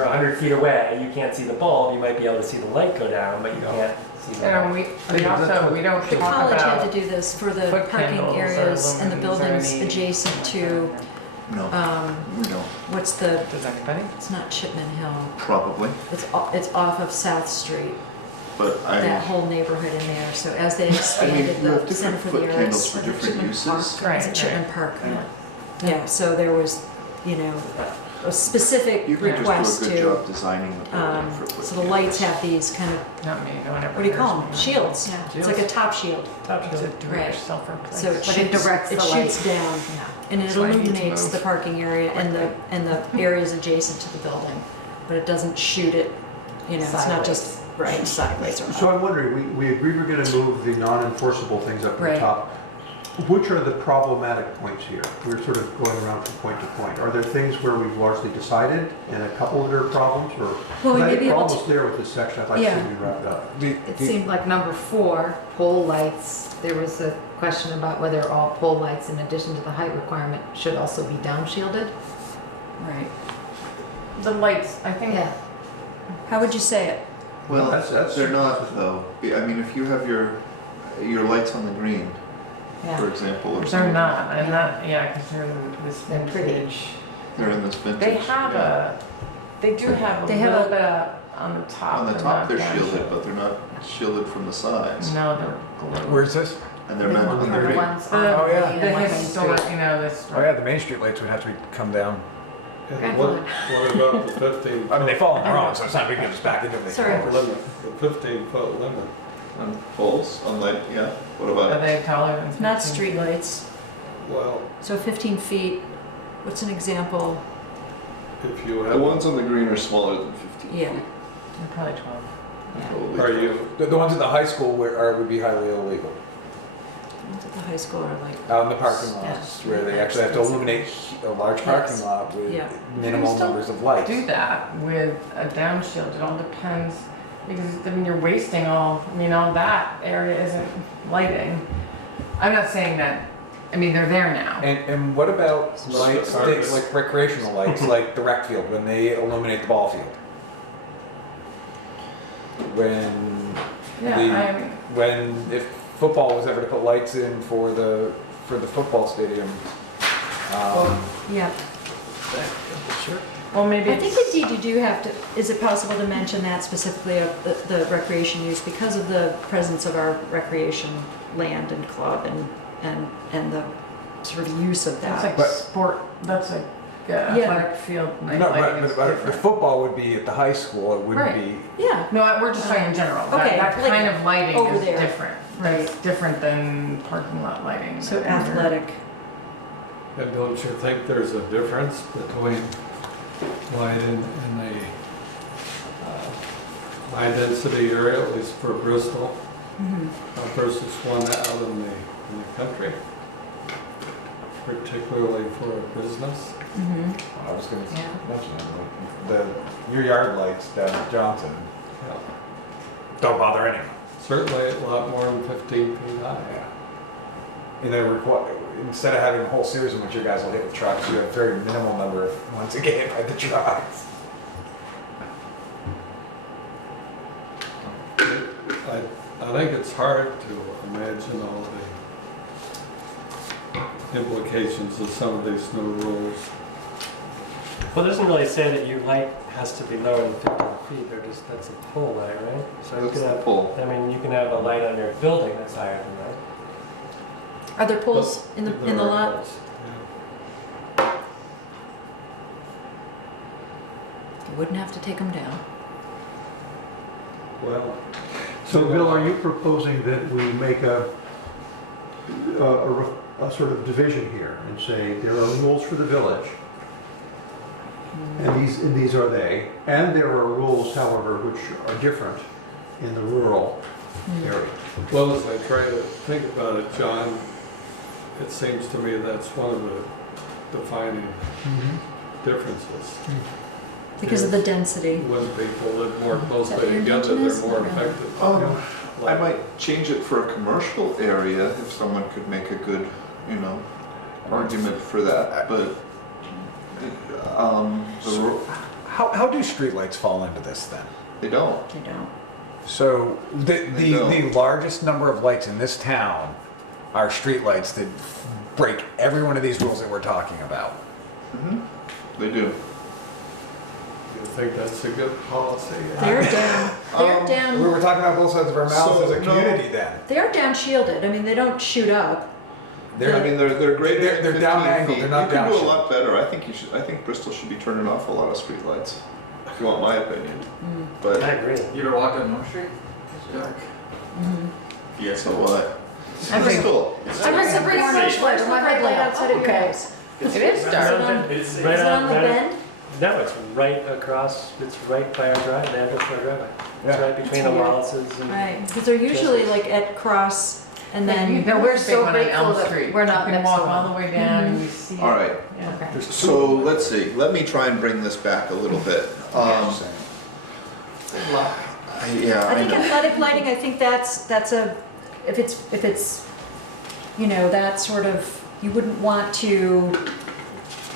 100 feet away, you can't see the bulb, you might be able to see the light go down, but you can't see the And light. we also, we don't The talk college had about, to do this for the foot parking candles or areas and the lumens or buildings any- adjacent to, No, no, what's the, does anybody? it's not Chipman Hill. probably, It's off of South Street, but that whole neighborhood in there. So as they expanded you have the Center different for the foot candles Arts, for at the different Chipman uses. Park, Right, it's a Chipman right. Park. Yeah. Yeah, so there was, you know, a specific You could request just do a good to, job designing the building for foot so the lights have these kind of, Not me, no one ever. what do you call them? hears me. Shields. Yeah. It's like a top shield. Top to do it Right. yourself or place. So it But it shoots, directs it the shoots light. down Yeah. and it So I need to illuminates move. the parking area and the areas adjacent to the building. But it doesn't shoot it, you know, it's not just, right, sideways or So up. I'm wondering, we agreed we're gonna move the non-enforceable things up to the Right. top. Which are the problematic points here? We're sort of going around from point to point. Are there things where we've largely decided and a couple that are problems, or? Well, we I may think be we're able to- almost there with this section. I'd like to Yeah. see it wrapped up. It seemed like number 4, pole lights, there was a question about whether all pole lights, in addition to the height requirement, should also be downshielded. Right. The lights, I think. Yeah. How would you say it? Well, That's- they're not though. I mean, if you have your lights on the green, for Yeah. example, or They're something, not, I'm not, yeah, because they're in this They're pretty. vintage. they're in this vintage. They have yeah. they do have a They have little a- bit on the top. On the but top, not they're down shielded, but they're not shielded from the sides, No, they're glowing. Where's this? and they're meant on the The green. ones The, on Oh, yeah. the the Main historic, Street. you know, this. Oh yeah, the Main Street lights would have to come down. And what about the 15? I mean, they fall on their own, so it's not big to just back into it. Sorry. Limit, the 15-foot limit. On poles, on light, yeah. What about Are it? they taller than? Not 15? street lights. Well, So 15 feet, what's an example? if you The have, ones on the green are smaller than 15 Yeah. feet. They're probably 12. Probably. are you, The ones at the high school would be highly illegal. Ones at the high school are like, Out in the parking Yeah. lots, where they actually have to illuminate a large parking Yes. lot with Yeah. minimal You still numbers of lights. Do that with a downshield, it all depends, because I mean, you're wasting all that area isn't lighting. I'm not saying that, I mean, they're there now. And what about It's not lights, the carpet. like recreational lights, like the rec field, when they illuminate the ball field? When if football was ever to put lights in for the football stadium, yeah. Well, maybe I think it's, indeed you do have to, is it possible to mention that specifically of the recreation use because of the presence of our recreation land and club and the sort of use of that's that? like sport, that's like athletic field night no, lighting is but the different. football would be at the high school. It wouldn't Right. be. Yeah, No, we're just talking in general, Okay, that like kind of lighting over is there. different. That's different than parking lot lighting. so that we're- athletic. and don't you think there's a difference between lighting in a high-density area, at least for Bristol, Mhm. versus one out in the country? Particularly for a business? Mhm. I was going to Yeah. mention it. Your yard lights down at Johnson Yeah. don't bother anyone. Certainly a lot more than 15 feet high. And they instead of having a whole series of which you guys will hit with trucks, you have a very minimal number of ones that get hit by the trucks. I think it's hard to imagine all the implications of some of these new rules. Well, it doesn't really say that your light has to be lower than 15 feet, they're just, that's a pole light, right? So you That's can the have, pole. I mean, you can have a light on your building that's higher than that. Are there poles in the There are lot? poles, yeah. You wouldn't have to take them down. Well, So Bill, are you proposing that we make a sort of division here and say there are rules for the village, and these are they, and there are rules, however, which are different in the rural area? well, as I try to think about it, John, it seems to me that's one of the defining differences. Because of the density. When people live more closely Is that together, indigenous? they're more Or no? effective. I might change it for a commercial area if someone could make a good, argument for that, but, How do streetlights fall into this then? they don't. They don't. So the don't. largest number of lights in this town are streetlights that break every one of these rules that we're talking about. They do. You think that's a good policy? They're down. They're We down. were talking about both sides of our mouths So, as a no. community then. They're down shielded. I mean, they don't shoot up. I mean, they're great. They're down angled, they're not You can do a down lot better. I think Bristol should be turning off a lot of streetlights, if you want my opinion. But I agree. You ever walked on North Street? It's dark. yeah, so what? I'm Bristol. I'm just a bring orange light, my red light outside of your house. It is dark. It's Is right it on the right bend? No, it's right across, it's right by our drive, the Ambrose driveway. It's Yeah. right between the weird. Wallaces and. Right, because they're usually like at cross and then, No, we're Big so one on grateful Elm that Street. we're not You can next walk to all one. the way down and you see it. All right. Yeah. Okay. So let's see. Let me try and bring this back a little bit. Yeah, I I think know. athletic lighting, I think that's a, if it's, you know, that sort of, you wouldn't want to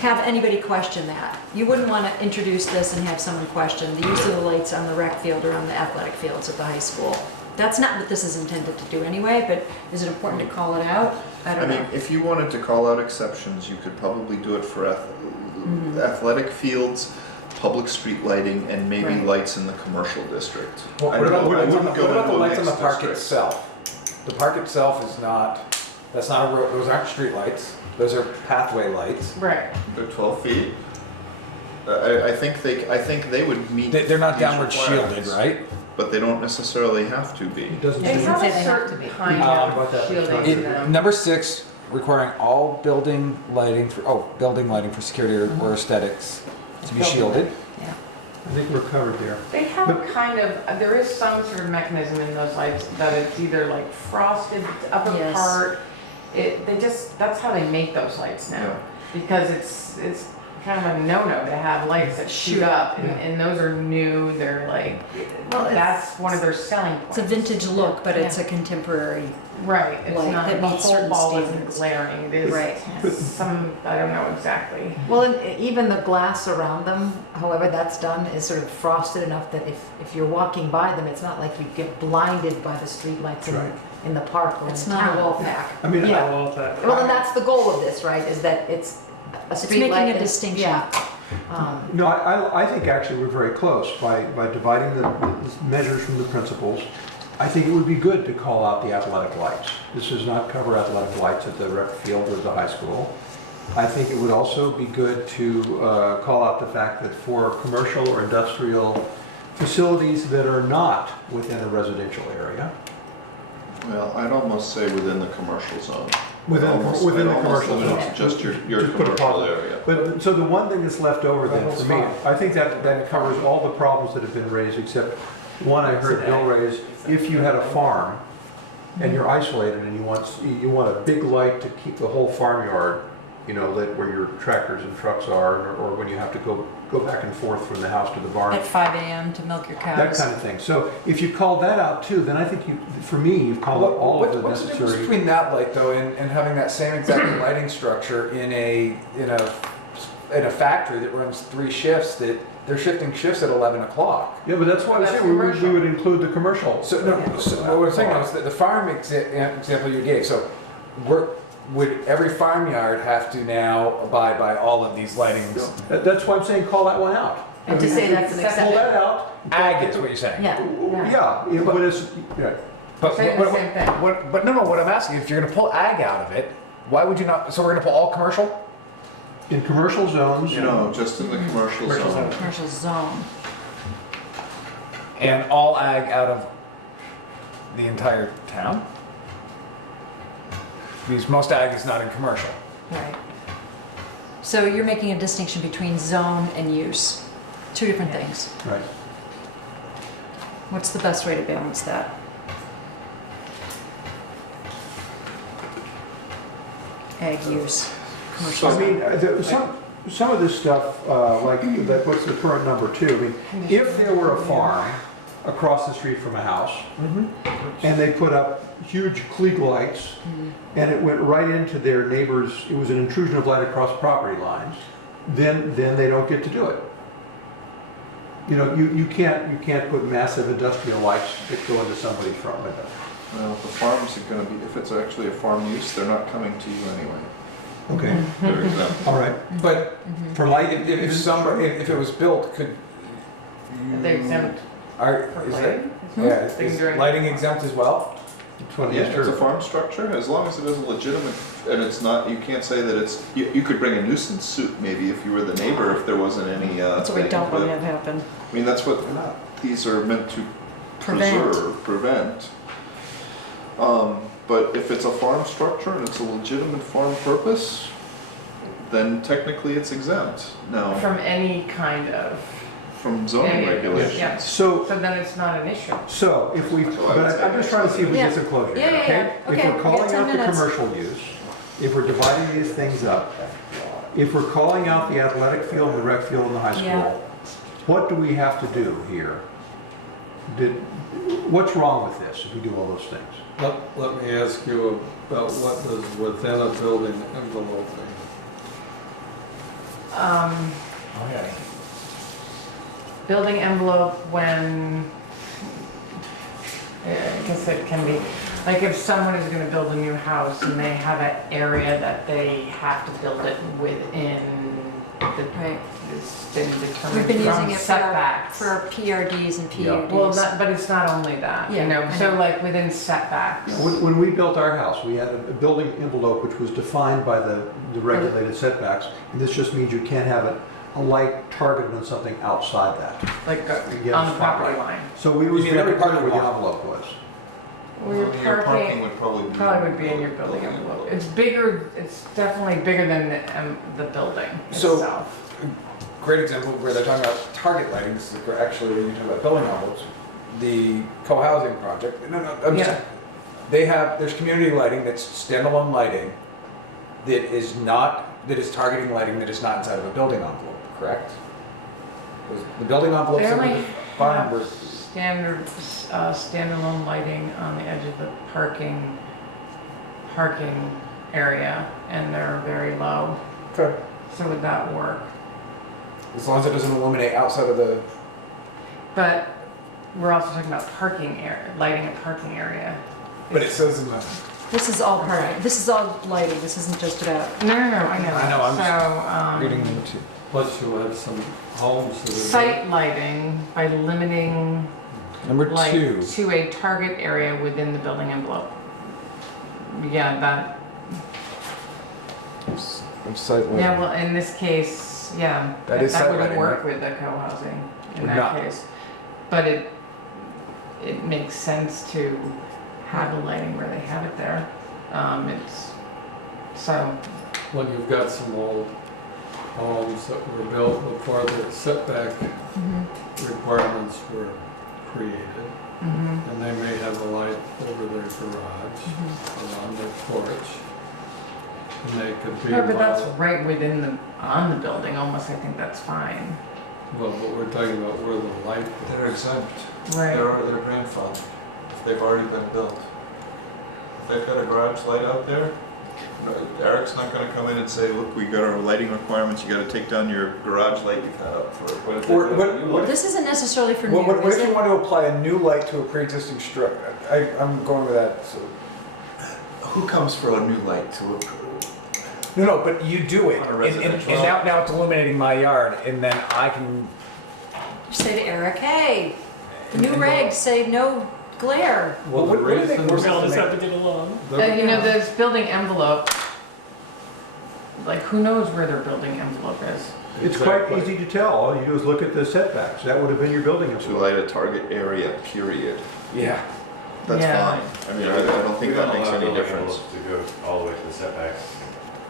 have anybody question that. You wouldn't want to introduce this and have someone question the use of the lights on the rec field or on the athletic fields at the high school. That's not what this is intended to do anyway, but is it important to call it out? I I don't mean, know. if you wanted to call out exceptions, you could probably do it for athletic fields, public street lighting, and maybe Right. lights in the commercial district. Well, I what don't about, know. what I about- wouldn't go what about into the a lights on the mixed park district. itself? The park itself is not, that's not a road, those aren't street lights, those are pathway lights. Right. They're 12 feet. I think they would meet. They're not these downward shielded, requirements, right? But they don't necessarily have to be. It doesn't They say. have say a they have to certain be. kind About of that, shielding right. to them. Number 6, requiring all building lighting for, building lighting for security or aesthetics to be shielded. I think we're covered there. They have a kind of, there is some sort of mechanism in those lights that it's either like frosted, the upper Yes. part. That's how they make those lights now. Yeah. Because it's kind of a no-no to have lights that shoot up and those are new, they're like, Well, that's one of their selling points. It's a vintage look, but it's a contemporary. Right, it's light not, that the meets whole certain ball isn't standards. glaring, it is Right. some, I don't know exactly. Well, and even the glass around them, however that's done, is sort of frosted enough that if you're walking by them, it's not like you get blinded by the streetlights Right. in the park or in It's the not a town. wall pack. I mean, Yeah. Well, and that's the goal of this, right, is that it's a streetlight. making a that's- distinction. Yeah. no, I think actually we're very close by dividing the measures from the principles. I think it would be good to call out the athletic lights. This does not cover athletic lights at the rec field or the high school. I think it would also be good to call out the fact that for commercial or industrial facilities that are not within a residential area, Well, I'd almost say within the commercial zone. within I'd the almost commercial limit it zone. to just your Just put a commercial pause. area. But, so the one thing that's left over then for me, I think that covers all the problems that have been raised, except one I heard Bill raise, if you had a farm and you're isolated and you want a big light to keep the whole farmyard, you know, lit where your tractors and trucks are, or when you have to go back and forth from the house to the barn, At 5 a.m. to milk your that cows. kind of thing. So if you call that out too, then I think for me, you've called out all of the What's the difference necessary. between that light though and having that same exact lighting structure in a factory that runs 3 shifts that they're shifting shifts at 11 o'clock? Yeah, but that's why I That's said we commercial. would include the commercial. So, no, so what I'm saying though is that the farm example you gave, so would every farmyard have to now abide by all of these lightings? That's why I'm saying call that one out. And to say that's an Pull exception. that out. Ag is what you're saying? Yeah. Yeah, when it's, yeah. But, Saying the same thing. but no, what I'm asking, if you're gonna pull ag out of it, why would you not, so we're gonna pull all commercial? In commercial zones, No, just in the commercial Commercial zone. zone. Commercial zone. And all ag out of the entire town? Because most ag is not in commercial. Right. So you're making a distinction between zone and use. 2 different things. right. What's the best way to balance that? Ag use, commercial I mean, zone. some of this stuff, like, that, what's the current number 2? I mean, if there were a farm across the street from a house, and they put up huge Klieg lights, and it went right into their neighbors, it was an intrusion of light across property lines, then they don't get to do it. You know, you can't put massive industrial lights that go into somebody's front window. Well, the farms are gonna be, if it's actually a farm use, they're not coming to you anyway. Okay, They're exempt. all right. But For light, if it was built, could They're exempt Are, for is lighting? it? Yeah, They can is do it. lighting exempt as well? It's one of Yeah, these it's a terms. farm structure, as long as it is a legitimate, and it's not, you can't say that it's, you could bring a nuisance suit maybe if you were the neighbor, if there wasn't any, That's what we thing, don't want to but- have happen. I mean, that's what these are meant to Prevent. prevent. But if it's a farm structure and it's a legitimate farm purpose, then technically it's exempt. Now, From any kind of, from zoning any- regulations. yeah. So, So then it's not an issue. so if we, So I but would say I'm just trying to see if we Yeah. get some closure Yeah, here, yeah, okay? yeah. Okay, If we we're got calling 10 out the minutes. commercial use, if we're dividing these things up, if we're calling out the athletic field, the rec field, and the high Yeah. school, what do we have to do here? What's wrong with this if we do all those things? Let me ask you about what does within a building envelope mean? Okay. Building envelope when, I guess it can be, like if someone is gonna build a new house and they have an area that they have to build it within the, Right. it's been We've determined been from using it for our, setbacks. for our PRDs and PUDs. Well, but it's not only that, Yeah, you know, I so know. like within setbacks. When we built our house, we had a building envelope which was defined by the regulated setbacks, and this just means you can't have a light targeted on something outside that. Like Yeah, on the it's property fine. line. So we were You mean like a very clear parking what the lot? envelope was. Well, your Your parking parking would probably would be in your building envelope. It's bigger, it's definitely bigger than the building So- itself. Great example where they're talking about target lighting. This is actually when you talk about building envelopes, the co-housing project. No, I'm Yeah. just, they have, there's community lighting that's standalone lighting that is targeting lighting that is not inside of a building envelope, correct? 'Cause the building envelopes They that were only defined have were, standard, standalone lighting on the edge of the parking area, and they're very low. okay. So would that work? As long as it doesn't illuminate outside of the, But we're also talking about parking area, lighting a parking area. but it says in the, This is all part of it. This is all lighting. This isn't just about, No, I know. I know, I'm So, reading into. Plus you have some homes that are. site lighting by limiting Number light two. to a target area within the building envelope. Yeah, that, Of site lighting. yeah, well, in this case, yeah, That is site wouldn't lighting, work right? with the co-housing in Would that not. case. But it makes sense to have the lighting where they have it there. It's, so, When you've got some old homes that were built before the setback requirements were created, mhm. and they may have a light over their garage or on their porch. And they could be No, but that's allowed, right within on the building, almost, I think that's fine. well, but we're talking about where the light They're goes. exempt. Right. They're grandfathered. If they've already been built. If they've got a garage light out there, Eric's not gonna come in and say, look, we got our lighting requirements, you gotta take down your garage light you've had up for. What if they Or put what- a new what light? this isn't necessarily for new, What is if you it? want to apply a new light to a pre-existing structure? I'm going with that. So. Who comes for a new light to a? No, but you do it, On a and residential. now it's illuminating my yard, and then I can. Say to Eric, hey, the new and- regs say no glare. Well, the What do you think reason. we're all just have to get along. You know, this building envelope, like, who knows where their building envelope is? It's quite easy to tell. All you do is look at the setbacks. That would have been your building To envelope. light a target area, period. Yeah. That's Yeah. fine. I mean, I don't think that makes any difference. To go all the way to the setbacks,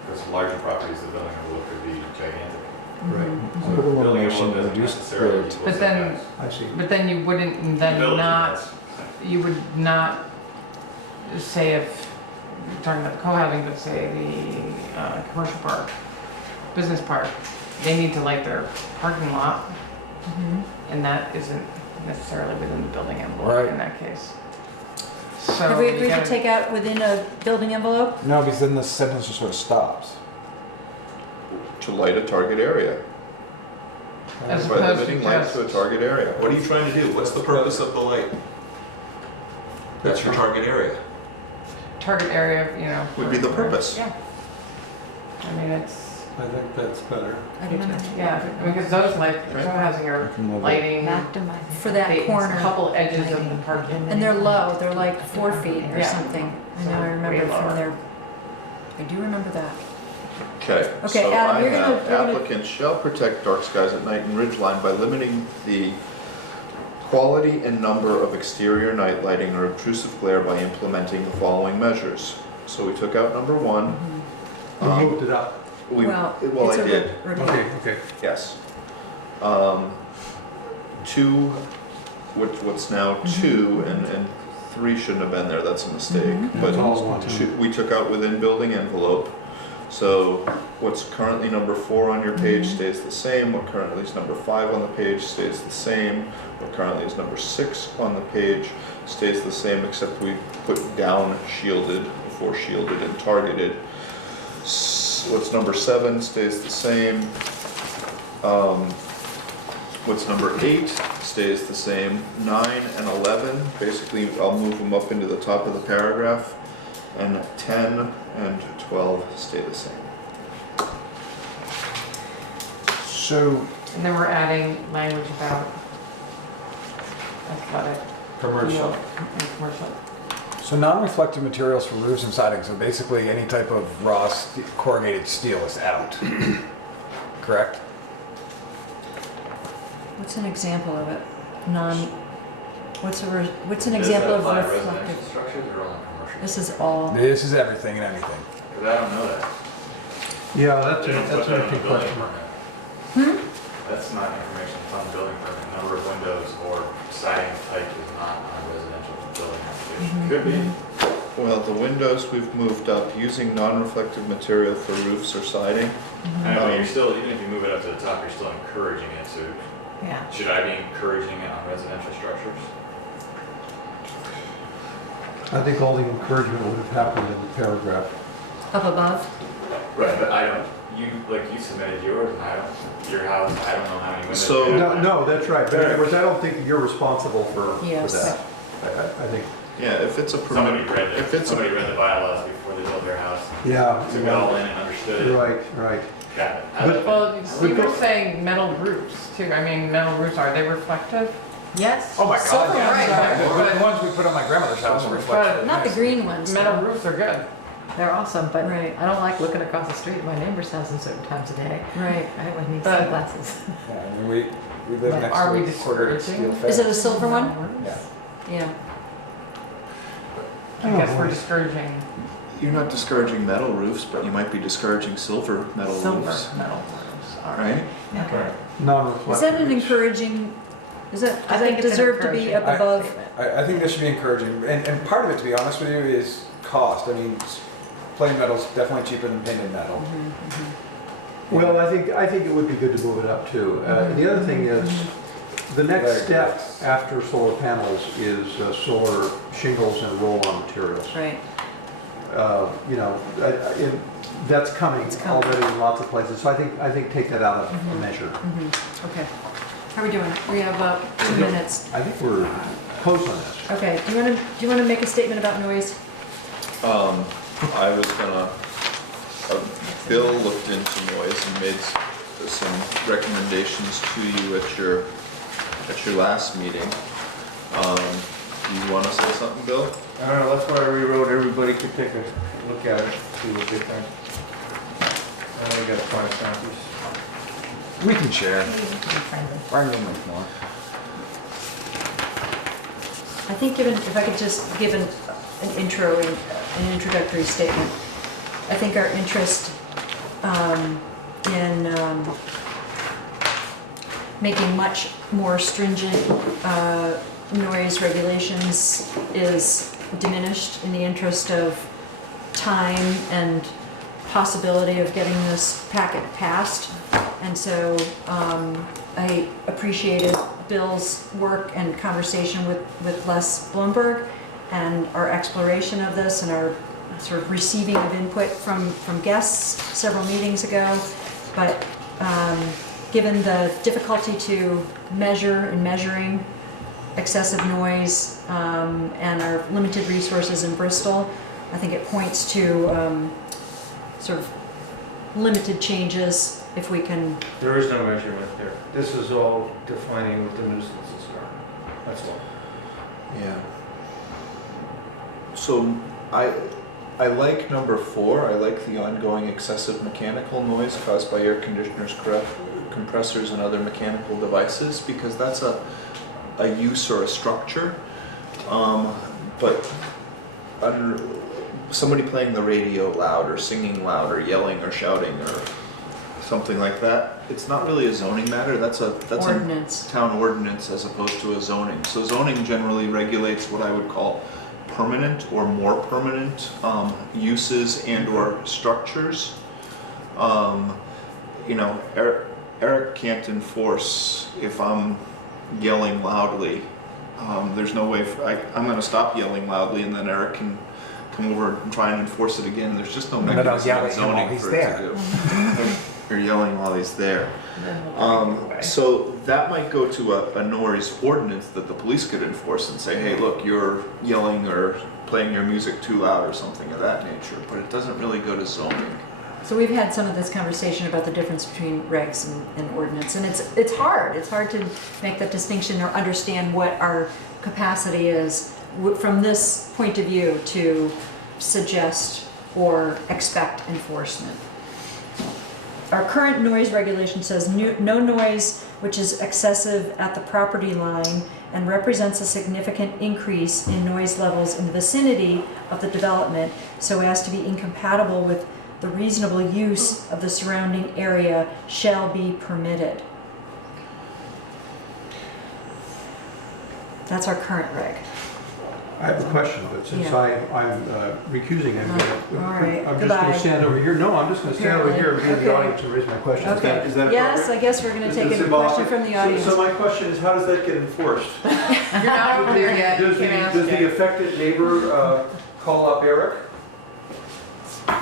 because larger properties, the building envelope could be gigantic. Right. So Put building illumination envelope doesn't reduce necessarily the- equal But then- setbacks. I see. But then you wouldn't, The then village not, does. you would not say if, you're talking about the co-housing, but say the commercial park, business park, they need to light their parking lot, and that isn't necessarily within the building envelope Right. in that case. So Have we you agreed to gotta- take out within a building envelope? No, because then the sentence just sort of stops. To light a target area. As By opposed limiting to light just, to a target area. What are you trying to do? What's the purpose of the light? That's your target area. target area, you know. Would be the for- purpose. Yeah. I mean, it's, I think that's better. I don't know. Yeah, because those like, co-housing are lighting Maximizing. For that the corner. couple edges of the parking. And they're low, they're like 4 feet or Yeah. something. I know, I remember Way lower. from there. I do remember that. Okay, Okay, so Adam, I you're have gonna- applicants shall protect dark skies at night in Ridgeline by limiting the quality and number of exterior night lighting or obtrusive glare by implementing the following measures. So we took out number 1. We moved it up. Well, Well, it's I a did, review. Okay. yes. 2, what's now 2, and 3 shouldn't have been there, that's a mistake. But It's all one. we took out within building envelope. So what's currently number 4 on your page stays the same, what currently is number 5 on the page stays the same, what currently is number 6 on the page stays the same, except we put down shielded before shielded and targeted. What's number 7 stays the same. What's number 8 stays the same. 9 and 11, basically I'll move them up into the top of the paragraph. And 10 and 12 stay the same. So, And then we're adding language about aesthetic. Commercial. And commercial. so non-reflective materials for roofs and siding, so basically any type of raw corrugated steel is out. Correct? What's an example of it? What's an Does example that of apply to reflective? residential structures or only commercial? This is all, This is everything and anything. Because I don't know that. Yeah, that's They don't an put that on the interesting building question. permit. That's not information that's on the building permit. Number of windows or siding type is not on a residential building application. Could be. Well, the windows we've moved up using non-reflective material for roofs or siding. I mean, you're still, even if you move it up to the top, you're still encouraging it. So Yeah. should I be encouraging it on residential structures? I think all the encouragement would have happened in the paragraph. up above. Right, but I don't, you submitted yours and I don't, your house, I don't know how many windows. So- you have. No, that's right. But in other words, I don't think that you're responsible for Yes. that. I think, Yeah, if it's a Somebody permit, read if it, it's somebody a, read the bylaws before they built their house. yeah. Took it all in and understood it. Right. Got it. But- Well, you But- were saying metal roofs too. I mean, metal roofs, are they reflective? Yes. Oh my God, Silver, yeah. right. The ones we put on my grandmother's house are reflective. Not the green ones. Metal though. roofs are good. They're awesome, but Right. I don't like looking across the street at my neighbor's house in certain times of day. Right. I would need But- sunglasses. Yeah, I mean, we live But next are to we a quarter discouraging? steel Is it fence. a silver one? Yeah. Yeah. I guess we're discouraging you're not discouraging metal roofs, but you might be discouraging silver metal silver roofs, metal roofs. All right? Okay. Non-reflective. Is that an encouraging, does it I think it's an deserve to be up encouraging above? statement. I think this should be encouraging, and part of it, to be honest with you, is cost. I mean, plain metal's definitely cheaper than painted metal. Well, I think it would be good to move it up too. The other thing is, the next step after solar panels is solar shingles and roll-on materials. Right. You know, that's coming It's coming. already in lots of places. So I think take that out of the measure. Okay. How are we doing? We have 2 minutes. I think we're close on this. Okay. Do you want to make a statement about noise? I was gonna, Bill looked into noise and made some recommendations to you at your last meeting. Do you wanna say something, Bill? I don't know, that's why I rewrote, everybody could take a look at it, see what they think. I only got 5 copies. We can share. Brian will make more. I think if I could just give an introductory statement. I think our interest in making much more stringent noise regulations is diminished in the interest of time and possibility of getting this packet passed. And so I appreciated Bill's work and conversation with Les Blumberg and our exploration of this and our sort of receiving of input from guests several meetings ago. But given the difficulty to measure and measuring excessive noise and our limited resources in Bristol, I think it points to sort of limited changes if we can. There is no measurement there. This is all defining what the nuisances are. That's all. Yeah. So I like number 4. I like the ongoing excessive mechanical noise caused by air conditioners, compressors, and other mechanical devices, because that's a use or a structure. But under somebody playing the radio loud or singing loud or yelling or shouting or something like that, it's not really a zoning matter. That's Ordinance. a town ordinance as opposed to a zoning. So zoning generally regulates what I would call permanent or more permanent uses and or structures. You know, Eric can't enforce if I'm yelling loudly. There's no way I'm going to stop yelling loudly, and then Eric can come over and try and enforce it again. There's just no But I'll mechanism yell in at him while zoning he's for there. it to do. You're yelling while he's there. So that might go to a noise ordinance that the police could enforce and say, hey, look, you're yelling or playing your music too loud or something of that nature. But it doesn't really go to zoning. So we've had some of this conversation about the difference between regs and ordinance, and it's hard. It's hard to make that distinction or understand what our capacity is from this point of view to suggest or expect enforcement. Our current noise regulation says no noise which is excessive at the property line and represents a significant increase in noise levels in the vicinity of the development so as to be incompatible with the reasonable use of the surrounding area shall be permitted. That's our current reg. I have a question, but since Yeah. I'm recusing, All right, I'm just goodbye. going to stand over here. No, I'm just going to stand over here and be in the Okay. audience and raise my question. Is Okay. that appropriate? Yes, I guess we're going to Is take it a symbolic? question from the audience. So my question is, how does that get enforced? You're not over there yet, you Does can ask the it. affected neighbor call up Eric?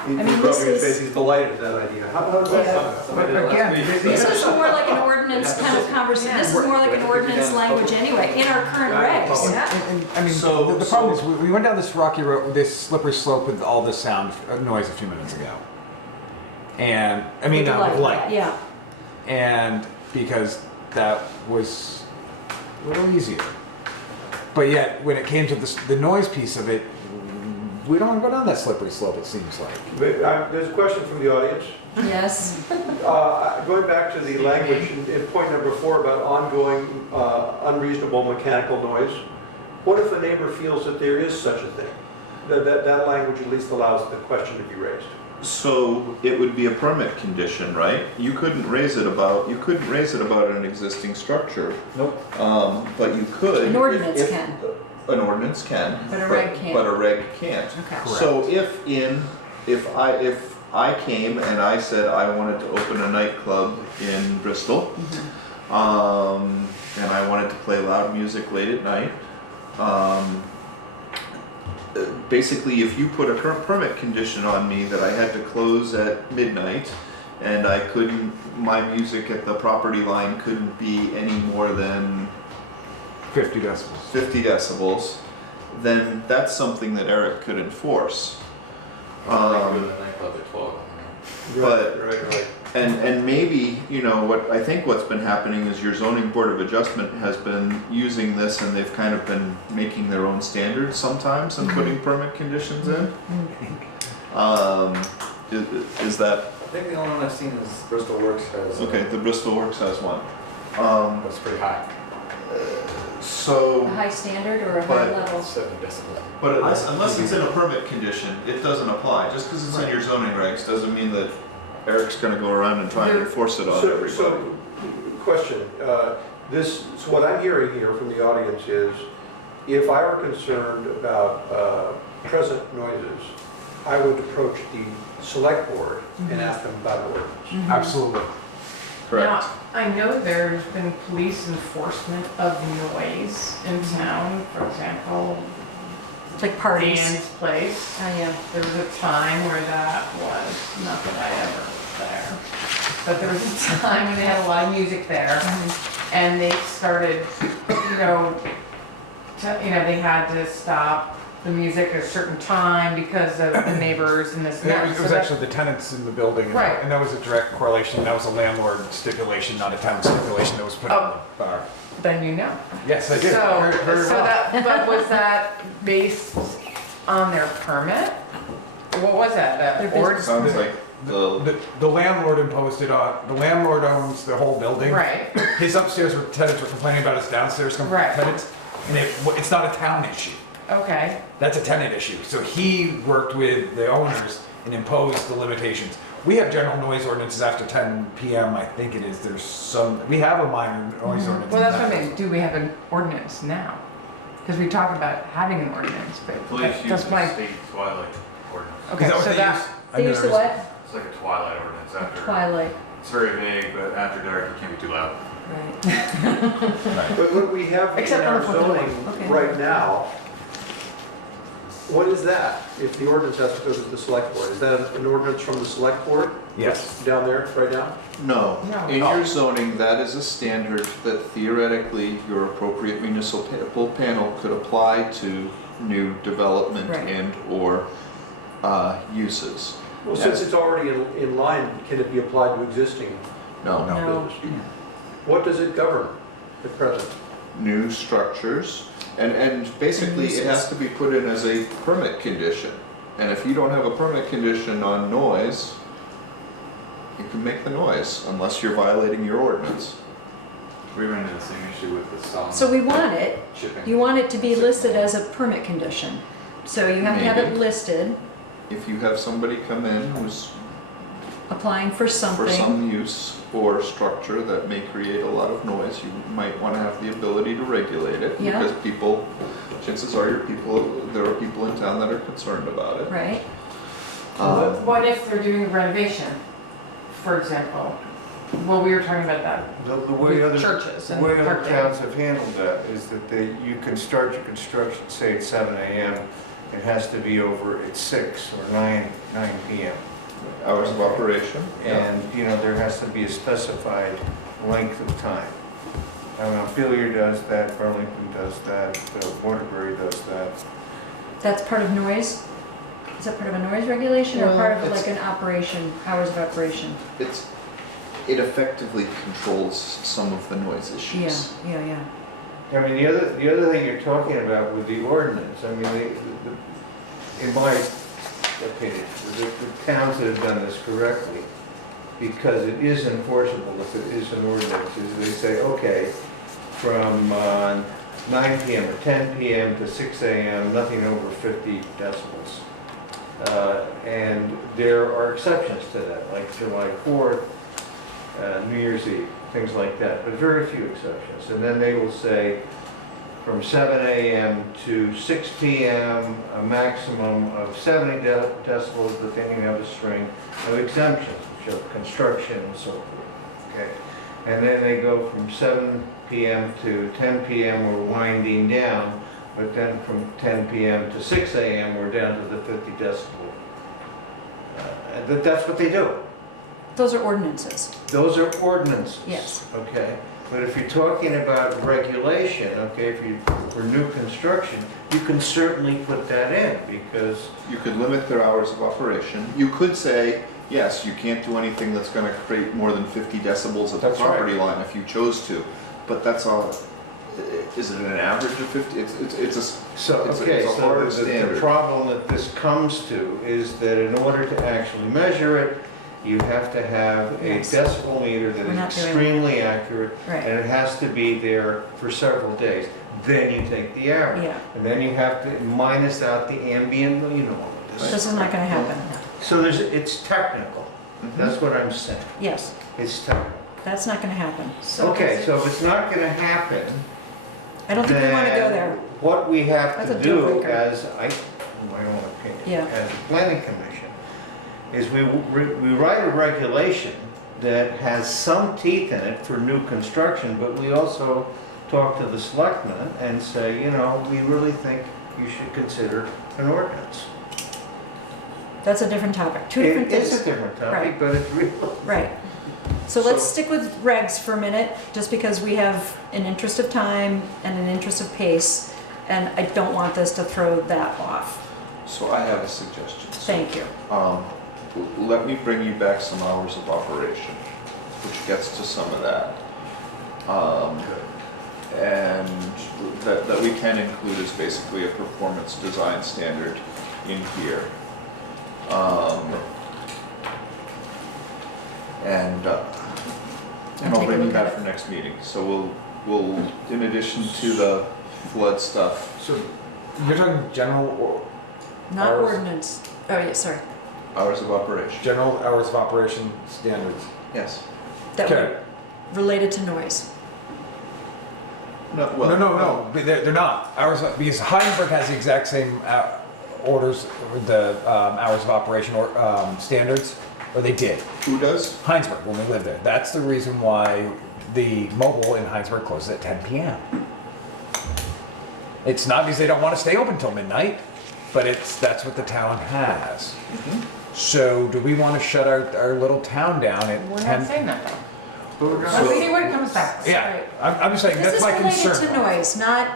He's mean, probably this going to is- say he's delighted at that idea. How does that sound? But again, This is more like an ordinance kind of conversation. This is more like an ordinance language anyway, in our current regs. And, I mean, So- the problem is we went down this rocky road, this slippery slope with all this sound noise a few minutes ago. And, I mean, with light. Yeah, And because that was a little easier. But yet, when it came to the noise piece of it, we don't want to go down that slippery slope, it seems like. There's a question from the audience. yes. Going back to the language in point number 4 about ongoing unreasonable mechanical noise, what if a neighbor feels that there is such a thing? That language at least allows the question to be raised. So it would be a permit condition, right? You couldn't raise it about an existing structure. Nope. But you could. An ordinance can. An ordinance can. But a reg can't. But a reg can't. Okay. So if I came and I said I wanted to open a nightclub in Bristol, and I wanted to play loud music late at night, basically, if you put a current permit condition on me that I had to close at midnight, and my music at the property line couldn't be any more than 50 decibels. 50 decibels, then that's something that Eric could enforce. But Right. and maybe, you know, what's been happening is your zoning board of adjustment has been using this, and they've kind of been making their own standards sometimes and putting permit conditions in. Is that I think the only one I've seen is Bristol Works has. okay? The Bristol Works has one. That's pretty high, So, A high standard or a high But- level? 7 decibels. but unless it's in a permit condition, it doesn't apply. Just because it's in your zoning regs doesn't mean that Eric's going to go around and try and enforce it on everybody. So, question. So what I'm hearing here from the audience is, if I were concerned about present noises, I would approach the select board and ask them about an ordinance. Absolutely. Correct. Now, I know there's been police enforcement of noise in town, for example, It's like parties. Dan's place. Oh, yeah. There was a time where that was, not that I ever was there, but there was a time when they had a lot of music there, and they started, they had to stop the music at a certain time because of the neighbors and this and that. It So was that- actually the tenants in the building. and- Right. And that was a direct correlation. That was a landlord stipulation, not a tenant stipulation that was put on the bar. Then you know. Yes, I did. So, Very, very so well. that, but was that based on their permit? What was that? Their Or, business. Sounds like The landlord imposed it on, the landlord owns the whole building. right, His upstairs tenants were complaining about his downstairs Right. tenants. And it's not a town issue. okay. That's a tenant issue. So he worked with the owners and imposed the limitations. We have general noise ordinances after 10 PM, I think it is. There's some, we have a minor noise ordinance. Well, that's what I mean. Do we have an ordinance now? Because we talk about having an ordinance, but Police use that's the my, state twilight ordinance. okay, Is that what so they that, use? I They know use the there is- what? It's like a twilight ordinance after. Twilight, It's very vague, but after dark, it can't be too loud. right. But what we have in Except on our the 4th of July. zoning Okay. right now, what is that? If the ordinance has to go to the select board, is that an ordinance from the select board Yes. down there right now? No. No. In your zoning, that is a standard that theoretically your appropriate municipal panel could apply to new development Right. and/or uses. Well, since it's already in line, can it be applied to existing No. No. business? What does it govern at present? New structures, and basically it has to be put in as a permit condition. And if you don't have a permit condition on noise, you can make the noise unless you're violating your ordinance. We ran into the same issue with the sauna. So we want it, Chipping. you want it to be listed as a permit condition. So you have to have it Maybe. listed, If you have somebody come in who's applying for for something. some use or structure that may create a lot of noise, you might want to have the ability to regulate it. Yeah. Because people, chances are there are people in town that are concerned about it. Right, what if they're doing a renovation, for example? Well, we were talking about that The way with other, churches the and way other parking. towns have handled that is that you can start your construction, say at 7 AM, it has to be over at 6 or 9 PM. Hours of operation. And, there has to be a specified length of time. Montpelier does that, Burlington does that, Waterbury does that. that's part of noise? Is that part of a noise regulation or Well, part of it's- like an operation, hours of operation? It effectively controls some of the noise Yeah, issues. yeah. I mean, the other thing you're talking about with the ordinance, I mean, in my opinion, the towns that have done this correctly, because it is enforceable if it is an ordinance, is they say, okay, from 9 PM or 10 PM to 6 AM, nothing over 50 decibels. And there are exceptions to that, like July 4th, New Year's Eve, things like that, but very few exceptions. And then they will say from 7 AM to 6 PM, a maximum of 70 decibels, but then you have a string of exemptions, which are construction and so forth, okay? And then they go from 7 PM to 10 PM, we're winding down, but then from 10 PM to 6 AM, we're down to the 50 decibel. That's what they do. Those are ordinances, Those are ordinances. yes. Okay, but if you're talking about regulation, okay, for new construction, you can certainly put that in, because, You could limit their hours of operation. You could say, yes, you can't do anything that's going to create more than 50 decibels at the That's right. property line if you chose to. But that's all, is it an average of 50? It's a so, It's a- okay, it's a so hard the standard. problem that this comes to is that in order to actually measure it, you have to have a Yes. decibel meter that We're is not doing that. extremely accurate, Right. and it has to be there for several days. Then you take the average. Yeah. And then you have to minus out the ambient, all of this. This is not gonna happen, So it's technical. That's what I'm saying. yes, It's technical. that's not gonna happen. Okay, so if it's not gonna happen, I don't think we wanna go then there, what we have That's to a deal do breaker. as, my own opinion, Yeah. as a planning commission, is we write a regulation that has some teeth in it for new construction, but we also talk to the selectmen and say, we really think you should consider an ordinance. that's a different topic, two different It is a things. different topic, Right. but it's real. Right. So let's So- stick with regs for a minute, just because we have an interest of time and an interest of pace. and I don't want this to throw that off. So I have a suggestion. Thank you. Let me bring you back some hours of operation, which gets to some of that. And that we can include as basically a performance design standard in here. And I'll I'll take a bring you look at that it. for next meeting. So we'll, in addition to the flood stuff, So you're talking general Not Hours. ordinance. Oh, yeah, sorry. hours of operation. general hours of operation standards. Yes. That Okay. were related to noise. No, well, No. But they're not hours because Heidelberg has the exact same orders, the hours of operation or standards, or they did. Who does? Heinsberg when we lived there. That's the reason why the mobile in Heinsberg closes at 10 p.m. It's not because they don't want to stay open till midnight, but that's what the town has. So do we want to shut our little town down at We're 10? not saying that though. But we're Let's not- see what it comes back with. Yeah, I'm just saying This that's is my related concern. to noise, not,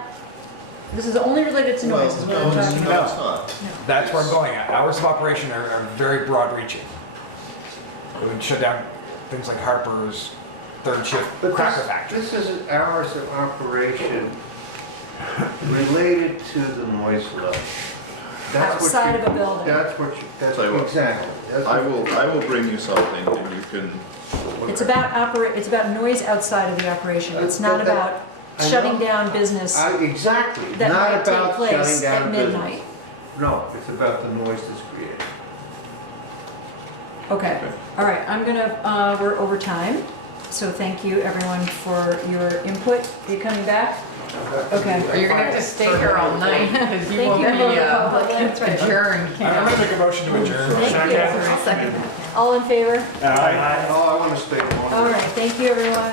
this is only related to noise, is what I'm talking No, about. it's not. That's where I'm going at. Hours of operation are very broad reaching. It would shut down things like Harper's, third shift, But cracker factory. this is hours of operation related to the noise level. That's what Outside you- of a building. That's what you, that's Tell you what. exactly. That's I what- will bring you something and you can, It's about noise outside of the operation. It's not But that- about I shutting know. down business Exactly, that not might take about place shutting down at business. midnight. No, it's about the noise that's created. Okay, Okay. all right, I'm gonna, we're over time, so thank you everyone for your input. Are you coming back? Okay. Or you're gonna have to stay here all night because you Thank will you, be member of the public. That's right. adjourned. I'm gonna take a motion to adjourn. Thank you. I'll second that. All in favor? Oh, I want to stay on. All right, thank you everyone.